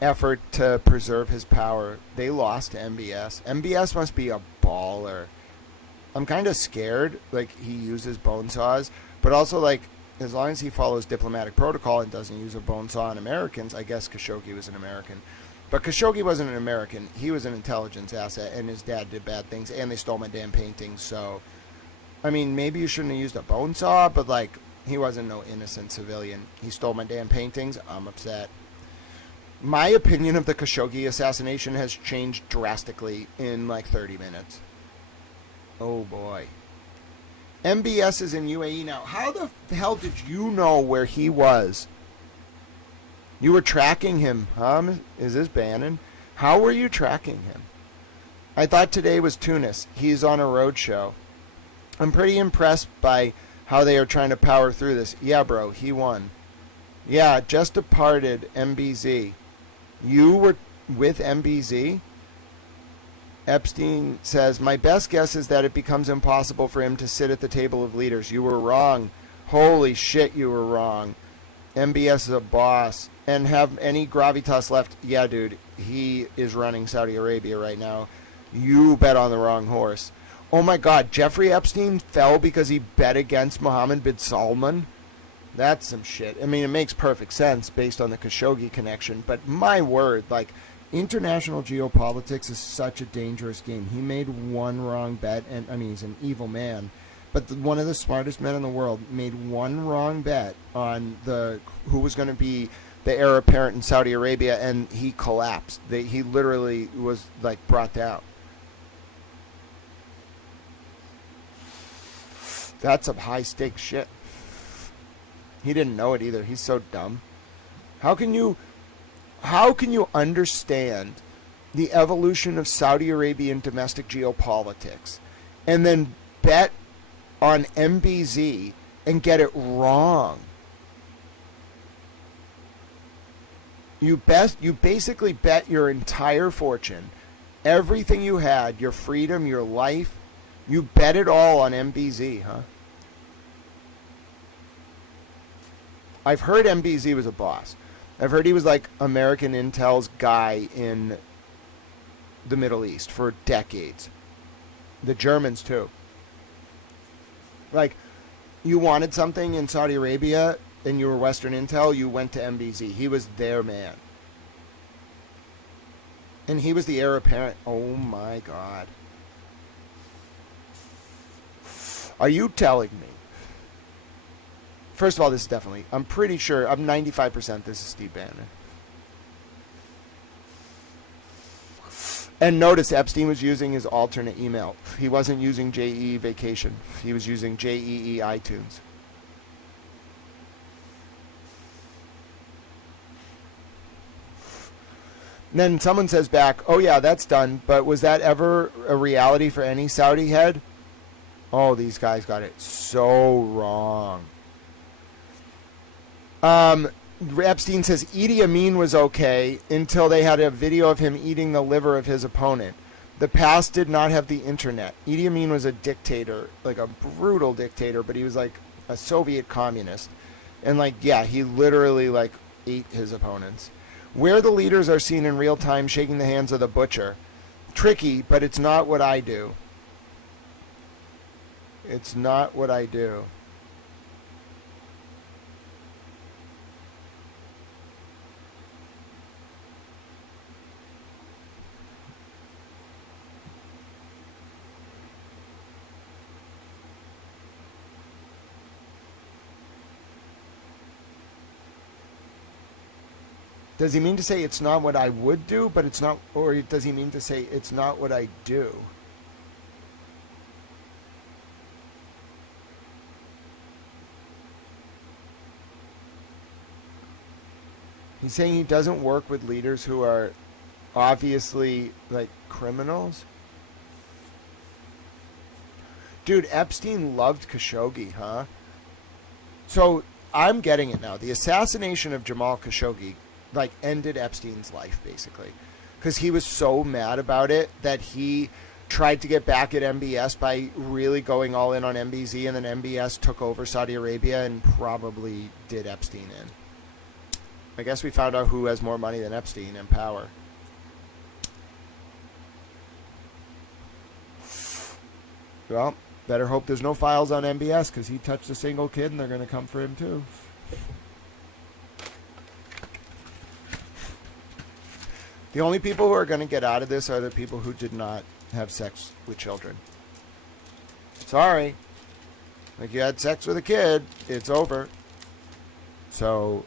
effort to preserve his power. They lost to MBS. MBS must be a baller. I'm kind of scared, like, he uses bone saws, but also, like, as long as he follows diplomatic protocol and doesn't use a bone saw on Americans. I guess Khashoggi was an American. But Khashoggi wasn't an American. He was an intelligence asset, and his dad did bad things, and they stole my damn paintings, so... I mean, maybe you shouldn't have used a bone saw, but, like, he wasn't no innocent civilian. He stole my damn paintings. I'm upset. My opinion of the Khashoggi assassination has changed drastically in like 30 minutes. Oh boy. MBS is in UAE now. How the hell did you know where he was? You were tracking him, huh? Is this Bannon? How were you tracking him? I thought today was Tunis. He's on a road show. I'm pretty impressed by how they are trying to power through this. Yeah, bro, he won. Yeah, just departed MBZ. You were with MBZ? Epstein says, my best guess is that it becomes impossible for him to sit at the table of leaders. You were wrong. Holy shit, you were wrong. MBS is a boss. And have any gravitas left? Yeah, dude. He is running Saudi Arabia right now. You bet on the wrong horse. Oh my God, Jeffrey Epstein fell because he bet against Mohammed bin Salman? That's some shit. I mean, it makes perfect sense based on the Khashoggi connection, but my word, like, international geopolitics is such a dangerous game. He made one wrong bet, and I mean, he's an evil man, but one of the smartest men in the world made one wrong bet on who was going to be the heir apparent in Saudi Arabia, and he collapsed. He literally was, like, brought down. That's some high-stakes shit. He didn't know it either. He's so dumb. How can you understand the evolution of Saudi Arabian domestic geopolitics and then bet on MBZ and get it wrong? You basically bet your entire fortune, everything you had, your freedom, your life, you bet it all on MBZ, huh? I've heard MBZ was a boss. I've heard he was like American Intel's guy in the Middle East for decades. The Germans, too. Like, you wanted something in Saudi Arabia and you were Western Intel, you went to MBZ. He was their man. And he was the heir apparent. Oh, my God. Are you telling me? First of all, this is definitely, I'm pretty sure, I'm 95% this is Steve Bannon. And notice Epstein was using his alternate email. He wasn't using JEE Vacation. He was using JEE iTunes. And then someone says back, oh yeah, that's done, but was that ever a reality for any Saudi head? Oh, these guys got it so wrong. Epstein says Idi Amin was okay until they had a video of him eating the liver of his opponent. The past did not have the internet. Idi Amin was a dictator, like a brutal dictator, but he was like a Soviet communist. And like, yeah, he literally like ate his opponents. Where the leaders are seen in real time shaking the hands of the butcher. Tricky, but it's not what I do. It's not what I do. Does he mean to say it's not what I would do, but it's not, or does he mean to say it's not what I do? He's saying he doesn't work with leaders who are obviously like criminals. Dude, Epstein loved Khashoggi, huh? So I'm getting it now. The assassination of Jamal Khashoggi like ended Epstein's life basically, because he was so mad about it that he tried to get back at MBS by really going all in on MBZ, and then MBS took over Saudi Arabia and probably did Epstein in. I guess we found out who has more money than Epstein and power. Well, better hope there's no files on MBS, because he touched a single kid and they're going to come for him too. The only people who are going to get out of this are the people who did not have sex with children. Sorry. Like, you had sex with a kid, it's over. So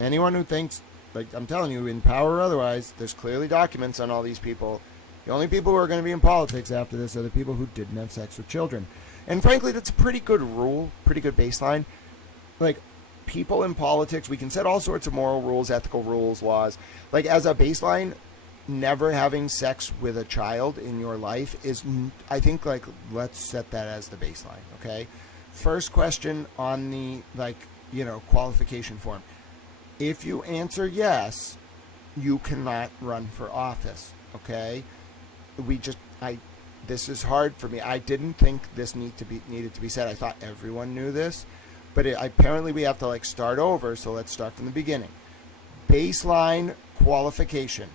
anyone who thinks, like I'm telling you, in power or otherwise, there's clearly documents on all these people. The only people who are going to be in politics after this are the people who didn't have sex with children. And frankly, that's a pretty good rule, pretty good baseline. Like, people in politics, we can set all sorts of moral rules, ethical rules, laws. Like, as a baseline, never having sex with a child in your life is, I think, like, let's set that as the baseline, okay? First question on the, like, you know, qualification form. If you answer yes, you cannot run for office, okay? This is hard for me. I didn't think this needed to be said. I thought everyone knew this, but apparently we have to like start over. So let's start from the beginning. Baseline qualification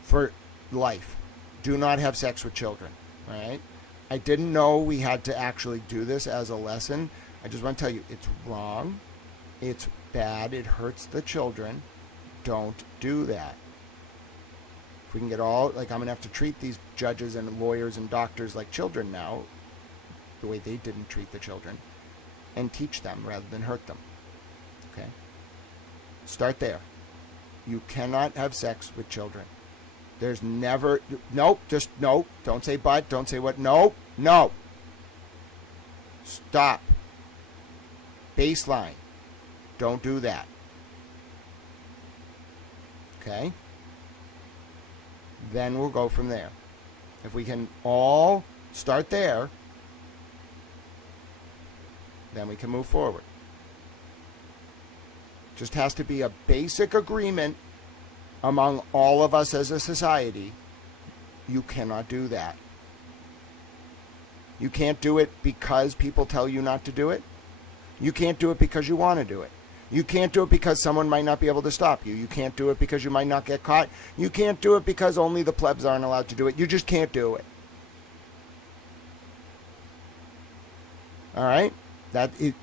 for life: do not have sex with children. All right. I didn't know we had to actually do this as a lesson. I just want to tell you, it's wrong. It's bad. It hurts the children. Don't do that. If we can get all, like, I'm going to have to treat these judges and lawyers and doctors like children now, the way they didn't treat the children, and teach them rather than hurt them. Okay? Start there. You cannot have sex with children. There's never, nope, just no. Don't say but, don't say what, no. Stop. Baseline. Don't do that. Okay? Then we'll go from there. If we can all start there, then we can move forward. Just has to be a basic agreement among all of us as a society. You cannot do that. You can't do it because people tell you not to do it. You can't do it because you want to do it. You can't do it because someone might not be able to stop you. You can't do it because you might not get caught. You can't do it because only the plebs aren't allowed to do it. You just can't do it. All right?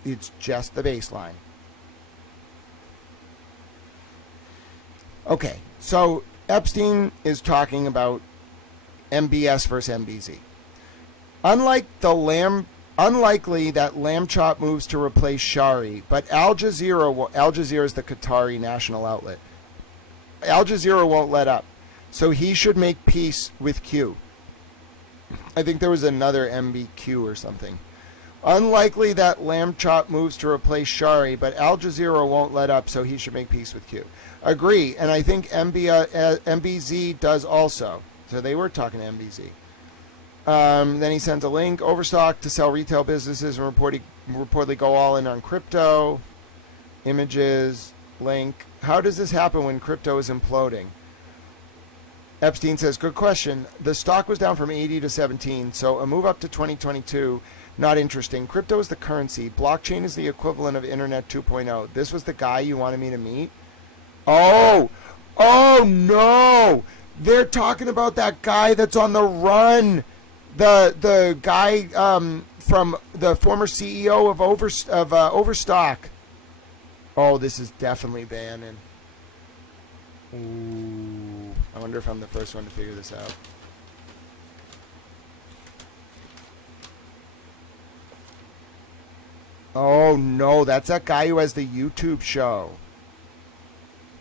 It's just the baseline. Okay, so Epstein is talking about MBS versus MBZ. Unlikely that lamb chop moves to replace Shari, but Al Jazeera is the Qatari national outlet. Al Jazeera won't let up, so he should make peace with Q. I think there was another MBQ or something. Unlikely that lamb chop moves to replace Shari, but Al Jazeera won't let up, so he should make peace with Q. Agree, and I think MBZ does also. So they were talking to MBZ. Then he sends a link. Overstock to sell retail businesses and reportedly go all in on crypto. Images. Link. How does this happen when crypto is imploding? Epstein says, good question. The stock was down from 80 to 17, so a move up to 2022, not interesting. Crypto is the currency. Blockchain is the equivalent of Internet 2.0. This was the guy you wanted me to meet? Oh no! They're talking about that guy that's on the run. The guy from the former CEO of Overstock. Oh, this is definitely Bannon. Ooh, I wonder if I'm the first one to figure this out. Oh no, that's that guy who has the YouTube show.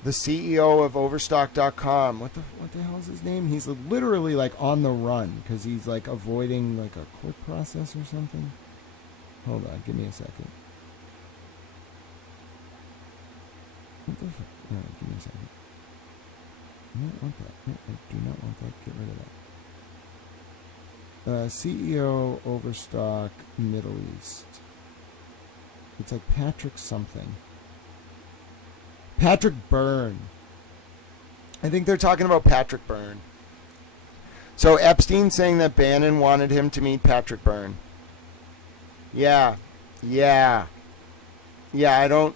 the CEO of Overstock.com. What the hell is his name? He's literally like on the run because he's like avoiding like a court process or something. Hold on, give me a second. What the fuck? No, give me a second. I don't want that. No, I do not want that. Get rid of that. CEO Overstock Middle East. It's like Patrick something. Patrick Byrne. I think they're talking about Patrick Byrne. So Epstein saying that Bannon wanted him to meet Patrick Byrne. Yeah. I don't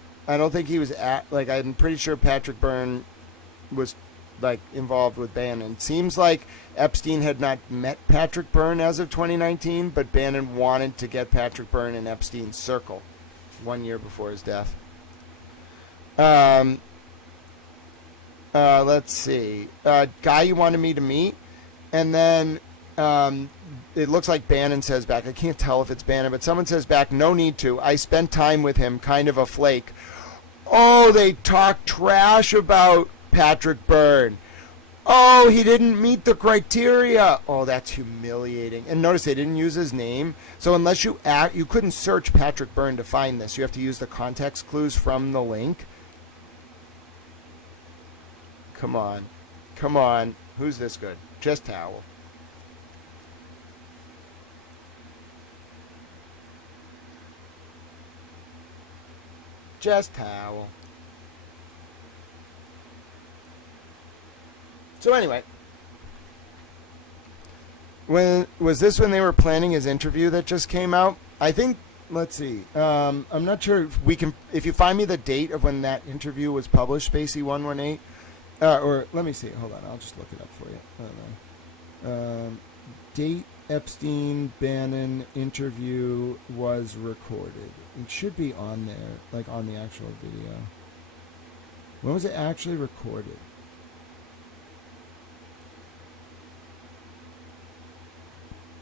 think he was I'm pretty sure Patrick Byrne was like involved with Bannon. Seems like Epstein had not met Patrick Byrne as of 2019, but Bannon wanted to get Patrick Byrne in Epstein's circle 1 year before his death. Let's see. Guy you wanted me to meet, and then it looks like Bannon says back. I can't tell if it's Bannon, but someone says back, no need to. I spent time with him, kind of a flake. Oh, they talk trash about Patrick Byrne. Oh, he didn't meet the criteria. Oh, that's humiliating. And notice they didn't use his name. So unless you couldn't search Patrick Byrne to find this. You have to use the context clues from the link. Come on. Who's this good? Just Towel. Just Towel. So anyway, when they were planning his interview that just came out? I think. Let's see. I'm not sure if you find me the date of when that interview was published, Spacey 118. Or let me see. Hold on. I'll just look it up for you. I don't know. Date Epstein Bannon interview was recorded. It should be on there, like on the actual video. When was it actually recorded?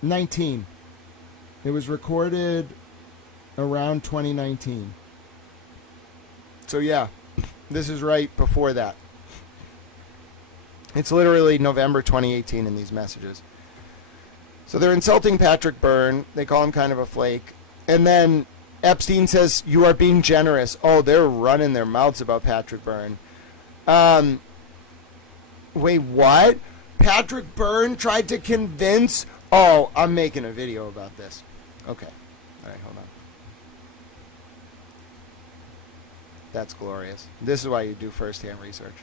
'19. It was recorded around 2019. So yeah, this is right before that. It's literally November 2018 in these messages. So they're insulting Patrick Byrne. They call him kind of a flake. And then Epstein says, you are being generous. Oh, they're running their mouths about Patrick Byrne. Wait, what? Patrick Byrne tried to convince... Oh, I'm making a video about this. Okay. All right, hold on. That's glorious. This is why you do first-hand research.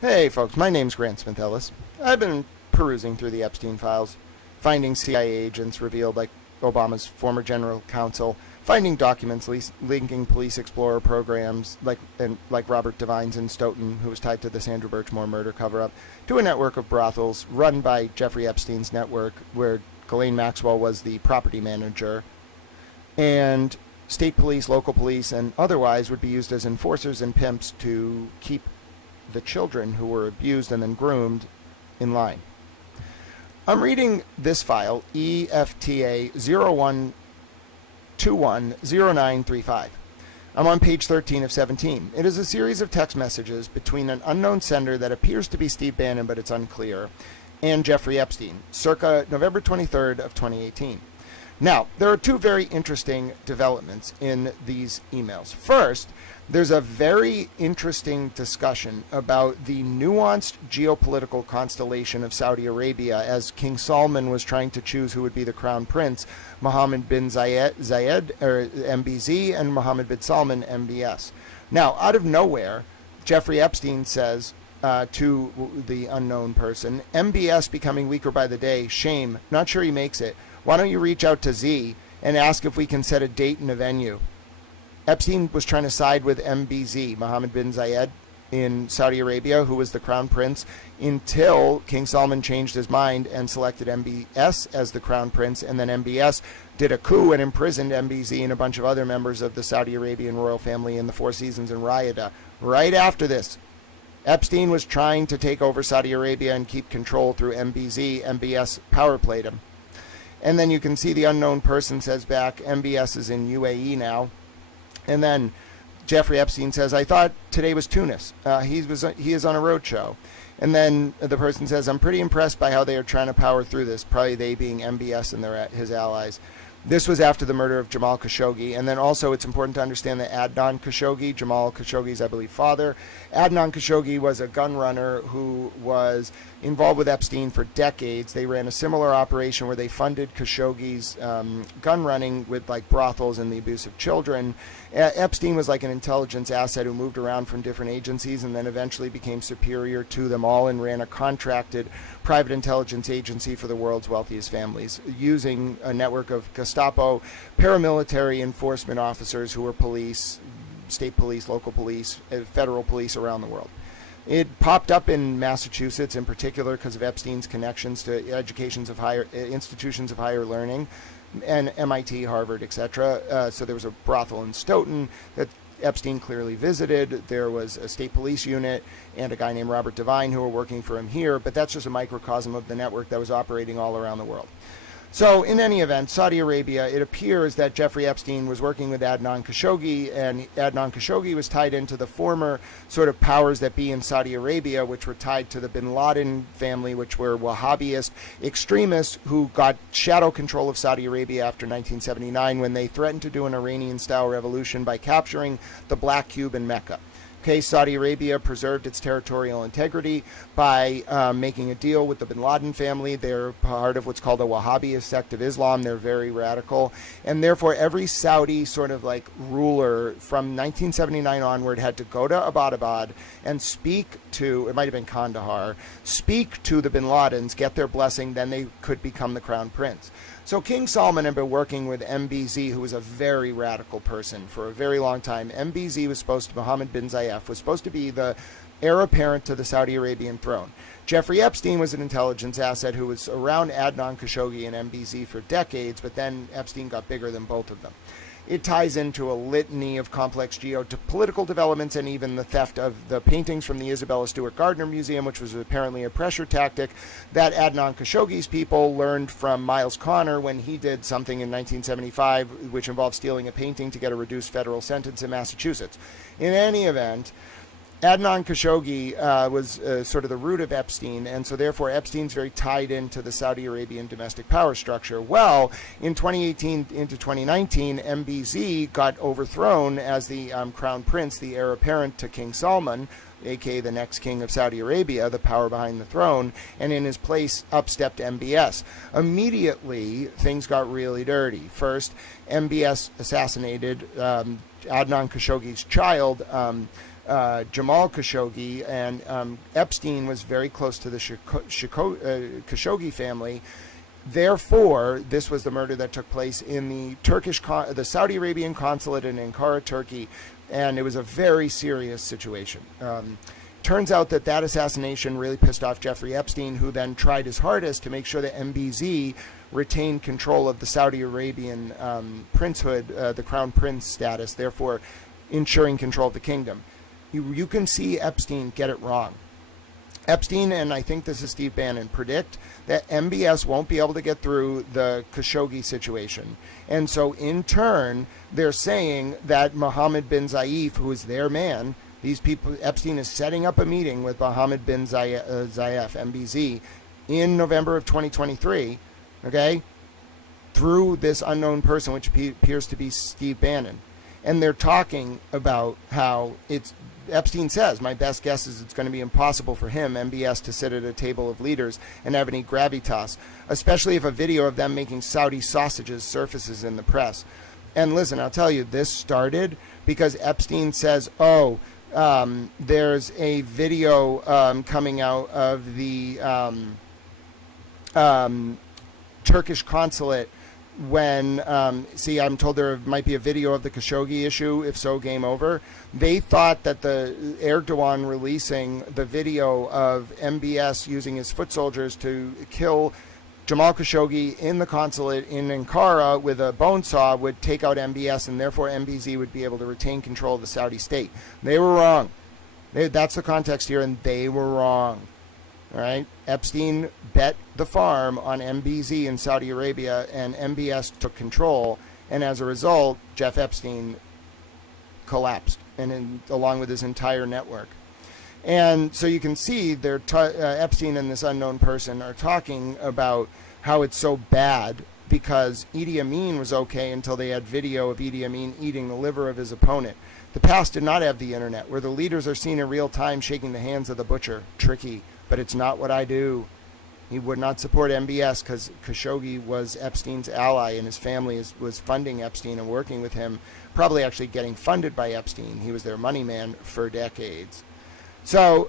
Hey, folks. My name's Grant Smith Ellis. I've been perusing through the Epstein files, finding CIA agents revealed like Obama's former general counsel, finding documents linking police explorer programs like Robert Devine's in Stoughton, who was tied to the Sandra Birchmore murder cover-up, to a network of brothels run by Jeffrey Epstein's network, where Ghislaine Maxwell was the property manager, and state police, local police, and otherwise would be used as enforcers and pimps to keep the children who were abused and then groomed in line. I'm reading this file, EFTA 01210935. I'm on page 13 of 17. It is a series of text messages between an unknown sender that appears to be Steve Bannon, but it's unclear, and Jeffrey Epstein, circa November 23rd of 2018. Now, there are two very interesting developments in these emails. First, there's a very interesting discussion about the nuanced geopolitical constellation of Saudi Arabia as King Salman was trying to choose who would be the crown prince, Mohammed bin Zayed, or MBZ, and Mohammed bin Salman, MBS. Now, out of nowhere, Jeffrey Epstein says to the unknown person, MBS becoming weaker by the day, shame, not sure he makes it. Why don't you reach out to Z and ask if we can set a date and a venue? Epstein was trying to side with MBZ, Mohammed bin Zayed, in Saudi Arabia, who was the crown prince, until King Salman changed his mind and selected MBS as the crown prince, and then MBS did a coup and imprisoned MBZ and a bunch of other members of the Saudi Arabian royal family in the Four Seasons in Riyadh. Right after this, Epstein was trying to take over Saudi Arabia and keep control through MBZ. MBS power played him. And then you can see the unknown person says back, MBS is in UAE now. And then Jeffrey Epstein says, I thought today was Tunis. He is on a road show. And then the person says, I'm pretty impressed by how they are trying to power through this, probably they being MBS and his allies. This was after the murder of Jamal Khashoggi. And then also it's important to understand that Adnan Khashoggi, Jamal Khashoggi's, I believe, father, Adnan Khashoggi was a gun runner who was involved with Epstein for decades. They ran a similar operation where they funded Khashoggi's gun running with like brothels and the abuse of children. Epstein was like an intelligence asset who moved around from different agencies and then eventually became superior to them all and ran a contracted private intelligence agency for the world's wealthiest families, using a network of Gestapo paramilitary enforcement officers who were police, state police, local police, federal police around the world. It popped up in Massachusetts in particular because of Epstein's connections to institutions of higher learning, and MIT, Harvard, etc. So there was a brothel in Stoughton that Epstein clearly visited. There was a state police unit and a guy named Robert Devine who were working for him here, but that's just a microcosm of the network that was operating all around the world. So in any event, Saudi Arabia, it appears that Jeffrey Epstein was working with Adnan Khashoggi, and Adnan Khashoggi was tied into the former sort of powers that be in Saudi Arabia, which were tied to the bin Laden family, which were Wahhabist extremists who got shadow control of Saudi Arabia after 1979 when they threatened to do an Iranian-style revolution by capturing the Black Cube in Mecca. Okay, Saudi Arabia preserved its territorial integrity by making a deal with the bin Laden family. They're part of what's called a Wahhabist sect of Islam. They're very radical. And therefore, every Saudi sort of like ruler from 1979 onward had to go to Abbottabad and speak to, it might have been Kandahar, speak to the bin Ladens, get their blessing, then they could become the crown prince. So King Salman had been working with MBZ, who was a very radical person for a very long time. MBZ was supposed to, Mohammed bin Zayed, was supposed to be the heir apparent to the Saudi Arabian throne. Jeffrey Epstein was an intelligence asset who was around Adnan Khashoggi and MBZ for decades, but then Epstein got bigger than both of them. It ties into a litany of complex geopolitical developments and even the theft of the paintings from the Isabella Stewart Gardner Museum, which was apparently a pressure tactic that Adnan Khashoggi's people learned from Miles Connor when he did something in 1975, which involved stealing a painting to get a reduced federal sentence in Massachusetts. In any event, Adnan Khashoggi was sort of the root of Epstein, and so therefore Epstein's very tied into the Saudi Arabian domestic power structure. Well, in 2018 into 2019, MBZ got overthrown as the crown prince, the heir apparent to King Salman, aka the next king of Saudi Arabia, the power behind the throne, and in his place up stepped MBS. Immediately, things got really dirty. First, MBS assassinated Adnan Khashoggi's child, Jamal Khashoggi, and Epstein was very close to the Khashoggi family. Therefore, this was the murder that took place in the Saudi Arabian consulate in Ankara, Turkey, and it was a very serious situation. Turns out that assassination really pissed off Jeffrey Epstein, who then tried his hardest to make sure that MBZ retained control of the Saudi Arabian princehood, the crown prince status, therefore ensuring control of the kingdom. You can see Epstein get it wrong. Epstein, and I think this is Steve Bannon, predict that MBS won't be able to get through the Khashoggi situation. And so in turn, they're saying that Mohammed bin Zayed, who is their man, these people, Epstein is setting up a meeting with Mohammed bin Zayed, MBZ, in November of 2023, okay, through this unknown person, which appears to be Steve Bannon. And they're talking about how Epstein says, my best guess is it's going to be impossible for him, MBS, to sit at a table of leaders and have any gravitas, especially if a video of them making Saudi sausages surfaces in the press. And listen, I'll tell you, this started because Epstein says, there's a video coming out of the Turkish consulate when, I'm told there might be a video of the Khashoggi issue, if so, game over. They thought that the Erdogan releasing the video of MBS using his foot soldiers to kill Jamal Khashoggi in the consulate in Ankara with a bone saw would take out MBS, and therefore MBZ would be able to retain control of the Saudi state. They were wrong. That's the context here, and they were wrong. All right. Epstein bet the farm on MBZ in Saudi Arabia, and MBS took control. And as a result, Jeff Epstein collapsed, along with his entire network. And so you can see Epstein and this unknown person are talking about how it's so bad because Idi Amin was okay until they had video of Idi Amin eating the liver of his opponent. The past did not have the internet, where the leaders are seen in real time shaking the hands of the butcher. Tricky, but it's not what I do. He would not support MBS because Khashoggi was Epstein's ally, and his family was funding Epstein and working with him, probably actually getting funded by Epstein. He was their money man for decades. So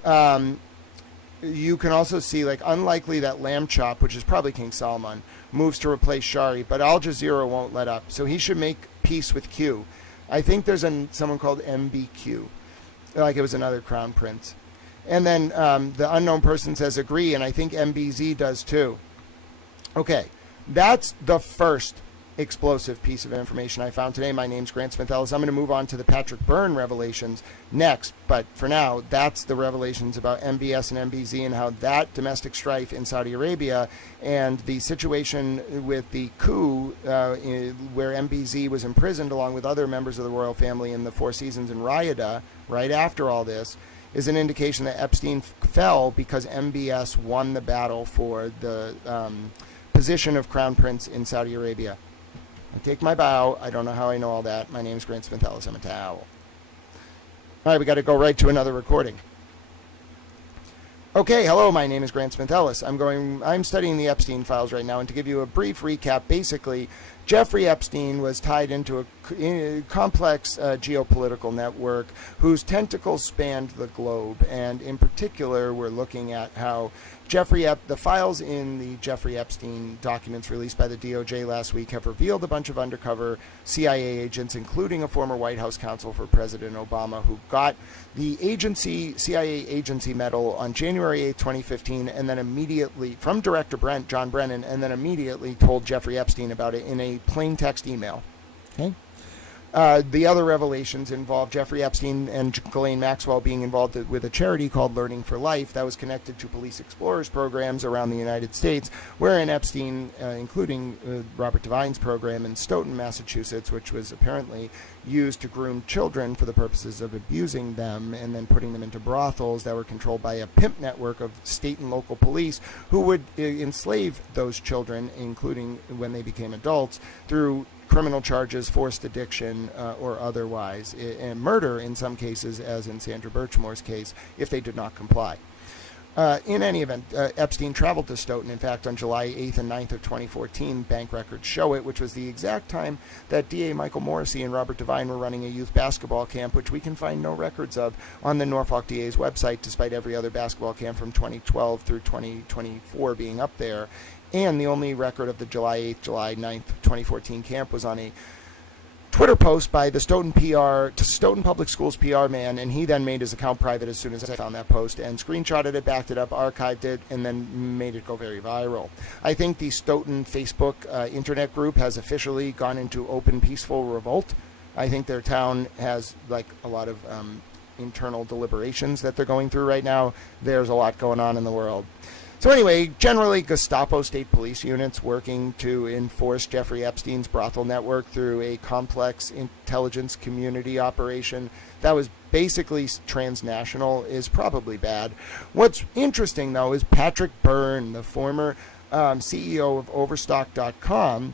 you can also see, like, unlikely that Lamb Chop, which is probably King Salman, moves to replace Shari, but Al Jazeera won't let up. So he should make peace with Q. I think there's someone called MBQ, like it was another crown prince. And then the unknown person says agree, and I think MBZ does too. Okay, that's the first explosive piece of information I found today. My name's Grant Smith Ellis. I'm going to move on to the Patrick Byrne revelations next, but for now, that's the revelations about MBS and MBZ and how that domestic strife in Saudi Arabia and the situation with the coup where MBZ was imprisoned along with other members of the royal family in the Four Seasons in Riyadh right after all this is an indication that Epstein fell because MBS won the battle for the position of crown prince in Saudi Arabia. I take my bow. I don't know how I know all that. My name is Grant Smith Ellis. I'm a towel. All right, we got to go right to another recording. Okay, hello, my name is Grant Smith Ellis. I'm studying the Epstein files right now, and to give you a brief recap, basically, Jeffrey Epstein was tied into a complex geopolitical network whose tentacles spanned the globe, and in particular, we're looking at how the files in the Jeffrey Epstein documents released by the DOJ last week have revealed a bunch of undercover CIA agents, including a former White House counsel for President Obama, who got the CIA agency medal on January 8, 2015, and then immediately, from Director John Brennan, and then immediately told Jeffrey Epstein about it in a plain text email. Okay. The other revelations involve Jeffrey Epstein and Ghislaine Maxwell being involved with a charity called Learning for Life that was connected to police explorers programs around the United States, wherein Epstein, including Robert Devine's program in Stoughton, Massachusetts, which was apparently used to groom children for the purposes of abusing them and then putting them into brothels that were controlled by a pimp network of state and local police who would enslave those children, including when they became adults, through criminal charges, forced addiction, or otherwise, and murder in some cases, as in Sandra Birchmore's case, if they did not comply. In any event, Epstein traveled to Stoughton, in fact, on July 8th and 9th of 2014. Bank records show it, which was the exact time that DA Michael Morrissey and Robert Devine were running a youth basketball camp, which we can find no records of on the Norfolk DA's website, despite every other basketball camp from 2012 through 2024 being up there. And the only record of the July 8th, July 9th, 2014 camp was on a Twitter post by the Stoughton Public Schools PR man, and he then made his account private as soon as I found that post and screenshotted it, backed it up, archived it, and then made it go very viral. I think the Stoughton Facebook internet group has officially gone into open, peaceful revolt. I think their town has like a lot of internal deliberations that they're going through right now. There's a lot going on in the world. So anyway, generally Gestapo state police units working to enforce Jeffrey Epstein's brothel network through a complex intelligence community operation that was basically transnational is probably bad. What's interesting, though, is Patrick Byrne, the former CEO of Overstock.com,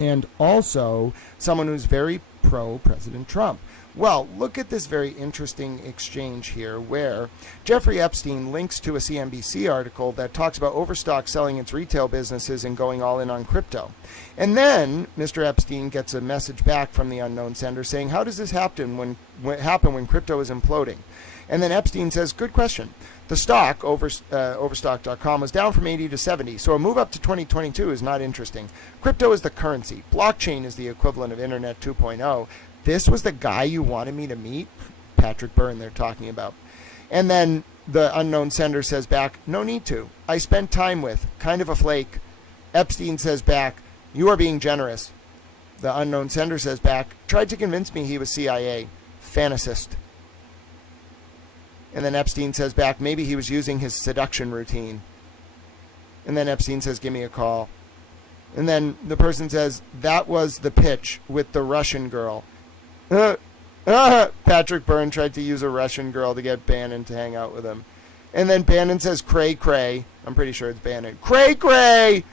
and also someone who's very pro-President Trump. Well, look at this very interesting exchange here where Jeffrey Epstein links to a CNBC article that talks about Overstock selling its retail businesses and going all in on crypto. And then Mr. Epstein gets a message back from the unknown sender saying, how does this happen when crypto is imploding? And then Epstein says, good question. The stock, Overstock.com, was down from 80 to 70, so a move up to 2022 is not interesting. Crypto is the currency. Blockchain is the equivalent of Internet 2.0. This was the guy you wanted me to meet? Patrick Byrne they're talking about. And then the unknown sender says back, no need to. I spent time with, kind of a flake. Epstein says back, you are being generous. The unknown sender says back, tried to convince me he was CIA. Fantasist. And then Epstein says back, maybe he was using his seduction routine. And then Epstein says, give me a call. And then the person says, that was the pitch with the Russian girl. Patrick Byrne tried to use a Russian girl to get Bannon to hang out with him. And then Bannon says, cray, cray. I'm pretty sure it's Bannon. Cray, cray!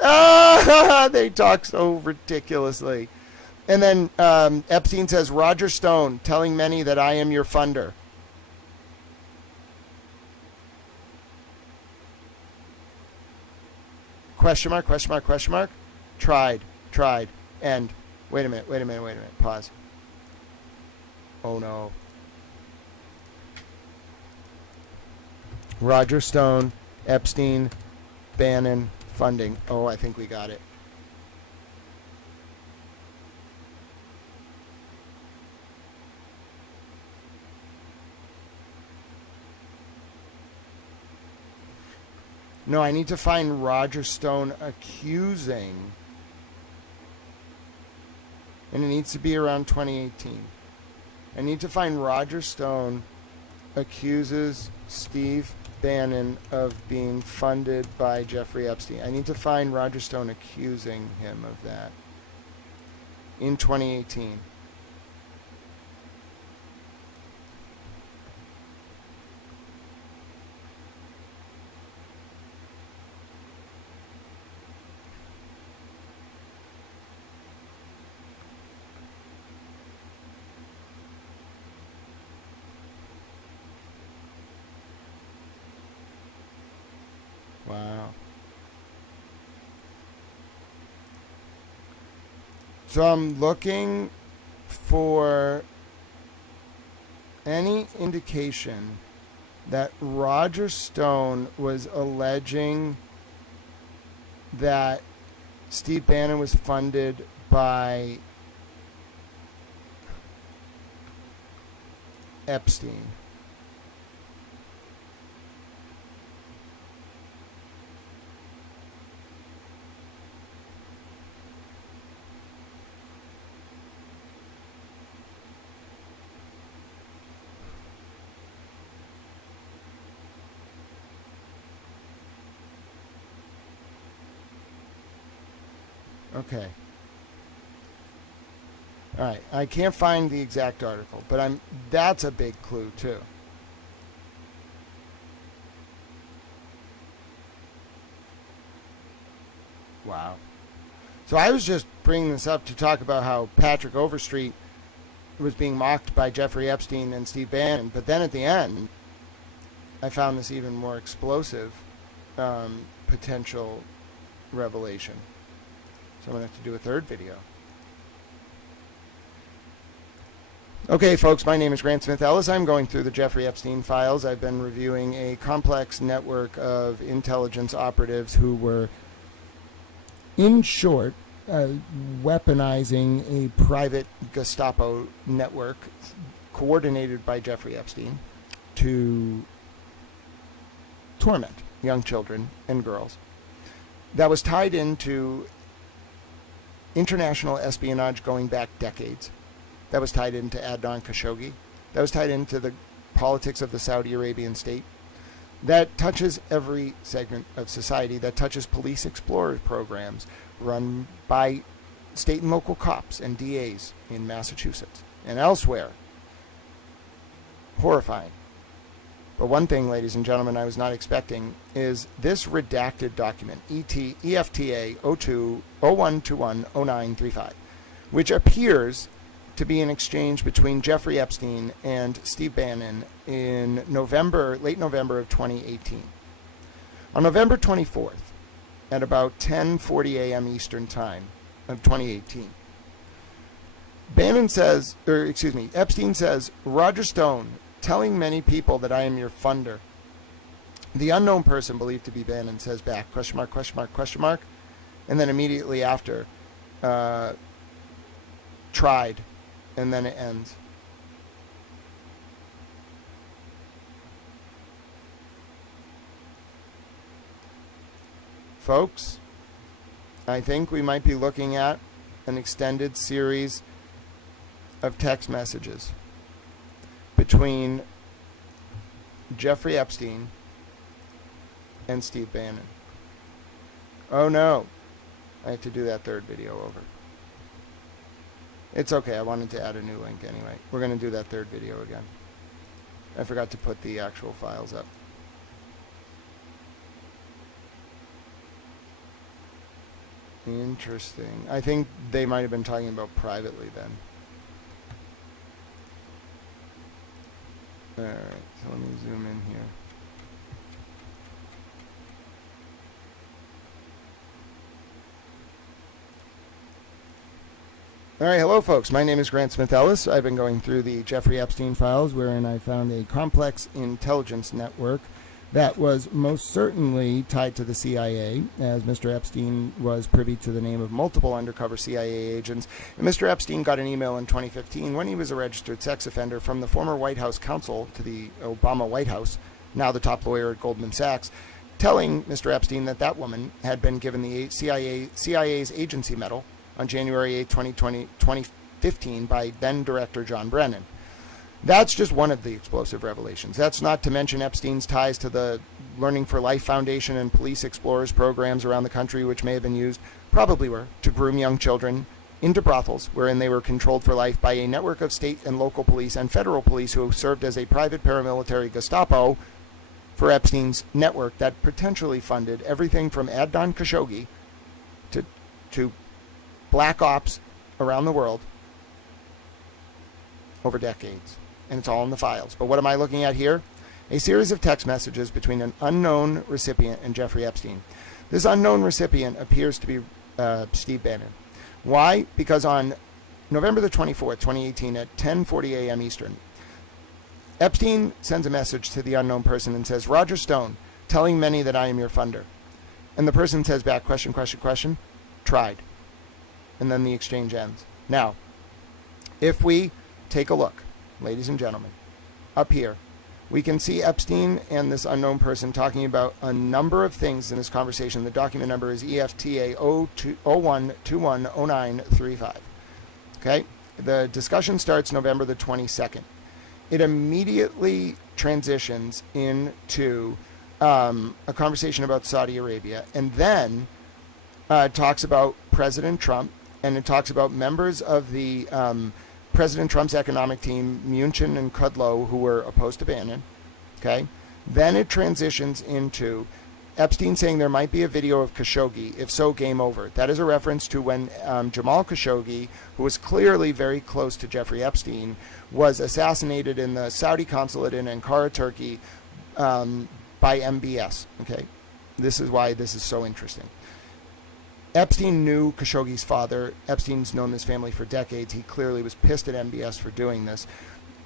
They talk so ridiculously. And then Epstein says, Roger Stone, telling many that I am your funder. Question mark, question mark, question mark. Tried, end. Wait a minute. Pause. Oh no. Roger Stone, Epstein, Bannon, funding. Oh, I think we got it. No, I need to find Roger Stone accusing. And it needs to be around 2018. I need to find Roger Stone accuses Steve Bannon of being funded by Jeffrey Epstein. I need to find Roger Stone accusing him of that in 2018. Wow. So I'm looking for any indication that Roger Stone was alleging that Steve Bannon was funded by Epstein. Okay. All right. I can't find the exact article, but that's a big clue too. Wow. So I was just bringing this up to talk about how Patrick Overstreet was being mocked by Jeffrey Epstein and Steve Bannon, but then at the end, I found this even more explosive potential revelation. So I'm going to have to do a third video. Okay, folks, my name is Grant Smith Ellis. I'm going through the Jeffrey Epstein files. I've been reviewing a complex network of intelligence operatives who were, in short, weaponizing a private Gestapo network coordinated by Jeffrey Epstein to torment young children and girls. That was tied into international espionage going back decades. That was tied into Adnan Khashoggi. That was tied into the politics of the Saudi Arabian state. That touches every segment of society. That touches police explorer programs run by state and local cops and DAs in Massachusetts and elsewhere. Horrifying. But one thing, ladies and gentlemen, I was not expecting is this redacted document, EFTA 01210935, which appears to be an exchange between Jeffrey Epstein and Steve Bannon in late November of 2018. On November 24th, at about 10:40 a.m. Eastern Time of 2018, Epstein says, Roger Stone, telling many people that I am your funder. The unknown person believed to be Bannon says back, question mark, question mark, question mark, and then immediately after, tried, and then it ends. Folks, I think we might be looking at an extended series of text messages between Jeffrey Epstein and Steve Bannon. Oh no, I have to do that third video over. It's okay, I wanted to add a new link anyway. We're going to do that third video again. I forgot to put the actual files up. Interesting. I think they might have been talking about privately then. Alright, so let me zoom in here. Alright, hello folks. My name is Grant Smith Ellis. I've been going through the Jeffrey Epstein files, wherein I found a complex intelligence network that was most certainly tied to the CIA, as Mr. Epstein was privy to the name of multiple undercover CIA agents. And Mr. Epstein got an email in 2015 when he was a registered sex offender from the former White House counsel to the Obama White House, now the top lawyer at Goldman Sachs, telling Mr. Epstein that that woman had been given the CIA's agency medal on January 8, 2015 by then-director John Brennan. That's just one of the explosive revelations. That's not to mention Epstein's ties to the Learning for Life Foundation and Police Explorers programs around the country, which may have been used, probably were, to groom young children into brothels, wherein they were controlled for life by a network of state and local police and federal police who served as a private paramilitary Gestapo for Epstein's network that potentially funded everything from Adnan Khashoggi to black ops around the world over decades. And it's all in the files. But what am I looking at here? A series of text messages between an unknown recipient and Jeffrey Epstein. This unknown recipient appears to be Steve Bannon. Why? Because on November the 24th, 2018 at 10:40 a.m. Eastern, Epstein sends a message to the unknown person and says, "Roger Stone, telling many that I am your funder." And the person says back, question, tried. And then the exchange ends. Now, if we take a look, ladies and gentlemen, up here, we can see Epstein and this unknown person talking about a number of things in this conversation. The document number is EFTA 01210935. Okay? The discussion starts November the 22nd. It immediately transitions into a conversation about Saudi Arabia, and then talks about President Trump, and it talks about members of the President Trump's economic team, Mnuchin and Kudlow, who were opposed to Bannon. Okay? Then it transitions into Epstein saying there might be a video of Khashoggi. If so, game over. That is a reference to when Jamal Khashoggi, who was clearly very close to Jeffrey Epstein, was assassinated in the Saudi consulate in Ankara, Turkey, by MBS. Okay? This is why this is so interesting. Epstein knew Khashoggi's father. Epstein's known this family for decades. He clearly was pissed at MBS for doing this.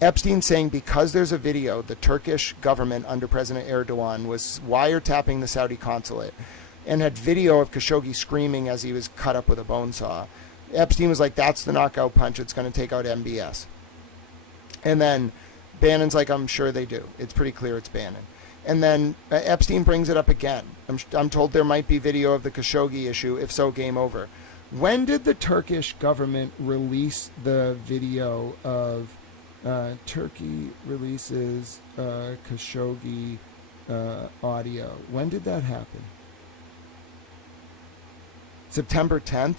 Epstein saying because there's a video, the Turkish government under President Erdogan was wiretapping the Saudi consulate and had video of Khashoggi screaming as he was cut up with a bone saw. Epstein was like, that's the knockout punch. It's going to take out MBS. And then Bannon's like, I'm sure they do. It's pretty clear it's Bannon. And then Epstein brings it up again. I'm told there might be video of the Khashoggi issue. If so, game over. When did the Turkish government release the video of Turkey releases Khashoggi audio? When did that happen? September 10th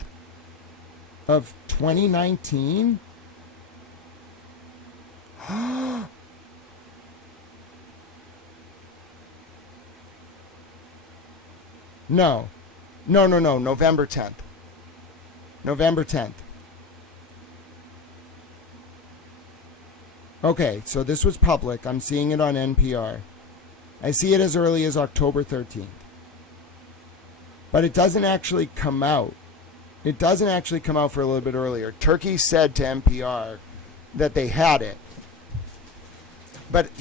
of 2019? No, November 10th. November 10th. Okay, so this was public. I'm seeing it on NPR. I see it as early as October 13th. But it doesn't actually come out. It doesn't actually come out for a little bit earlier. Turkey said to NPR that they had it. But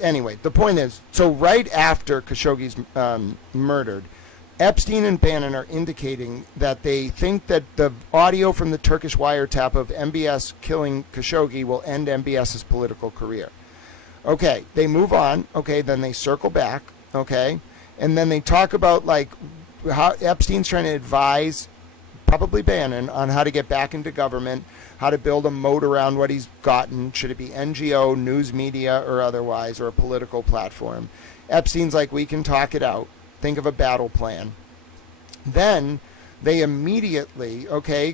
anyway, the point is, so right after Khashoggi's murdered, Epstein and Bannon are indicating that they think that the audio from the Turkish wiretap of MBS killing Khashoggi will end MBS's political career. Okay, they move on. Okay, then they circle back. Okay, and then they talk about like how Epstein's trying to advise probably Bannon, on how to get back into government, how to build a moat around what he's gotten. Should it be NGO, news media, or otherwise, or a political platform? Epstein's like, we can talk it out. Think of a battle plan. Then they immediately,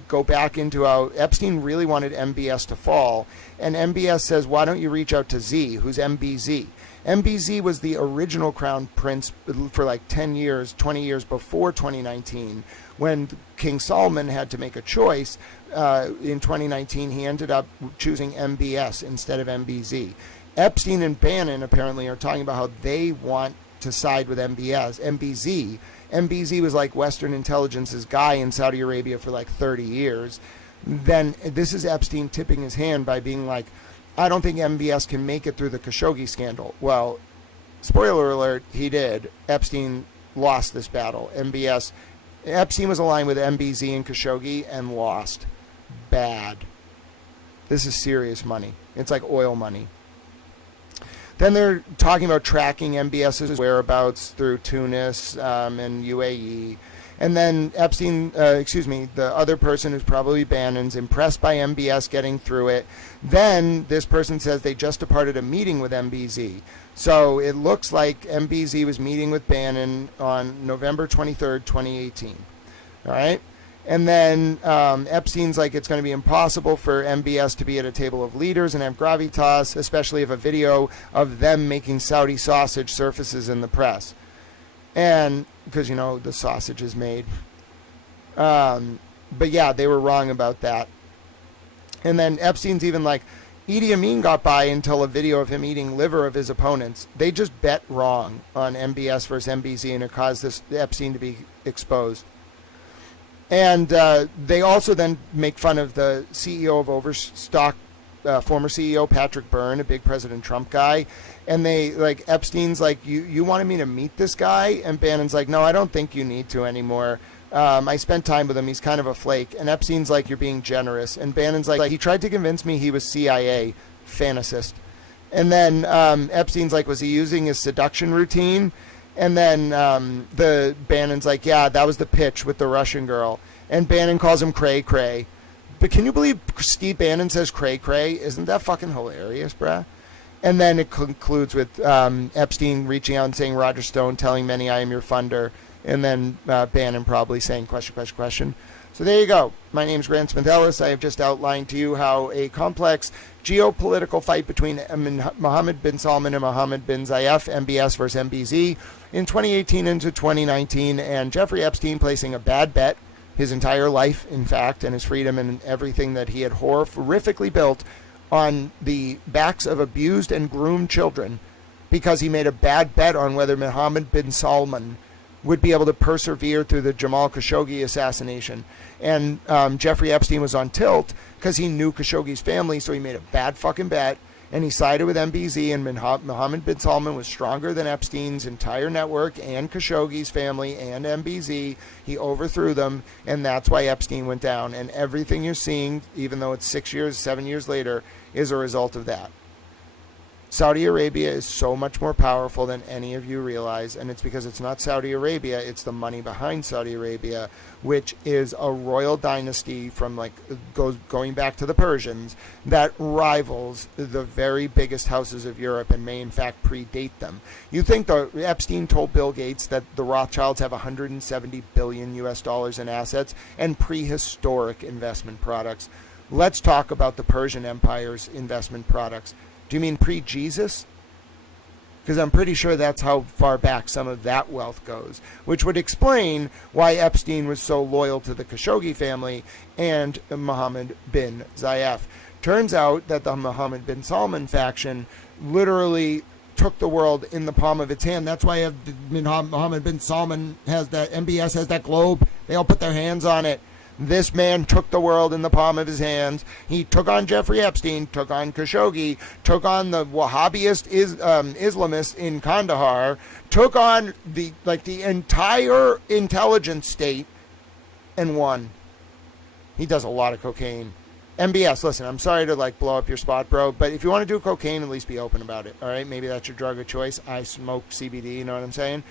go back into how Epstein really wanted MBS to fall. And MBS says, why don't you reach out to Z, who's MBZ? MBZ was the original crown prince for like 10 years, 20 years before 2019, when King Solomon had to make a choice. In 2019, he ended up choosing MBS instead of MBZ. Epstein and Bannon apparently are talking about how they want to side with MBZ. MBZ was like Western intelligence's guy in Saudi Arabia for like 30 years. Then this is Epstein tipping his hand by being like, I don't think MBS can make it through the Khashoggi scandal. Well, spoiler alert, he did. Epstein lost this battle. Epstein was aligned with MBZ and Khashoggi and lost. Bad. This is serious money. It's like oil money. Then they're talking about tracking MBS's whereabouts through Tunis and UAE. And then Epstein, the other person who's probably Bannon's impressed by MBS getting through it. Then this person says they just departed a meeting with MBZ. So it looks like MBZ was meeting with Bannon on November 23rd, 2018. All right? And then Epstein's like, it's going to be impossible for MBS to be at a table of leaders and have gravitas, especially if a video of them making Saudi sausage surfaces in the press. And because, the sausage is made. But yeah, they were wrong about that. And then Epstein's even like, Idi Amin got by until a video of him eating liver of his opponents. They just bet wrong on MBS versus MBZ, and it caused this Epstein to be exposed. And they also then make fun of the CEO of Overstock, former CEO Patrick Byrne, a big President Trump guy. And they, like, Epstein's like, you wanted me to meet this guy? And Bannon's like, no, I don't think you need to anymore. I spent time with him. He's kind of a flake. And Epstein's like, you're being generous. And Bannon's like, he tried to convince me he was CIA. Fantasist. And then Epstein's like, was he using his seduction routine? And then the Bannon's like, yeah, that was the pitch with the Russian girl. And Bannon calls him cray cray. But can you believe Steve Bannon says cray cray? Isn't that fucking hilarious, bruh? And then it concludes with Epstein reaching out and saying, Roger Stone telling many I am your funder. And then Bannon probably saying question. So there you go. My name is Grant Smith Ellis. I have just outlined to you how a complex geopolitical fight between Mohammed bin Salman and Mohammed bin Zayed, MBS versus MBZ, in 2018 into 2019, and Jeffrey Epstein placing a bad bet, his entire life, in fact, and his freedom and everything that he had horrifically built on the backs of abused and groomed children, because he made a bad bet on whether Mohammed bin Salman would be able to persevere through the Jamal Khashoggi assassination. And Jeffrey Epstein was on tilt because he knew Khashoggi's family, so he made a bad fucking bet, and he sided with MBZ, and Mohammed bin Salman was stronger than Epstein's entire network and Khashoggi's family and MBZ. He overthrew them, and that's why Epstein went down. And everything you're seeing, even though it's 7 years later, is a result of that. Saudi Arabia is so much more powerful than any of you realize, and it's because it's not Saudi Arabia, it's the money behind Saudi Arabia, which is a royal dynasty from going back to the Persians that rivals the very biggest houses of Europe and may in fact predate them. You think Epstein told Bill Gates that the Rothschilds have $170 billion in assets and prehistoric investment products. Let's talk about the Persian Empire's investment products. Do you mean pre-Jesus? Because I'm pretty sure that's how far back some of that wealth goes, which would explain why Epstein was so loyal to the Khashoggi family and Mohammed bin Zayed. Turns out that the Mohammed bin Salman faction literally took the world in the palm of its hand. That's why Mohammed bin Salman has that, MBS has that globe. They all put their hands on it. This man took the world in the palm of his hands. He took on Jeffrey Epstein, took on Khashoggi, took on the Wahhabist Islamists in Kandahar, took on the entire intelligence state, and won. He does a lot of cocaine. MBS, listen, I'm sorry to blow up your spot, bro, but if you want to do cocaine, at least be open about it. All right, maybe that's your drug of choice. I smoke CBD, you know what I'm saying?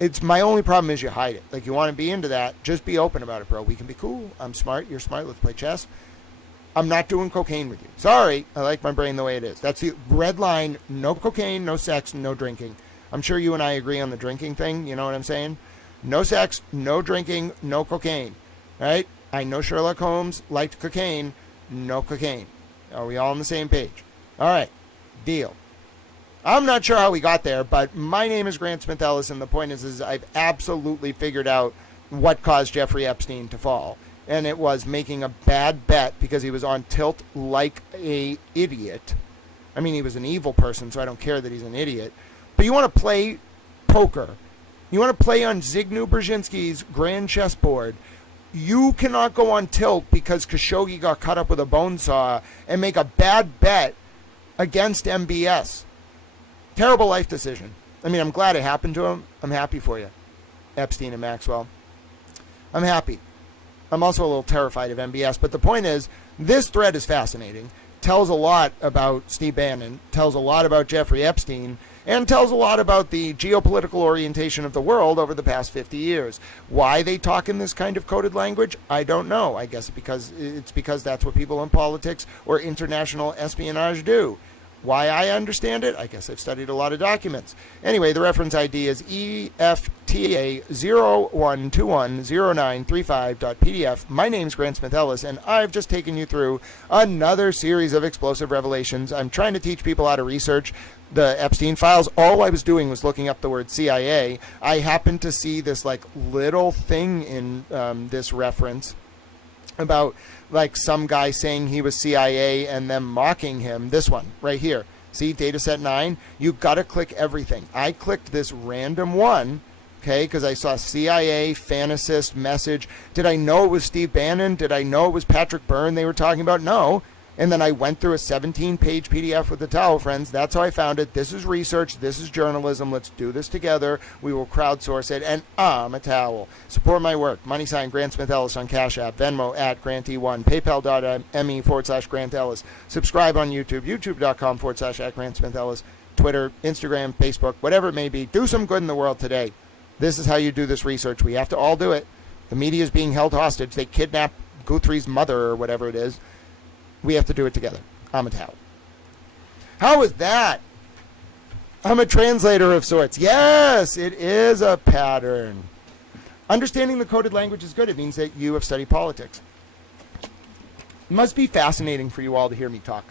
It's my only problem is you hide it. Like, you want to be into that, just be open about it, bro. We can be cool. I'm smart. You're smart. Let's play chess. I'm not doing cocaine with you. Sorry. I like my brain the way it is. That's the red line. No cocaine, no sex, no drinking. I'm sure you and I agree on the drinking thing. You know what I'm saying? No sex, no drinking, no cocaine. Right? I know Sherlock Holmes liked cocaine. No cocaine. Are we all on the same page? All right. Deal. I'm not sure how we got there, but my name is Grant Smith Ellis, and the point is I've absolutely figured out what caused Jeffrey Epstein to fall. And it was making a bad bet because he was on tilt like a idiot. I mean, he was an evil person, so I don't care that he's an idiot. But you want to play poker. You want to play on Zygmunt Brzezinski's grand chessboard. You cannot go on tilt because Khashoggi got cut up with a bone saw and make a bad bet against MBS. Terrible life decision. I mean, I'm glad it happened to him. I'm happy for you, Epstein and Maxwell. I'm happy. I'm also a little terrified of MBS, but the point is, this thread is fascinating, tells a lot about Steve Bannon, tells a lot about Jeffrey Epstein, and tells a lot about the geopolitical orientation of the world over the past 50 years. Why they talk in this kind of coded language, I don't know. I guess it's because that's what people in politics or international espionage do. Why I understand it? I guess I've studied a lot of documents. Anyway, the reference ID is EFTA01210935.pdf. My name's Grant Smith Ellis, and I've just taken you through another series of explosive revelations. I'm trying to teach people how to research the Epstein files. All I was doing was looking up the word CIA. I happened to see this like little thing in this reference about like some guy saying he was CIA and them mocking him. This one right here. See, dataset 9? You've got to click everything. I clicked this random one, okay, because I saw CIA, fantasist, message. Did I know it was Steve Bannon? Did I know it was Patrick Byrne they were talking about? No. And then I went through a 17-page PDF with the towel, friends. That's how I found it. This is research. This is journalism. Let's do this together. We will crowdsource it. And I'm a towel. Support my work. Money sign Grant Smith Ellis on Cash App. Venmo at Grant1. PayPal.me/Grant Ellis. Subscribe on YouTube. YouTube.com/@Grant Smith Ellis. Twitter, Instagram, Facebook, whatever it may be. Do some good in the world today. This is how you do this research. We have to all do it. The media is being held hostage. They kidnapped Guthrie's mother or whatever it is. We have to do it together. I'm a towel. How was that? I'm a translator of sorts. Yes, it is a pattern. Understanding the coded language is good. It means that you have studied politics. It must be fascinating for you all to hear me talk.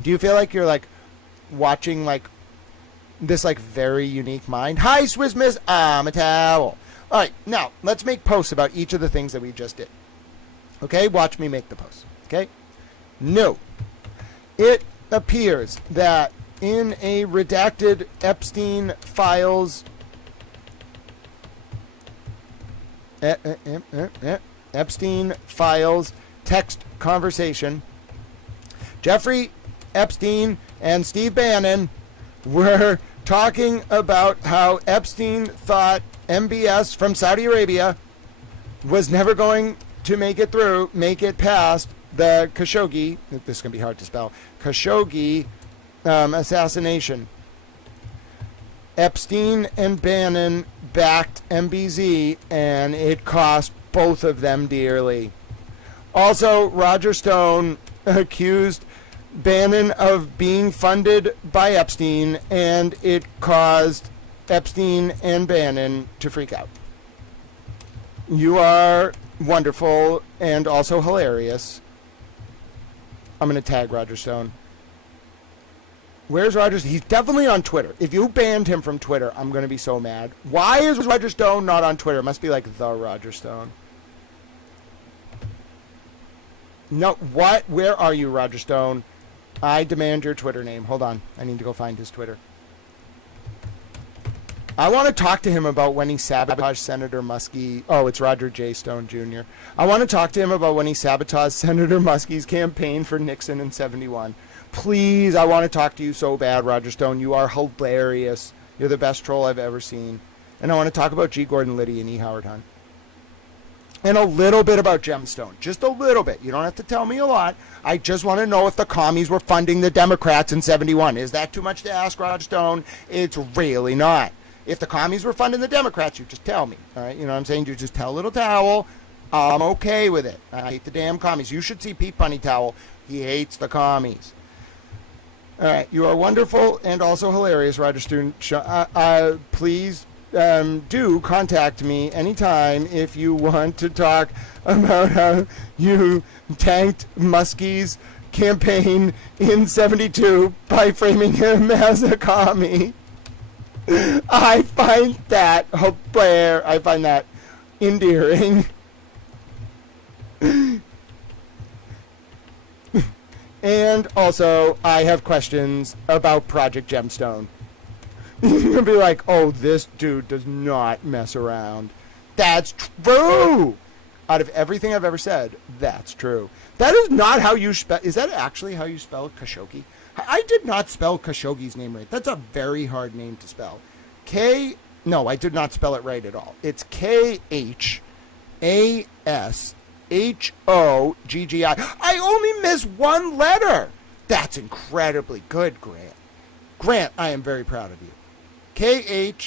Do you feel like you're like watching like this like very unique mind? Hi, Swiss Miss. I'm a towel. All right, now let's make posts about each of the things that we just did. Okay, watch me make the posts. Okay. No. It appears that in a redacted Epstein files Epstein files text conversation, Jeffrey Epstein and Steve Bannon were talking about how Epstein thought MBS from Saudi Arabia was never going to make it past the Khashoggi, this is going to be hard to spell, Khashoggi assassination. Epstein and Bannon backed MBZ, and it cost both of them dearly. Also, Roger Stone accused Bannon of being funded by Epstein, and it caused Epstein and Bannon to freak out. You are wonderful and also hilarious. I'm going to tag Roger Stone. Where's Roger? He's definitely on Twitter. If you banned him from Twitter, I'm going to be so mad. Why is Roger Stone not on Twitter? It must be like the Roger Stone. No, what? Where are you, Roger Stone? I demand your Twitter name. Hold on. I need to go find his Twitter. I want to talk to him about when he sabotaged Senator Muskie. Oh, it's Roger J. Stone Jr. I want to talk to him about when he sabotaged Senator Muskie's campaign for Nixon in 71. Please, I want to talk to you so bad, Roger Stone. You are hilarious. You're the best troll I've ever seen. And I want to talk about G. Gordon Liddy and E. Howard Hunt. And a little bit about Gemstone. Just a little bit. You don't have to tell me a lot. I just want to know if the commies were funding the Democrats in 71. Is that too much to ask, Roger Stone? It's really not. If the commies were funding the Democrats, you just tell me. All right, you know what I'm saying? You just tell Little Towel, I'm okay with it. I hate the damn commies. You should see Pete Bunny Towel. He hates the commies. All right, you are wonderful and also hilarious, Roger Stone. Please do contact me anytime if you want to talk about how you tanked Muskie's campaign in 72 by framing him as a commie. I find that hilarious. I find that endearing. And also, I have questions about Project Gemstone. You're going to be like, oh, this dude does not mess around. That's true! Out of everything I've ever said, that's true. That is not how you spell... Is that actually how you spell Khashoggi? I did not spell Khashoggi's name right. That's a very hard name to spell. No, I did not spell it right at all. It's Khashoggi. I only missed one letter. That's incredibly good, Grant. Grant, I am very proud of you. Khashoggi.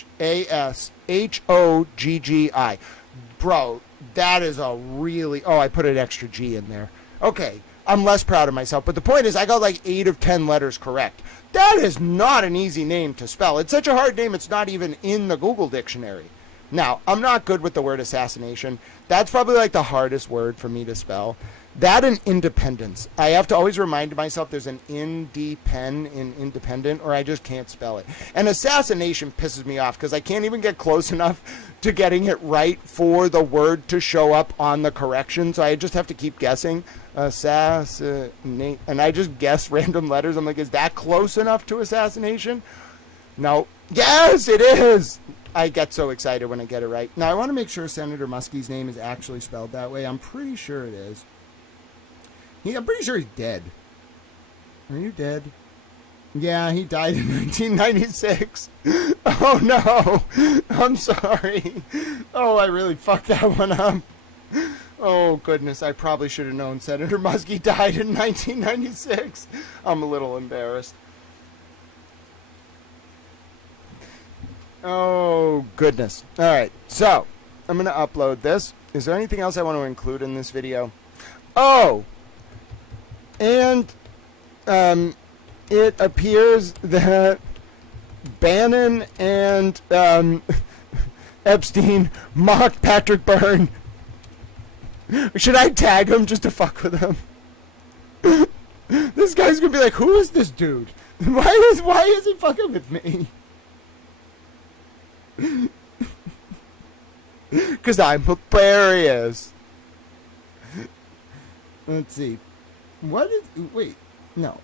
Bro, that is a really... Oh, I put an extra G in there. Okay, I'm less proud of myself. But the point is, I got like 8 of 10 letters correct. That is not an easy name to spell. It's such a hard name, it's not even in the Google dictionary. Now, I'm not good with the word assassination. That's probably like the hardest word for me to spell. That and independence. I have to always remind myself there's an pen in independent, or I just can't spell it. And assassination pisses me off because I can't even get close enough to getting it right for the word to show up on the correction. So I just have to keep guessing. Assassinate. And I just guess random letters. I'm like, is that close enough to assassination? No. Yes, it is. I get so excited when I get it right. Now, I want to make sure Senator Muskie's name is actually spelled that way. I'm pretty sure it is. I'm pretty sure he's dead. Are you dead? Yeah, he died in 1996. Oh, no. I'm sorry. Oh, I really fucked that one up. Oh, goodness. I probably should have known Senator Muskie died in 1996. I'm a little embarrassed. Oh, goodness. All right. So, I'm going to upload this. Is there anything else I want to include in this video? Oh! And it appears that Bannon and Epstein mocked Patrick Byrne. Should I tag him just to fuck with him? This guy's gonna be like, who is this dude? Why is he fucking with me? Because I'm hilarious. Let's see. Wait, no.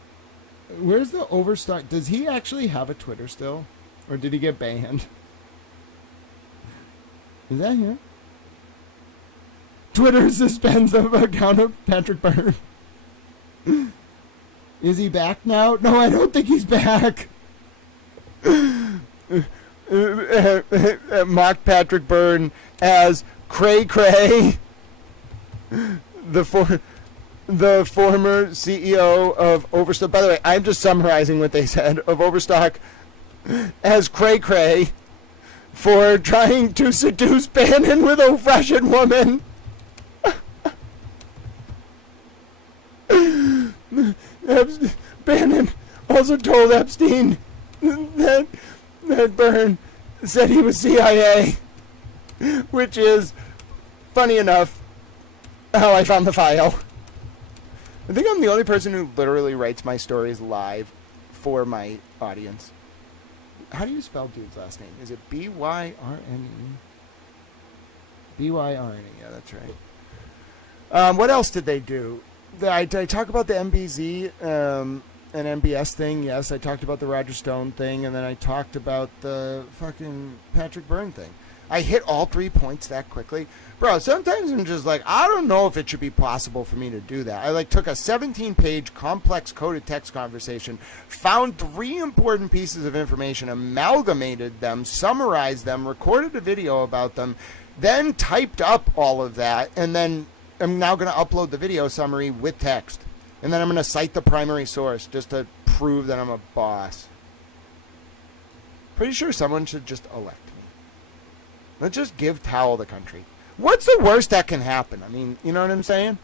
Where's the Overstock? Does he actually have a Twitter still? Or did he get banned? Is that him? Twitter suspends the account of Patrick Byrne. Is he back now? No, I don't think he's back. Mock Patrick Byrne as Cray Cray, the former CEO of Overstock. By the way, I'm just summarizing what they said of Overstock as Cray Cray for trying to seduce Bannon with a Russian woman. Bannon also told Epstein that Byrne said he was CIA, which is, funny enough, how I found the file. I think I'm the only person who literally writes my stories live for my audience. How do you spell dude's last name? Is it B-Y-R-N-E? B-Y-R-N-E, yeah, that's right. What else did they do? Did I talk about the MBZ and MBS thing? Yes, I talked about the Roger Stone thing, and then I talked about the fucking Patrick Byrne thing. I hit all 3 points that quickly. Bro, sometimes I'm just like, I don't know if it should be possible for me to do that. I took a 17-page complex coded text conversation, found 3 important pieces of information, amalgamated them, summarized them, recorded a video about them, then typed up all of that, and then I'm now going to upload the video summary with text. And then I'm going to cite the primary source just to prove that I'm a boss. Pretty sure someone should just elect me. Let's just give Towel the country. What's the worst that can happen? I mean, you know what I'm saying?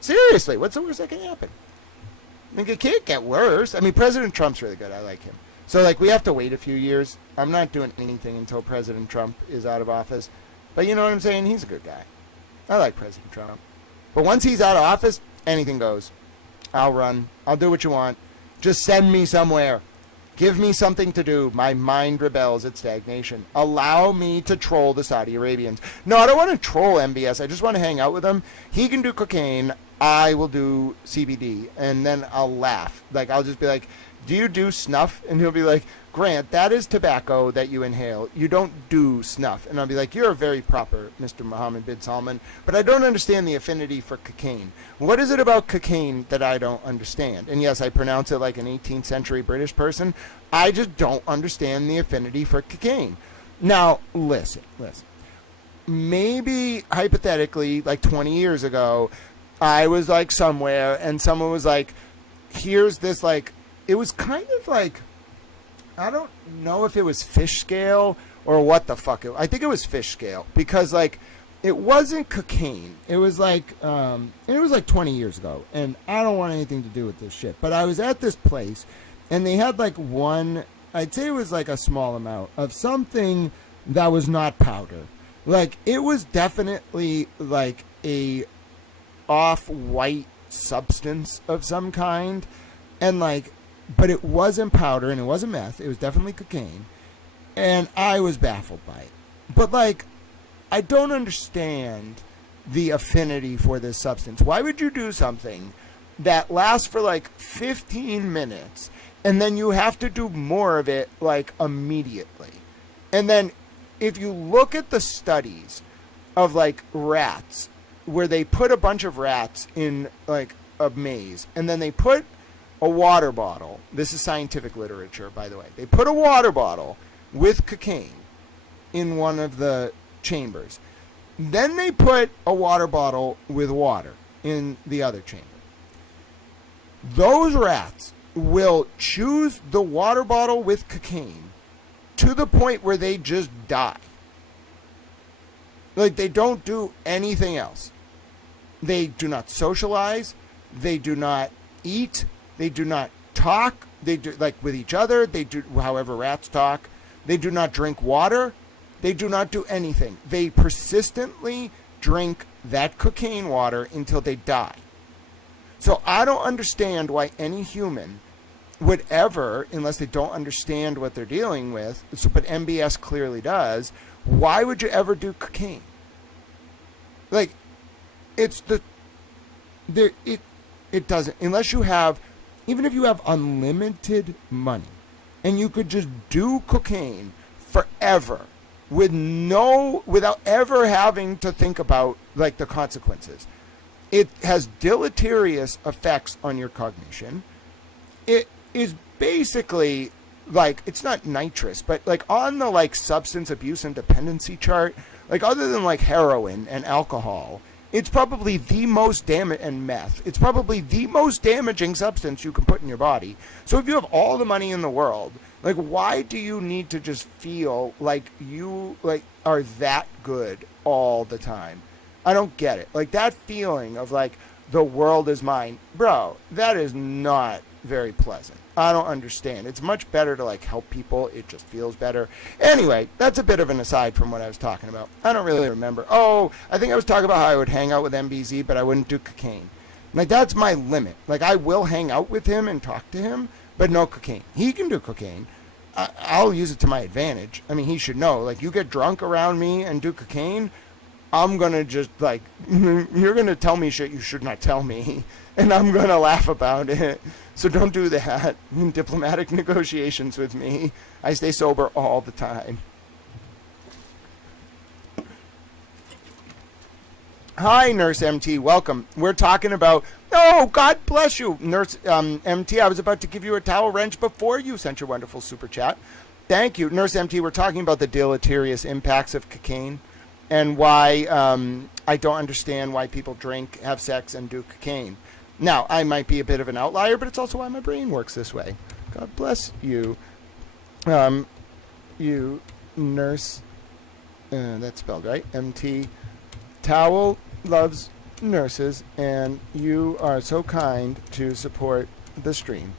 Seriously, what's the worst that can happen? I think it can't get worse. I mean, President Trump's really good. I like him. So, like, we have to wait a few years. I'm not doing anything until President Trump is out of office. But you know what I'm saying? He's a good guy. I like President Trump. But once he's out of office, anything goes. I'll run. I'll do what you want. Just send me somewhere. Give me something to do. My mind rebels at stagnation. Allow me to troll the Saudi Arabians. No, I don't want to troll MBS. I just want to hang out with him. He can do cocaine. I will do CBD. And then I'll laugh. Like, I'll just be like, do you do snuff? And he'll be like, Grant, that is tobacco that you inhale. You don't do snuff. And I'll be like, you're very proper, Mr. Mohammed bin Salman, but I don't understand the affinity for cocaine. What is it about cocaine that I don't understand? And yes, I pronounce it like an 18th century British person. I just don't understand the affinity for cocaine. Now, listen. Maybe, hypothetically, like 20 years ago, I was like somewhere and someone was like, here's this, like, it was kind of like, I don't know if it was fish scale or what the fuck. I think it was fish scale because, like, it wasn't cocaine. It was like 20 years ago, and I don't want anything to do with this shit. But I was at this place, and they had like one, I'd say it was like a small amount of something that was not powder. Like, it was definitely like a off-white substance of some kind, and like, but it wasn't powder and it wasn't meth. It was definitely cocaine. And I was baffled by it. But, like, I don't understand the affinity for this substance. Why would you do something that lasts for, like, 15 minutes and then you have to do more of it, like, immediately? And then if you look at the studies of, like, rats, where they put a bunch of rats in, like, a maze, and then they put a water bottle. This is scientific literature, by the way. They put a water bottle with cocaine in one of the chambers. Then they put a water bottle with water in the other chamber. Those rats will choose the water bottle with cocaine to the point where they just die. Like, they don't do anything else. They do not socialize. They do not eat. They do not talk. They do, like, with each other. They do however rats talk. They do not drink water. They do not do anything. They persistently drink that cocaine water until they die. So I don't understand why any human would ever, unless they don't understand what they're dealing with, but MBS clearly does, why would you ever do cocaine? Like, it's it doesn't, unless you have, even if you have unlimited money and you could just do cocaine forever without ever having to think about, like, the consequences. It has deleterious effects on your cognition. It is basically like, it's not nitrous, but like on the, like, substance abuse and dependency chart, like, other than like heroin and alcohol, it's probably the most and meth. It's probably the most damaging substance you can put in your body. So if you have all the money in the world, like, why do you need to just feel like you, like, are that good all the time? I don't get it. Like, that feeling of, like, the world is mine, bro, that is not very pleasant. I don't understand. It's much better to, like, help people. It just feels better. Anyway, that's a bit of an aside from what I was talking about. I don't really remember. Oh, I think I was talking about how I would hang out with MBZ, but I wouldn't do cocaine. Like, that's my limit. Like, I will hang out with him and talk to him, but no cocaine. He can do cocaine. I'll use it to my advantage. I mean, he should know. Like, you get drunk around me and do cocaine, I'm going to just, like, you're going to tell me shit you should not tell me, and I'm going to laugh about it. So don't do that. In diplomatic negotiations with me, I stay sober all the time. Hi, Nurse MT. Welcome. We're talking about... Oh, God bless you, Nurse MT. I was about to give you a towel wrench before you sent your wonderful super chat. Thank you. Nurse MT, we're talking about the deleterious impacts of cocaine and why I don't understand why people drink, have sex, and do cocaine. Now, I might be a bit of an outlier, but it's also why my brain works this way. God bless you. you, nurse. That's spelled right. MT. Towel loves nurses, and you are so kind to support the stream.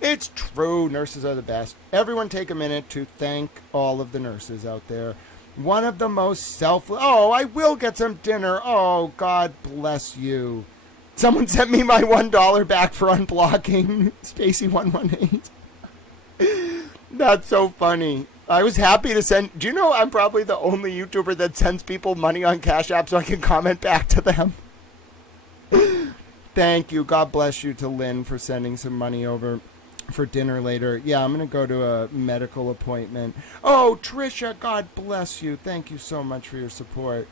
It's true. Nurses are the best. Everyone take a minute to thank all of the nurses out there. One of the most selfless... Oh, I will get some dinner. Oh, God bless you. Someone sent me my $1 back for unblocking. Spacey118. That's so funny. I was happy to send... Do you know I'm probably the only YouTuber that sends people money on Cash App so I can comment back to them? Thank you. God bless you to Lynn for sending some money over for dinner later. Yeah, I'm going to go to a medical appointment. Oh, Trisha, God bless you. Thank you so much for your support.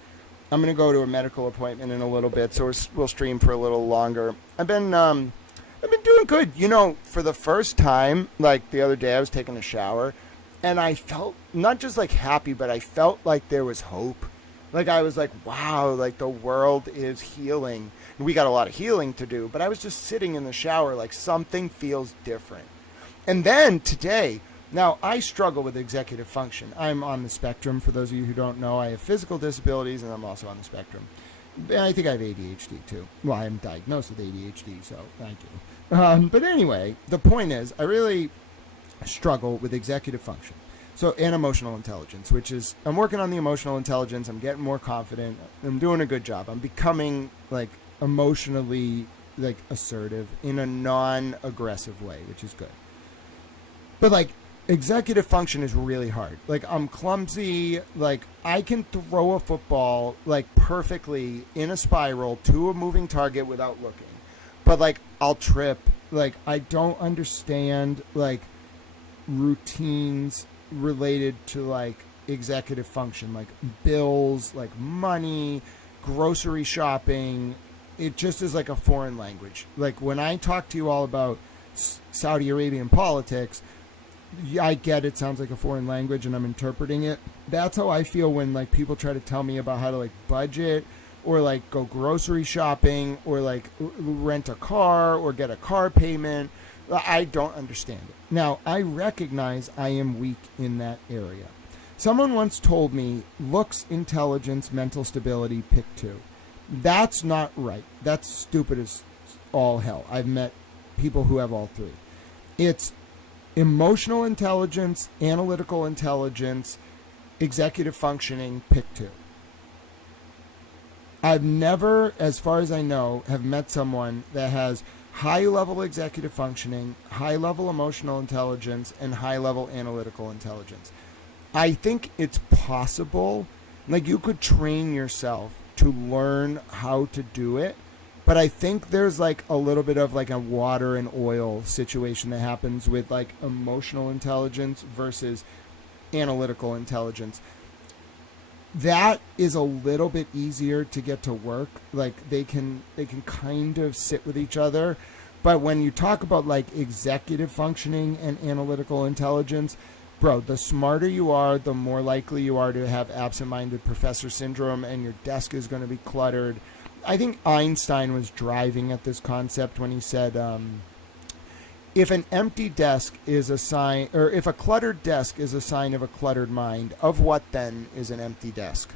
I'm going to go to a medical appointment in a little bit, so we'll stream for a little longer. I've been doing good. You know, for the first time, like the other day, I was taking a shower, and I felt not just like happy, but I felt like there was hope. Like I was like, wow, like the world is healing. We got a lot of healing to do, but I was just sitting in the shower like something feels different. And then today, now I struggle with executive function. I'm on the spectrum. For those of you who don't know, I have physical disabilities, and I'm also on the spectrum. And I think I have ADHD too. Well, I'm diagnosed with ADHD, so I do. But anyway, the point is, I really struggle with executive function. So, and emotional intelligence, which is, I'm working on the emotional intelligence. I'm getting more confident. I'm doing a good job. I'm becoming like emotionally like assertive in a non-aggressive way, which is good. But like executive function is really hard. Like I'm clumsy. Like I can throw a football like perfectly in a spiral to a moving target without looking. But like I'll trip. Like I don't understand like routines related to like executive function, like bills, like money, grocery shopping. It just is like a foreign language. Like when I talk to you all about Saudi Arabian politics, I get it sounds like a foreign language and I'm interpreting it. That's how I feel when like people try to tell me about how to like budget or like go grocery shopping or like rent a car or get a car payment. I don't understand it. Now, I recognize I am weak in that area. Someone once told me, looks, intelligence, mental stability, pick two. That's not right. That's stupid as all hell. I've met people who have all three. It's emotional intelligence, analytical intelligence, executive functioning, pick two. I've never, as far as I know, have met someone that has high-level executive functioning, high-level emotional intelligence, and high-level analytical intelligence. I think it's possible. Like, you could train yourself to learn how to do it, but I think there's, like, a little bit of, like, a water and oil situation that happens with, like, emotional intelligence versus analytical intelligence. That is a little bit easier to get to work. Like they can kind of sit with each other. But when you talk about like executive functioning and analytical intelligence, bro, the smarter you are, the more likely you are to have absent-minded professor syndrome and your desk is going to be cluttered. I think Einstein was driving at this concept when he said, if an empty desk is a sign, or if a cluttered desk is a sign of a cluttered mind, of what then is an empty desk?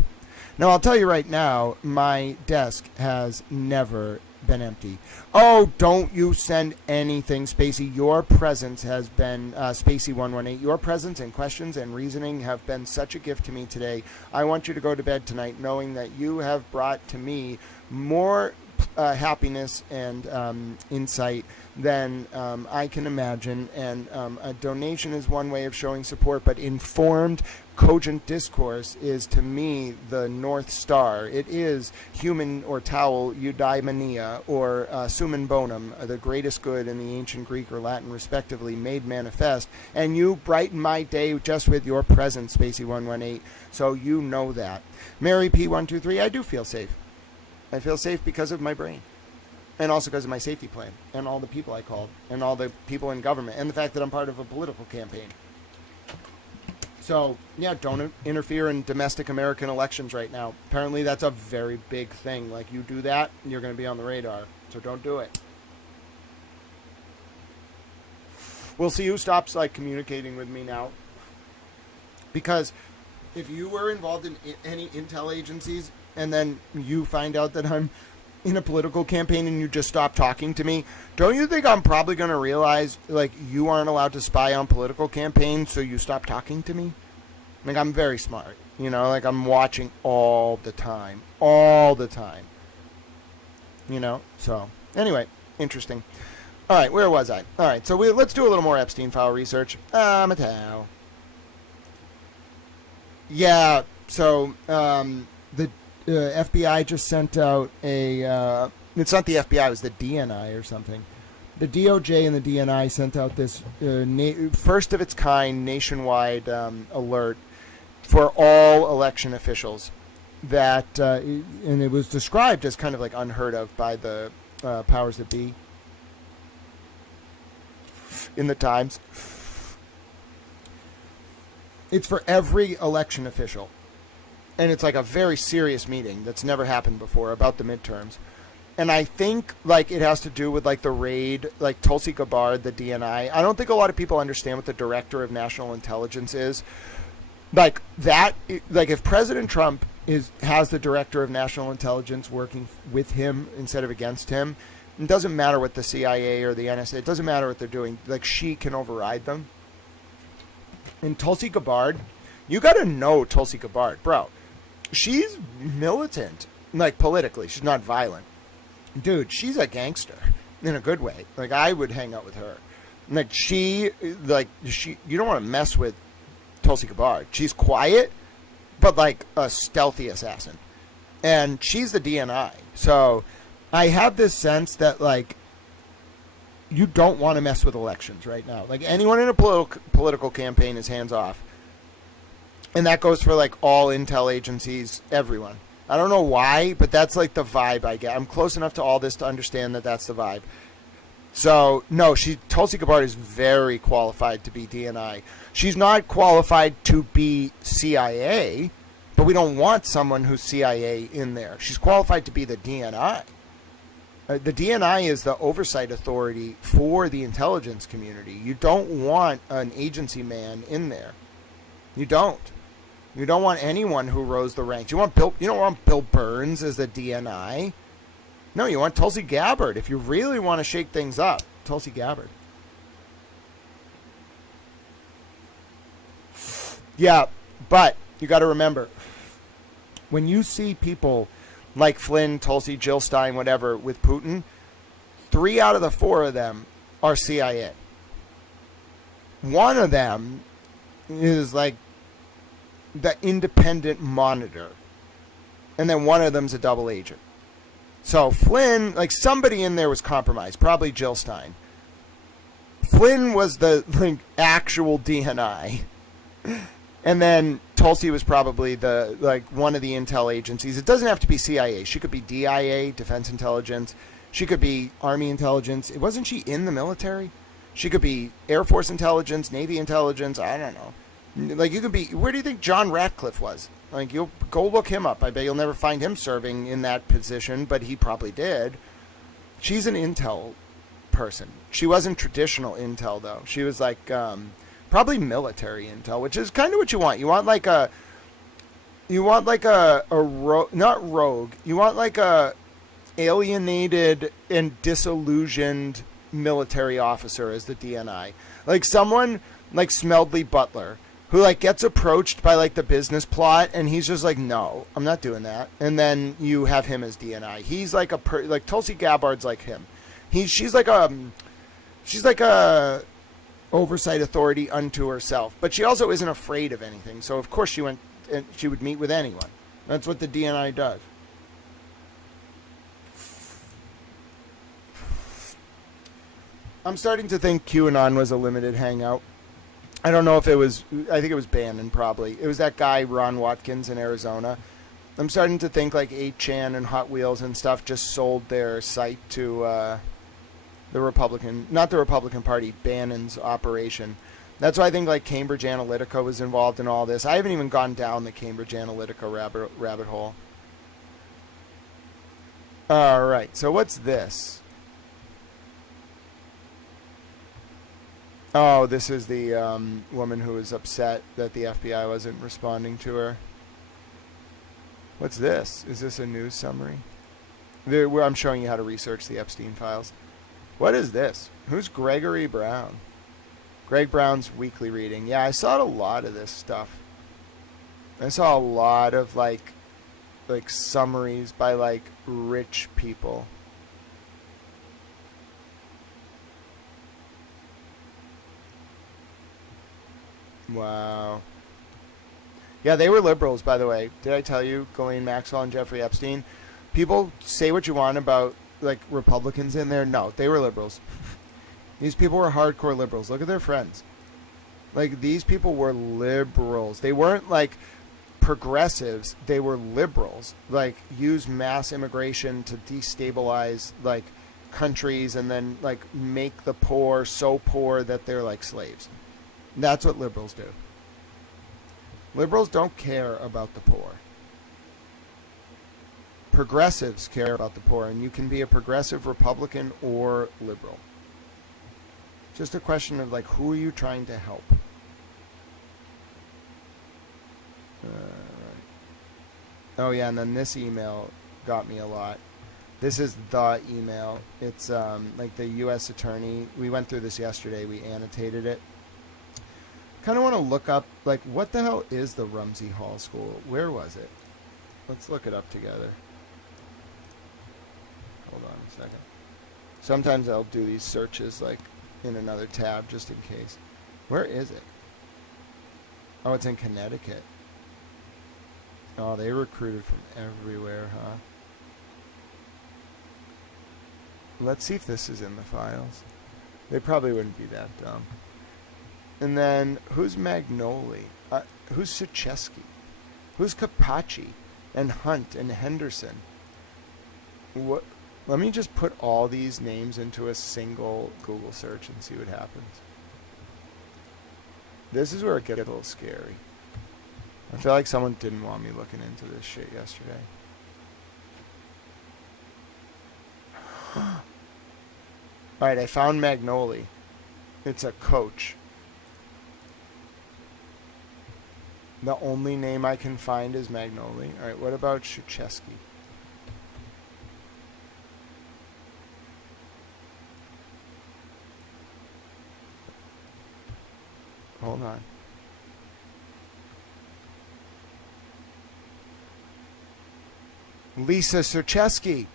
Now, I'll tell you right now, my desk has never been empty. Oh, don't you send anything, Spacey. Your presence has been, Spacey118, your presence and questions and reasoning have been such a gift to me today. I want you to go to bed tonight knowing that you have brought to me more happiness and insight than I can imagine. And a donation is one way of showing support, but informed, cogent discourse is, to me, the North Star. It is human or towel eudaimonia or summum bonum, the greatest good in the ancient Greek or Latin, respectively, made manifest. And you brighten my day just with your presence, Spacey118. So you know that. Mary P123, I do feel safe. I feel safe because of my brain. And also because of my safety plan. And all the people I called. And all the people in government. And the fact that I'm part of a political campaign. So, yeah, don't interfere in domestic American elections right now. Apparently that's a very big thing. Like, you do that, you're going to be on the radar. So don't do it. We'll see who stops, like, communicating with me now. Because if you were involved in any intel agencies and then you find out that I'm in a political campaign and you just stop talking to me, don't you think I'm probably going to realize, like, you aren't allowed to spy on political campaigns, so you stop talking to me? Like, I'm very smart, you know, like, I'm watching all the time, you know, so, anyway, interesting. All right, where was I? All right, so let's do a little more Epstein file research. Mattel. Yeah, so, the FBI just sent out a, it's not the FBI, it was the DNI or something. The DOJ and the DNI sent out this first of its kind nationwide alert for all election officials that, and it was described as kind of like unheard of by the powers that be in the Times. It's for every election official. And it's like a very serious meeting that's never happened before about the midterms. And I think, like, it has to do with, like, the raid, like, Tulsi Gabbard, the DNI. I don't think a lot of people understand what the Director of National Intelligence is. Like, that, like, if President Trump has the Director of National Intelligence working with him instead of against him, it doesn't matter what the CIA or the NSA, it doesn't matter what they're doing. Like, she can override them. And Tulsi Gabbard, you got to know Tulsi Gabbard, bro. She's militant, like, politically. She's not violent. Dude, she's a gangster in a good way. Like, I would hang out with her. Like, you don't want to mess with Tulsi Gabbard. She's quiet, but like a stealthy assassin. And she's the DNI. So I have this sense that, like, you don't want to mess with elections right now. Like, anyone in a political campaign is hands off. And that goes for, like, all intel agencies, everyone. I don't know why, but that's, like, the vibe I get. I'm close enough to all this to understand that that's the vibe. So, no, Tulsi Gabbard is very qualified to be DNI. She's not qualified to be CIA, but we don't want someone who's CIA in there. She's qualified to be the DNI. The DNI is the oversight authority for the intelligence community. You don't want an agency man in there. You don't. You don't want anyone who rose the ranks. You don't want Bill Burns as the DNI. No, you want Tulsi Gabbard. If you really want to shake things up, Tulsi Gabbard. Yeah, but you got to remember, when you see people like Flynn, Tulsi, Jill Stein, whatever, with Putin, 3 out of the 4 of them are CIA. One of them is like the independent monitor. And then one of them's a double agent. So Flynn, like, somebody in there was compromised, probably Jill Stein. Flynn was the, like, actual DNI. And then Tulsi was probably the, like, one of the intel agencies. It doesn't have to be CIA. She could be DIA, Defense Intelligence. She could be Army Intelligence. Wasn't she in the military? She could be Air Force Intelligence, Navy Intelligence. I don't know. Like, you could be, where do you think John Ratcliffe was? Like, you'll go look him up. I bet you'll never find him serving in that position, but he probably did. She's an intel person. She wasn't traditional intel, though. She was like, probably military intel, which is kind of what you want. You want like a not rogue. You want like a alienated and disillusioned military officer as the DNI. Like someone like Smedley Butler, who like gets approached by like the business plot and he's just like, no, I'm not doing that. And then you have him as DNI. He's like like Tulsi Gabbard's like him. She's like a oversight authority unto herself, but she also isn't afraid of anything. So of course she would meet with anyone. That's what the DNI does. I'm starting to think QAnon was a limited hangout. I don't know if it was, I think it was Bannon probably. It was that guy, Ron Watkins in Arizona. I'm starting to think like 8chan and Hot Wheels and stuff just sold their site to the Republican, not the Republican Party, Bannon's operation. That's why I think like Cambridge Analytica was involved in all this. I haven't even gone down the Cambridge Analytica rabbit hole. All right, so what's this? Oh, this is the woman who was upset that the FBI wasn't responding to her. What's this? Is this a news summary? Where I'm showing you how to research the Epstein files. What is this? Who's Gregory Brown? Greg Brown's weekly reading. Yeah, I saw a lot of this stuff. I saw a lot of like summaries by like rich people. Wow. Yeah, they were liberals, by the way. Did I tell you, Ghislaine Maxwell and Jeffrey Epstein? People say what you want about like Republicans in there. No, they were liberals. These people were hardcore liberals. Look at their friends. Like, these people were liberals. They weren't like progressives. They were liberals. Like, use mass immigration to destabilize like countries and then like make the poor so poor that they're like slaves. That's what liberals do. Liberals don't care about the poor. Progressives care about the poor, and you can be a progressive Republican or liberal. Just a question of like, who are you trying to help? Oh yeah, and then this email got me a lot. This is the email. It's like the U.S. attorney. We went through this yesterday. We annotated it. Kind of want to look up, like, what the hell is the Ramsey Hall School? Where was it? Let's look it up together. Hold on a second. Sometimes I'll do these searches, like, in another tab, just in case. Where is it? Oh, it's in Connecticut. Oh, they recruited from everywhere, huh? Let's see if this is in the files. They probably wouldn't be that dumb. And then, who's Magnoli? Who's Sucheski? Who's Capacci? And Hunt and Henderson? What? Let me just put all these names into a single Google search and see what happens. This is where it gets a little scary. I feel like someone didn't want me looking into this shit yesterday. Alright, I found Magnoli. It's a coach. The only name I can find is Magnoli. Alright, what about Shucheski? Hold on. Lisa Surcheski.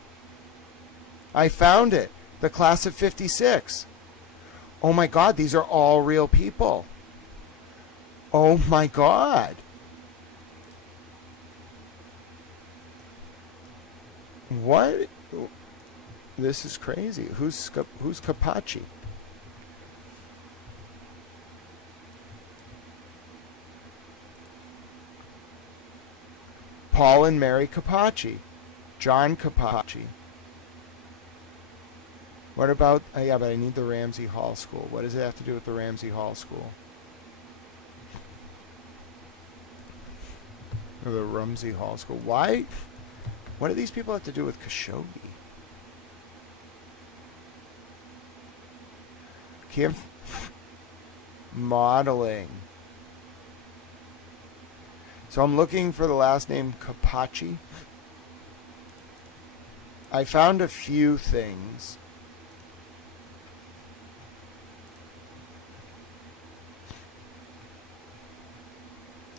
I found it. The class of 56. Oh my God, these are all real people. Oh my God. What? This is crazy. Who's Capacci? Paul and Mary Capacci. John Capacci. What about... yeah, but I need the Ramsey Hall School. What does it have to do with the Ramsey Hall School? Or the Ramsey Hall School. Why? What do these people have to do with Khashoggi? Modeling. So I'm looking for the last name Capacci. I found a few things.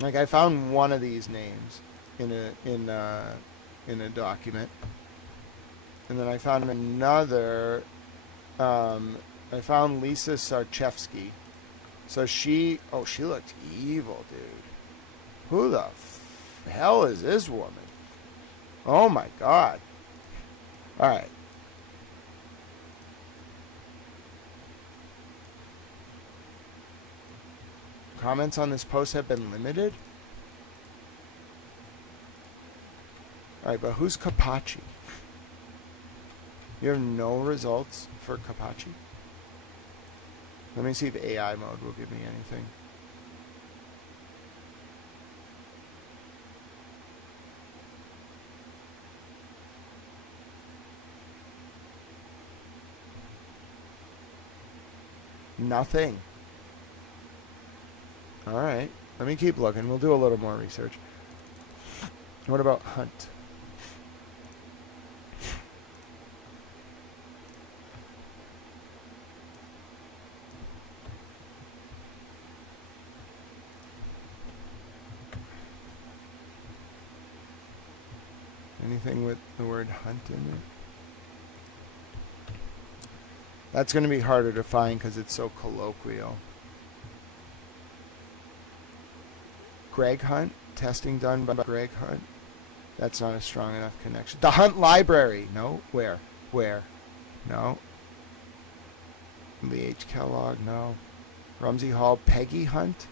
Like, I found one of these names in a document, and then I found another. I found Lisa Sarchevsky. So she looked evil, dude. Who the hell is this woman? Oh my God! All right. Comments on this post have been limited? Alright, but who's Capacci? You have no results for Capacci? Let me see if AI mode will give me anything. Nothing. All right. Let me keep looking. We'll do a little more research. What about Hunt? Anything with the word Hunt in it? That's going to be harder to find because it's so colloquial. Greg Hunt? Testing done by Greg Hunt? That's not a strong enough connection. The Hunt Library? No. Where? No. Lee H. Kellogg? No. Ramsey Hall? Peggy Hunt?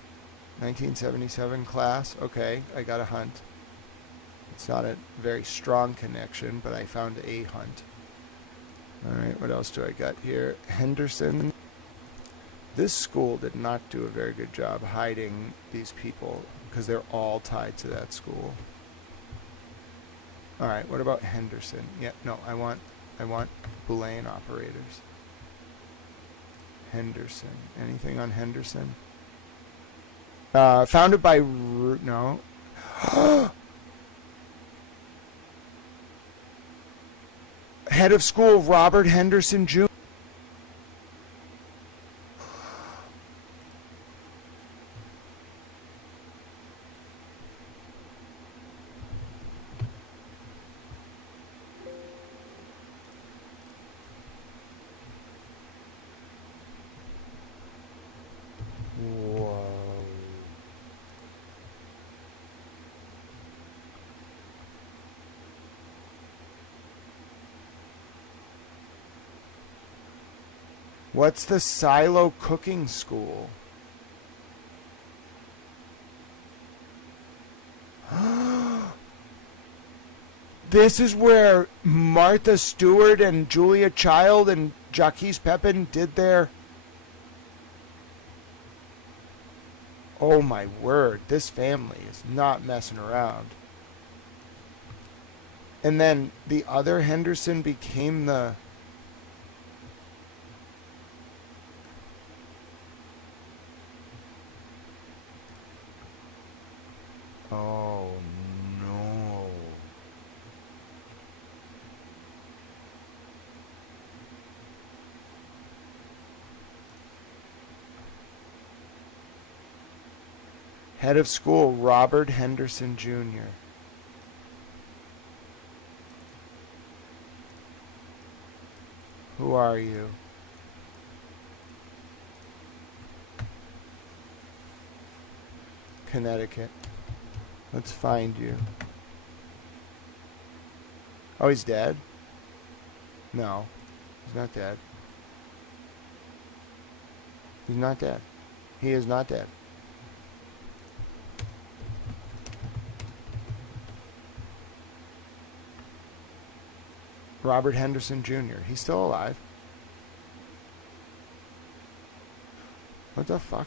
1977 class? Okay, I got a Hunt. It's not a very strong connection, but I found a Hunt. Alright, what else do I got here? Henderson. This school did not do a very good job hiding these people because they're all tied to that school. Alright, what about Henderson? Yeah, no, I want Boulain operators. Henderson. Anything on Henderson? Founded by no. Head of school Robert Henderson Jr. Whoa. What's the silo cooking school? This is where Martha Stewart and Julia Child and Jacques Pepin did their... Oh my word, this family is not messing around. And then the other Henderson became the... Oh no. Head of school, Robert Henderson Jr. Who are you? Connecticut. Let's find you. Oh, he's dead? No, he's not dead. He's not dead. He is not dead. Robert Henderson Jr. He's still alive. What the fuck?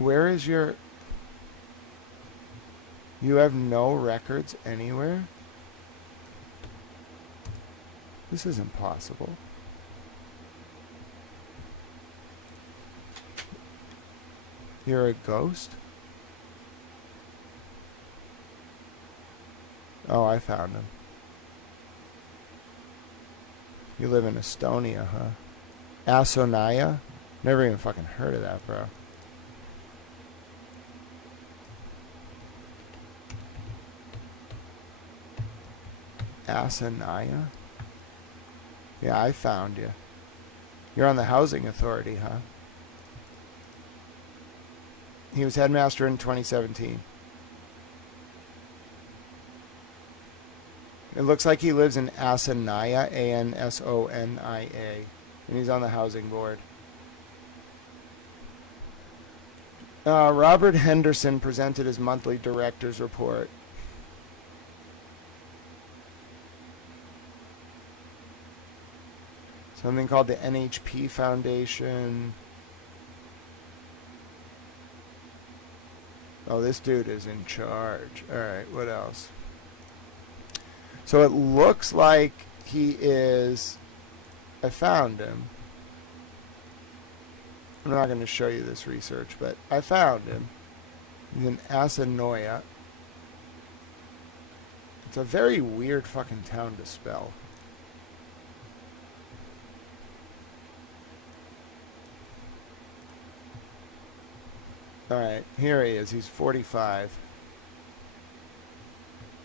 Where is your... You have no records anywhere? This isn't possible. You're a ghost? Oh, I found him. You live in Estonia, huh? Asonaya? Never even fucking heard of that, bro. Asanaya? Yeah, I found you. You're on the housing authority, huh? He was headmaster in 2017. It looks like he lives in Asonia, Ansonia, and he's on the housing board. Robert Henderson presented his monthly director's report. Something called the NHP Foundation. Oh, this dude is in charge. Alright, what else? So it looks like he is... I found him. I'm not going to show you this research, but I found him. He's in Asinoia. It's a very weird fucking town to spell. Alright, here he is. He's 45.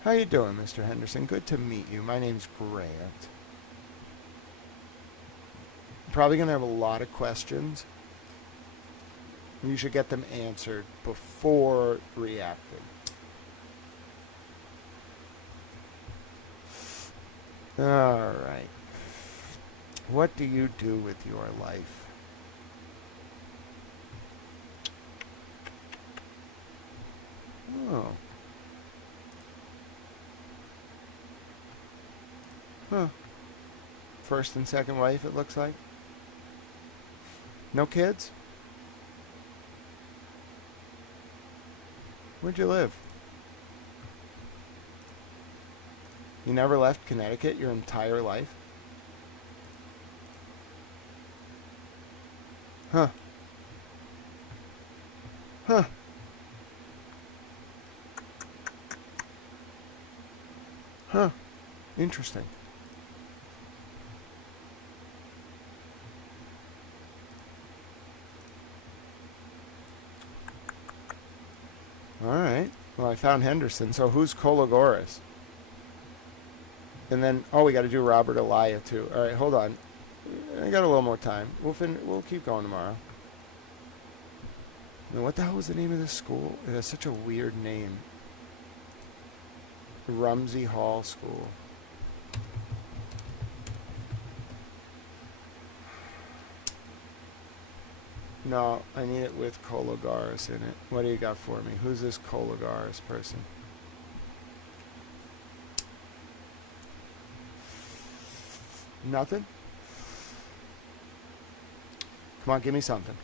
How you doing, Mr. Henderson? Good to meet you. My name's Grant. I'm probably going to have a lot of questions. You should get them answered before reacting. Alright. What do you do with your life? Oh. Huh. First and second wife, it looks like. No kids? Where'd you live? You never left Connecticut your entire life? Huh. Huh. Huh. Interesting. Alright. Well, I found Henderson. So who's Kologoris? And then, oh, we got to do Robert Elia, too. Alright, hold on. I got a little more time. We'll keep going tomorrow. Now, what the hell was the name of this school? It has such a weird name. Ramsey Hall School. No, I need it with Kologaris in it. What do you got for me? Who's this Kologaris person? Nothing? Come on, give me something.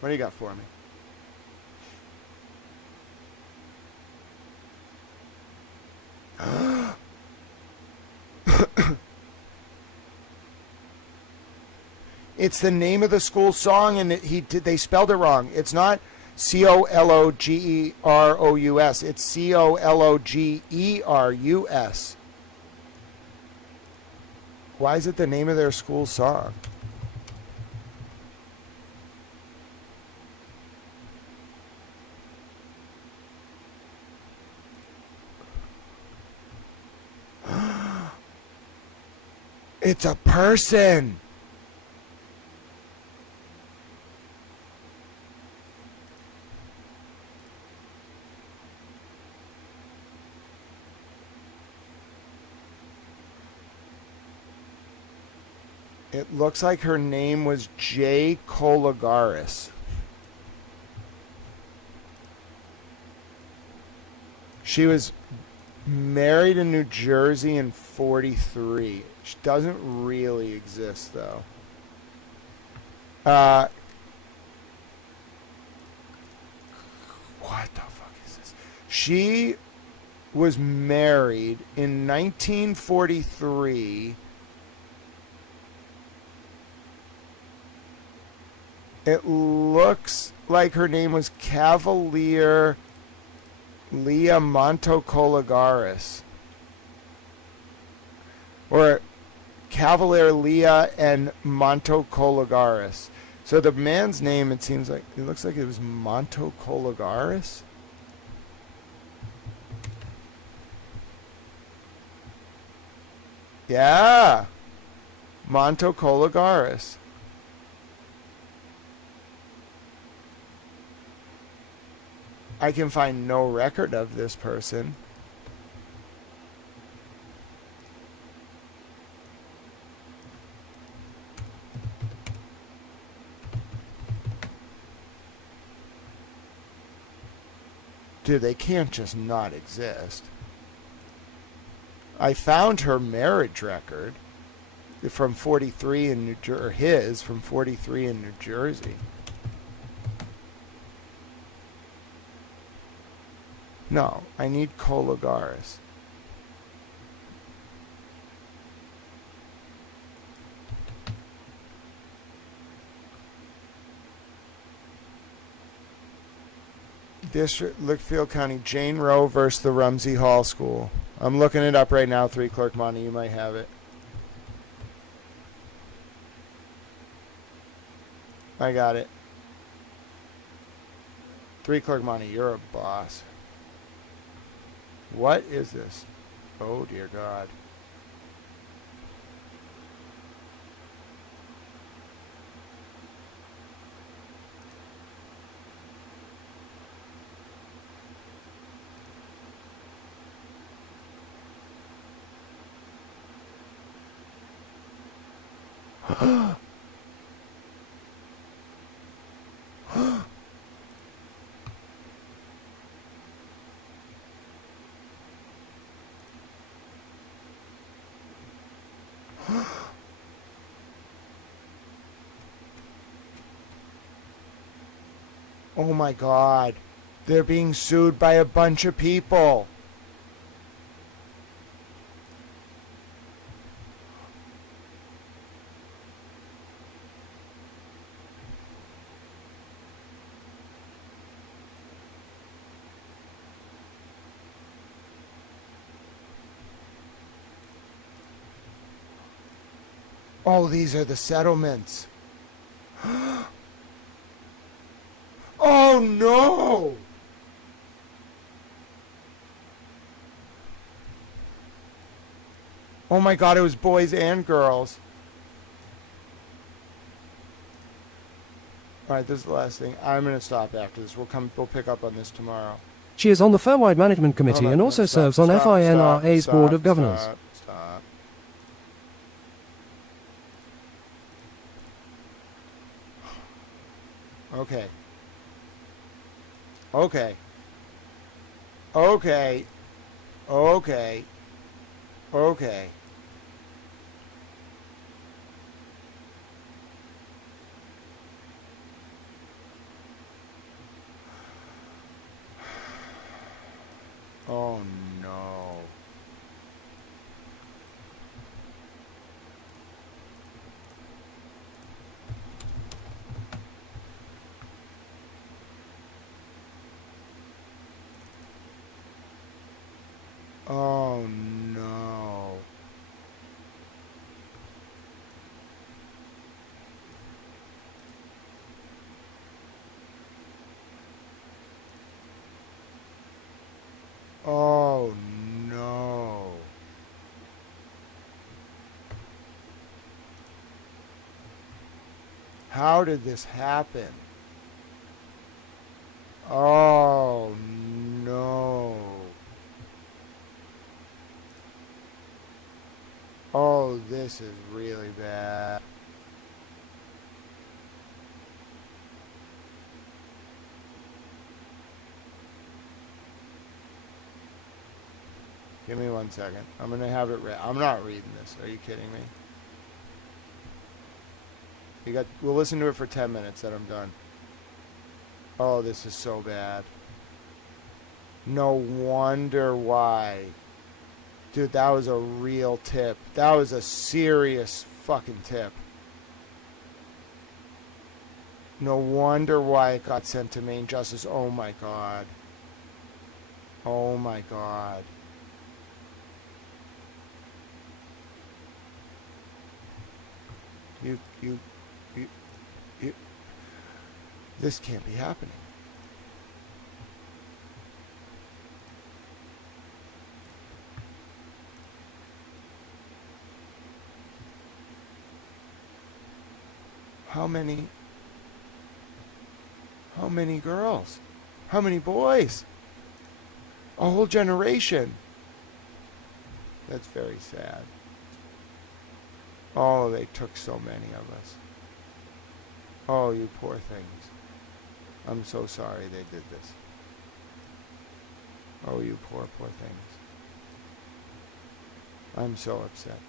What do you got for me? It's the name of the school song, and they spelled it wrong. It's not Cologgerous. It's Cologgerus. Why is it the name of their school song? It's a person. It looks like her name was J. Kologaris. She was married in New Jersey in 43. She doesn't really exist, though. What the fuck is this? She was married in 1943. It looks like her name was Cavalier Leah Montocologaris. Or Cavalier Leah and Montocologaris. So the man's name, it looks like it was Montocologaris. Yeah. Montocologaris. I can find no record of this person. Dude, they can't just not exist. I found her marriage record from 43 in New Jersey, or his from 43 in New Jersey. No, I need Kologaris. District, Litchfield County, Jane Roe versus the Ramsey Hall School. I'm looking it up right now, 3 Clerk Monty. You might have it. I got it. 3 Clerk Monty, you're a boss. What is this? Oh, dear God. Oh my God. They're being sued by a bunch of people. Oh, these are the settlements. Oh no! Oh my God, it was boys and girls. Alright, this is the last thing. I'm gonna stop after this. We'll pick up on this tomorrow. She is on the firm-wide management committee and also serves on FINRA's board of governors. Stop. Okay. Okay. Okay. Okay. Okay. Oh no. Oh no. Oh no. How did this happen? Oh no. Oh, this is really bad. Give me 1 second. I'm going to have it read. I'm not reading this. Are you kidding me? We'll listen to it for 10 minutes, then I'm done. Oh, this is so bad. No wonder why. Dude, that was a real tip. That was a serious fucking tip. No wonder why it got sent to Maine Justice. Oh my God. Oh my God. You. This can't be happening. How many girls? How many boys? A whole generation. That's very sad. Oh, they took so many of us. Oh, you poor things. I'm so sorry they did this. Oh, you poor things. I'm so upset.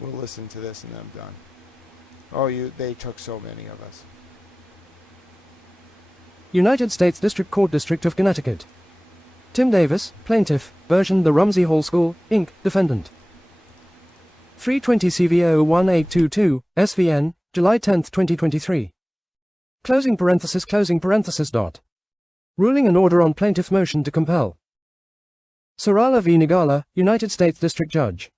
We'll listen to this and I'm done. Oh, they took so many of us. United States District Court, District of Connecticut. Tim Davis, plaintiff, version the Ramsey Hall School, Inc., defendant. 320 CVO 1822, SVN, July 10, 2023. Closing parenthesis dot. Ruling an order on plaintiff's motion to compel. Sarala v. Nigala, United States District Judge.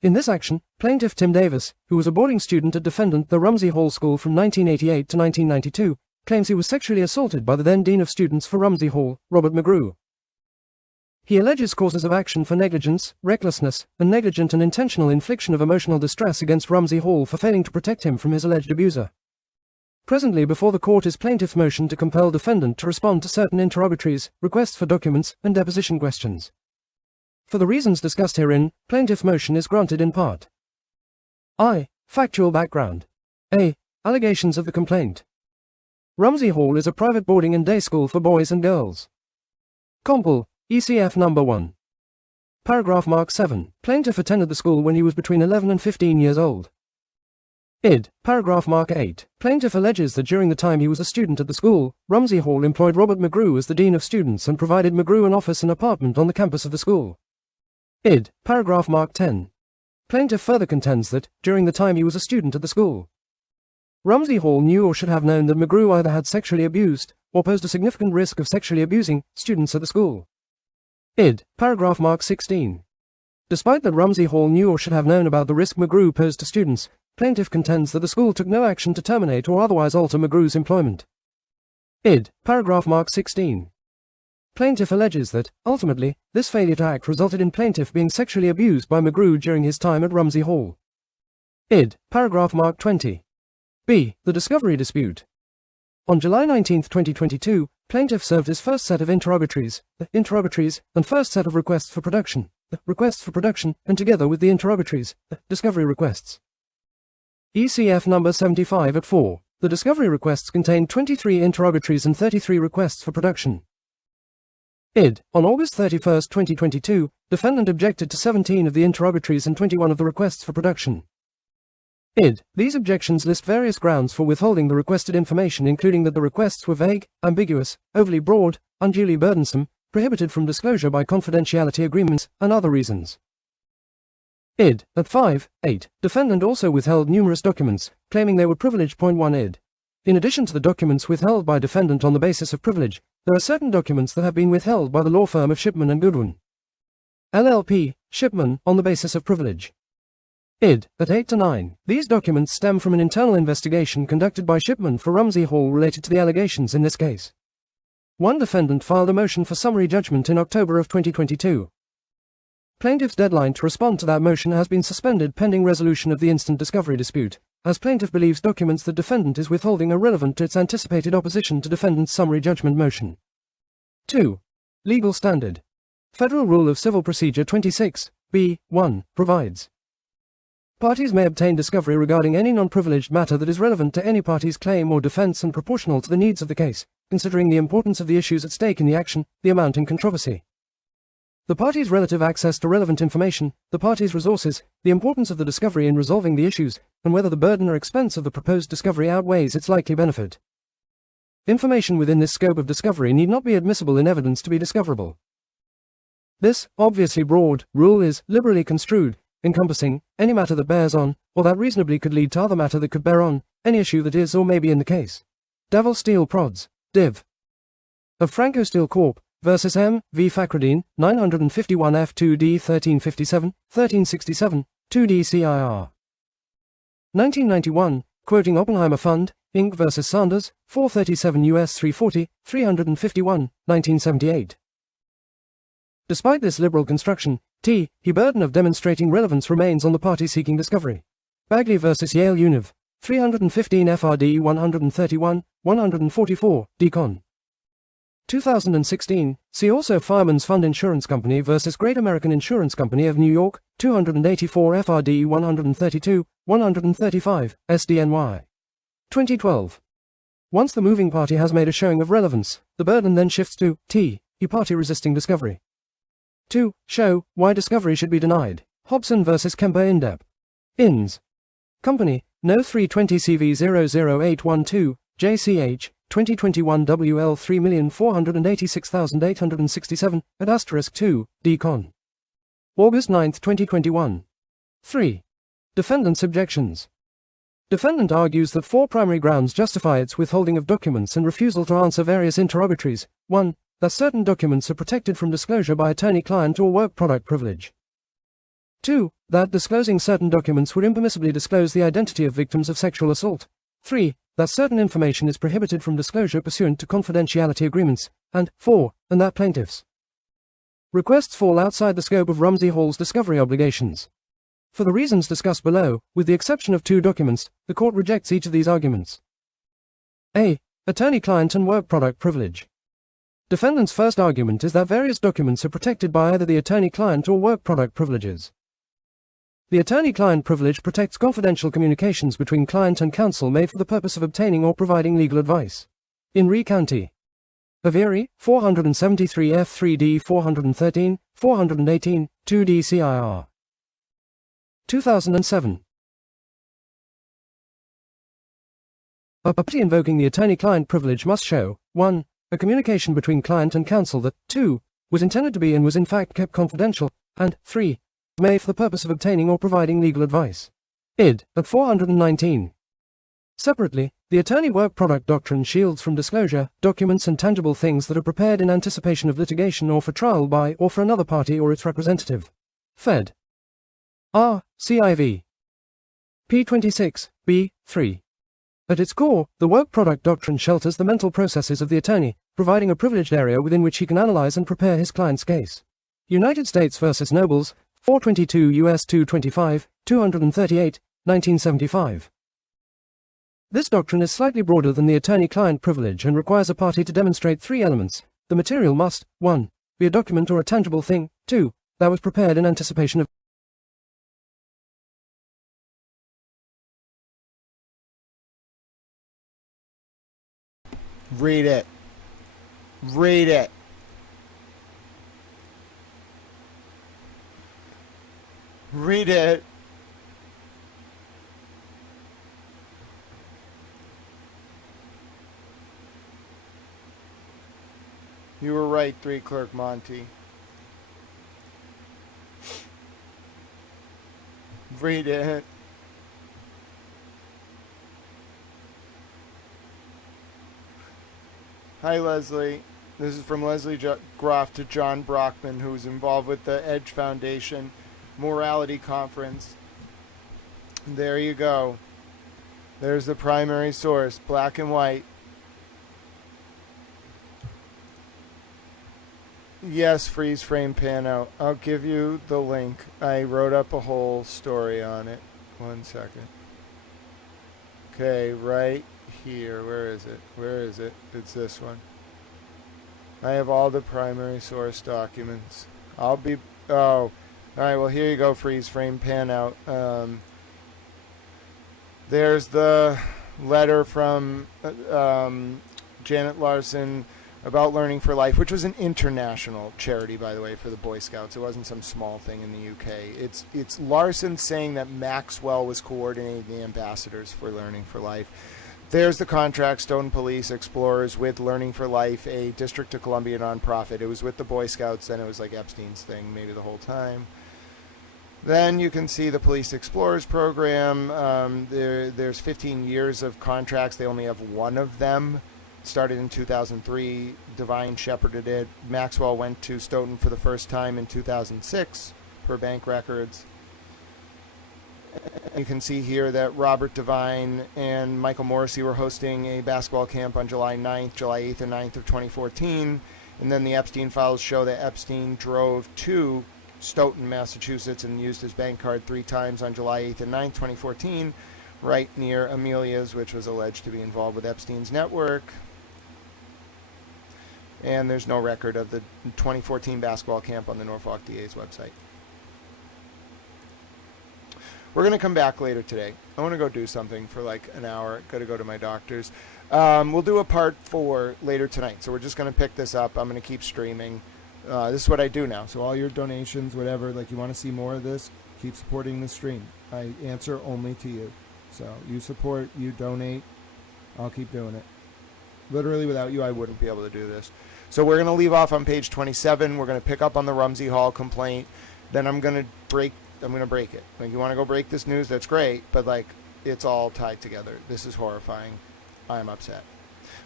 In this action, plaintiff Tim Davis, who was a boarding student at defendant the Ramsey Hall School from 1988 to 1992, claims he was sexually assaulted by the then Dean of Students for Ramsey Hall, Robert McGrew. He alleges causes of action for negligence, recklessness, and negligent and intentional infliction of emotional distress against Ramsey Hall for failing to protect him from his alleged abuser. Presently before the court is plaintiff's motion to compel defendant to respond to certain interrogatories, requests for documents, and deposition questions. For the reasons discussed herein, plaintiff motion is granted in part. I. Factual background. A. Allegations of the complaint. Ramsey Hall is a private boarding and day school for boys and girls. Compel, ECF number 1. Paragraph Mark 7. Plaintiff attended the school when he was between 11 and 15 years old. Id. Paragraph Mark 8. Plaintiff alleges that during the time he was a student at the school, Ramsey Hall employed Robert McGrew as the Dean of Students and provided McGrew an office and apartment on the campus of the school. Id. Paragraph Mark 10. Plaintiff further contends that, during the time he was a student at the school, Ramsey Hall knew or should have known that McGrew either had sexually abused, or posed a significant risk of sexually abusing, students at the school. Id. Paragraph Mark 16. Despite that Ramsey Hall knew or should have known about the risk McGrew posed to students, plaintiff contends that the school took no action to terminate or otherwise alter McGrew's employment. Id. Paragraph Mark 16. Plaintiff alleges that, ultimately, this failure to act resulted in plaintiff being sexually abused by McGrew during his time at Ramsey Hall. Id. Paragraph Mark 20. B. The discovery dispute. On July 19, 2022, plaintiff served his first set of interrogatories, and first set of requests for production, and together with the interrogatories, discovery requests. ECF number 75 at 4. The discovery requests contained 23 interrogatories and 33 requests for production. Id. On August 31, 2022, defendant objected to 17 of the interrogatories and 21 of the requests for production. Id. These objections list various grounds for withholding the requested information, including that the requests were vague, ambiguous, overly broad, unduly burdensome, prohibited from disclosure by confidentiality agreements, and other reasons. Id. At 5.8, defendant also withheld numerous documents, claiming they were privileged. 1 Id. In addition to the documents withheld by defendant on the basis of privilege, there are certain documents that have been withheld by the law firm of Shipman and Goodwin, LLP, Shipman, on the basis of privilege. Id. At 8 to 9, these documents stem from an internal investigation conducted by Shipman for Ramsey Hall related to the allegations in this case. One defendant filed a motion for summary judgment in October of 2022. Plaintiff's deadline to respond to that motion has been suspended pending resolution of the instant discovery dispute, as plaintiff believes documents the defendant is withholding are relevant to its anticipated opposition to defendant's summary judgment motion. 2. Legal standard. Federal Rule of Civil Procedure 26, b. 1, provides. Parties may obtain discovery regarding any non-privileged matter that is relevant to any party's claim or defense and proportional to the needs of the case, considering the importance of the issues at stake in the action, the amount in controversy, the party's relative access to relevant information, the party's resources, the importance of the discovery in resolving the issues, and whether the burden or expense of the proposed discovery outweighs its likely benefit. Information within this scope of discovery need not be admissible in evidence to be discoverable. This, obviously broad, rule is liberally construed, encompassing any matter that bears on, or that reasonably could lead to other matter that could bear on, any issue that is or may be in the case. Devil Steel Prods, Div. Of Franco Steel Corp. Versus M. V. Fakhreddin, 951 F2D 1357, 1367, 2D CIR. 1991, quoting Oppenheimer Fund, Inc. versus Sanders, 437 U.S. 340, 351, 1978. Despite this liberal construction, the burden of demonstrating relevance remains on the party seeking discovery. Bagley versus Yale Univ. 315 FRD 131, 144, Decon. 2016, see also Fireman's Fund Insurance Company versus Great American Insurance Company of New York, 284 FRD 132, 135, SDNY. 2012. Once the moving party has made a showing of relevance, the burden then shifts to the party resisting discovery. 2. Show why discovery should be denied. Hobson versus Kemper Indep. Inns. Company, No 320 CV 00812, JCH, 2021 WL 3,486,867, at *2, Decon. August 9, 2021. 3. Defendant's objections. Defendant argues that 4 primary grounds justify its withholding of documents and refusal to answer various interrogatories, 1. That certain documents are protected from disclosure by attorney-client or work product privilege. 2. That disclosing certain documents would impermissibly disclose the identity of victims of sexual assault. 3. That certain information is prohibited from disclosure pursuant to confidentiality agreements. And 4. And that plaintiffs' requests fall outside the scope of Ramsey Hall's discovery obligations. For the reasons discussed below, with the exception of 2 documents, the court rejects each of these arguments. A. Attorney-client and work product privilege. Defendant's first argument is that various documents are protected by either the attorney-client or work product privileges. The attorney-client privilege protects confidential communications between client and counsel made for the purpose of obtaining or providing legal advice. In Re County Averi, 473 F3D 413, 418, 2D CIR. 2007. A party invoking the attorney-client privilege must show 1. A communication between client and counsel that 2. Was intended to be and was in fact kept confidential, and 3. Made for the purpose of obtaining or providing legal advice. Id. at 419. Separately, the attorney work product doctrine shields from disclosure documents and tangible things that are prepared in anticipation of litigation or for trial by or for another party or its representative. Fed. R. CIV. P26, B. 3. At its core, the work product doctrine shelters the mental processes of the attorney, providing a privileged area within which he can analyze and prepare his client's case. United States v. Nobles, 422 U.S. 225, 238, 1975. This doctrine is slightly broader than the attorney-client privilege and requires a party to demonstrate 3 elements. The material must, 1. Be a document or a tangible thing, 2. That was prepared in anticipation of Read it. Read it. Read it. You were right, 3 Clerk Monty. Read it. Hi, Leslie. This is from Leslie Groff to John Brockman, who is involved with the Edge Foundation Morality Conference. There you go. There's the primary source, black and white. Yes, freeze frame pan out. I'll give you the link. I wrote up a whole story on it. 1 second. Okay, right here. Where is it? Where is it? It's this one. I have all the primary source documents. I'll be... Oh. Alright, well, here you go, freeze frame pan out. There's the letter from Janet Larson about Learning for Life, which was an international charity, by the way, for the Boy Scouts. It wasn't some small thing in the UK. It's Larson saying that Maxwell was coordinating the ambassadors for Learning for Life. There's the contract, Stoughton Police Explorers with Learning for Life, a District of Columbia nonprofit. It was with the Boy Scouts, then it was like Epstein's thing, maybe the whole time. Then you can see the Police Explorers program. There's 15 years of contracts. They only have one of them. Started in 2003. Devine shepherded it. Maxwell went to Stoughton for the first time in 2006 per bank records. You can see here that Robert Devine and Michael Morrissey were hosting a basketball camp on July 9th, July 8th and 9th of 2014. And then the Epstein files show that Epstein drove to Stoughton, Massachusetts, and used his bank card 3 times on July 8th and 9th, 2014, right near Amelia's, which was alleged to be involved with Epstein's network. And there's no record of the 2014 basketball camp on the Norfolk DA's website. We're going to come back later today. I want to go do something for like an hour. Got to go to my doctor's. We'll do a part 4 later tonight. So we're just going to pick this up. I'm going to keep streaming. This is what I do now. So all your donations, whatever, like you want to see more of this, keep supporting the stream. I answer only to you. So you support, you donate, I'll keep doing it. Literally without you, I wouldn't be able to do this. So we're going to leave off on page 27. We're going to pick up on the Ramsey Hall complaint. Then I'm going to break it. Like, you want to go break this news? That's great. But, like, it's all tied together. This is horrifying. I'm upset.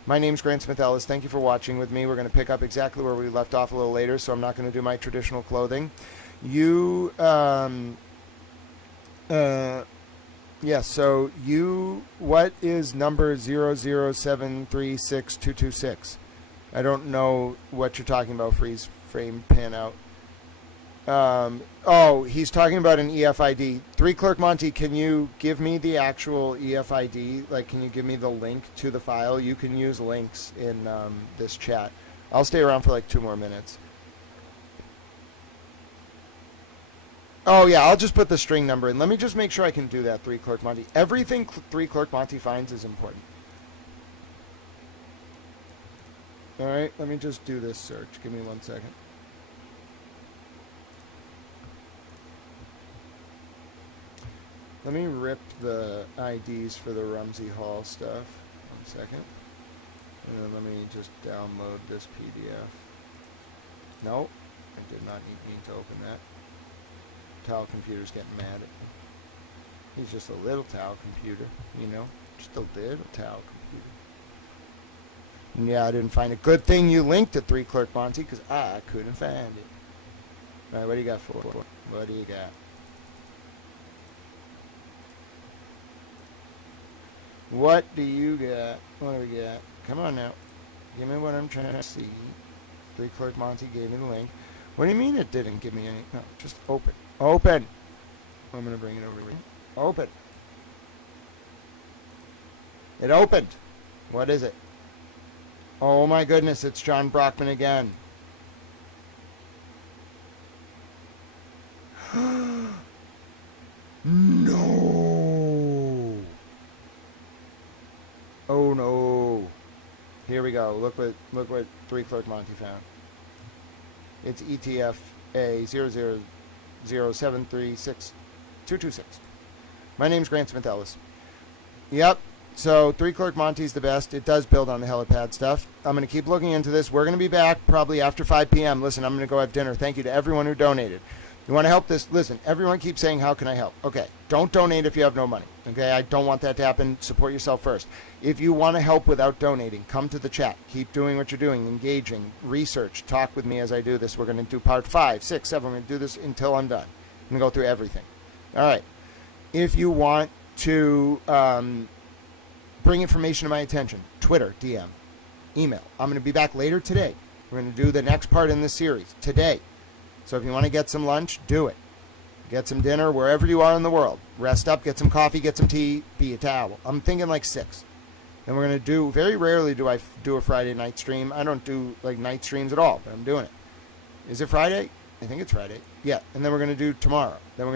My name's Grant Smith Ellis. Thank you for watching with me. We're going to pick up exactly where we left off a little later, so I'm not going to do my traditional clothing. What is number 007362226? I don't know what you're talking about, freeze frame pan out. He's talking about an EFID. 3-Clerk Monty, can you give me the actual EFID? Like, can you give me the link to the file? You can use links in this chat. I'll stay around for like 2 more minutes. Oh, yeah, I'll just put the string number in. Let me just make sure I can do that, 3-Clerk Monty. Everything 3-Clerk Monty finds is important. All right, let me just do this search. Give me 1 second. Let me rip the IDs for the Ramsey Hall stuff. 1 second. And then let me just download this PDF. Nope, I did not need to open that. Towel computer's getting mad at me. He's just a little towel computer, you know? Just a little towel computer. Yeah, I didn't find it. Good thing you linked to 3-Clerk Monty, because I couldn't find it. All right, what do you got for? What do you got? What do you got? What do we got? Come on now. Give me what I'm trying to see. 3-Clerk Monty gave me the link. What do you mean it didn't give me any? No, just open. Open. I'm going to bring it over here. Open. It opened. What is it? Oh my goodness, it's John Brockman again. No. Oh no. Here we go. Look what 3-Clerk Monty found. It's ETFA 000736226. My name's Grant Smith Ellis. Yep. So 3-Clerk Monty's the best. It does build on the helipad stuff. I'm going to keep looking into this. We're going to be back probably after 5 p.m. Listen, I'm going to go have dinner. Thank you to everyone who donated. You want to help this? Listen, everyone keeps saying, how can I help? Okay, don't donate if you have no money. Okay, I don't want that to happen. Support yourself first. If you want to help without donating, come to the chat. Keep doing what you're doing, engaging, research, talk with me as I do this. We're going to do part 5, 6, 7. We're going to do this until I'm done. I'm going to go through everything. All right. If you want to bring information to my attention, Twitter, DM, email. I'm going to be back later today. We're going to do the next part in this series today. So if you want to get some lunch, do it. Get some dinner wherever you are in the world. Rest up, get some coffee, get some tea, be a towel. I'm thinking like 6. Then we're going to do, very rarely do I do a Friday night stream. I don't do like night streams at all, but I'm doing it. Is it Friday? I think it's Friday. Yeah, and then we're going to do tomorrow. Then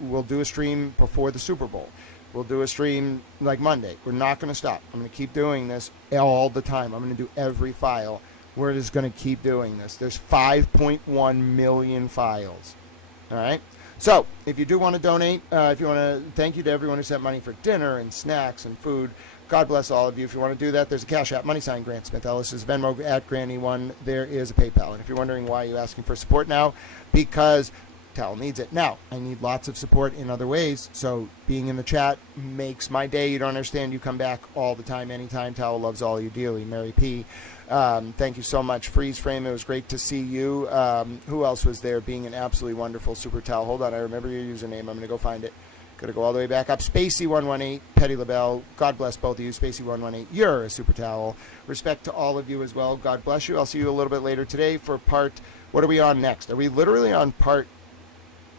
we'll do a stream before the Super Bowl. We'll do a stream like Monday. We're not going to stop. I'm going to keep doing this all the time. I'm going to do every file. We're just going to keep doing this. There's 5.1 million files. All right? So, if you do want to donate, if you want to, thank you to everyone who sent money for dinner and snacks and food. God bless all of you. If you want to do that, there's a Cash App, money sign, Grant Smith Ellis. There's Venmo at Granny1. There is a PayPal. And if you're wondering why you're asking for support now, because Tal needs it. Now, I need lots of support in other ways, so being in the chat makes my day. You don't understand. You come back all the time, anytime. Tal loves all you dearly. Mary P. Thank you so much. Freeze Frame, it was great to see you. Who else was there being an absolutely wonderful Super Tal? Hold on, I remember your username. I'm going to go find it. Got to go all the way back up. Spacey118, Petty LaBelle. God bless both of you. Spacey118, you're a Super Towel. Respect to all of you as well. God bless you. I'll see you a little bit later today for part, what are we on next? Are we literally on part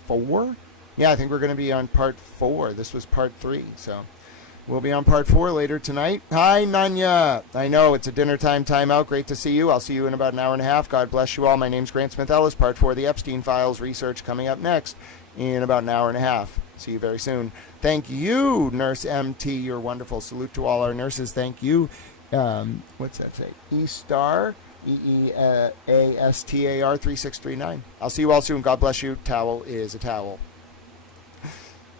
4? Yeah, I think we're going to be on part 4. This was part 3, so we'll be on part 4 later tonight. Hi, Nanya. I know it's a dinner time timeout. Great to see you. I'll see you in about an hour and a half. God bless you all. My name's Grant Smith Ellis. Part 4 of the Epstein Files research coming up next in about an hour and a half. See you very soon. Thank you, Nurse MT. You're wonderful. Salute to all our nurses. Thank you. What's that say? E-Star, E-E-A-S-T-A-R 3639. I'll see you all soon. God bless you. Towel is a towel.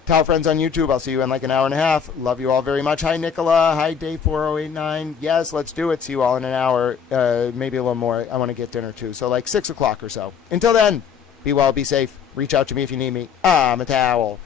Towel friends on YouTube, I'll see you in like an hour and a half. Love you all very much. Hi, Nicola. Hi, Dave4089. Yes, let's do it. See you all in an hour, maybe a little more. I want to get dinner too. So like 6 o'clock or so. Until then, be well, be safe. Reach out to me if you need me. I'm a towel.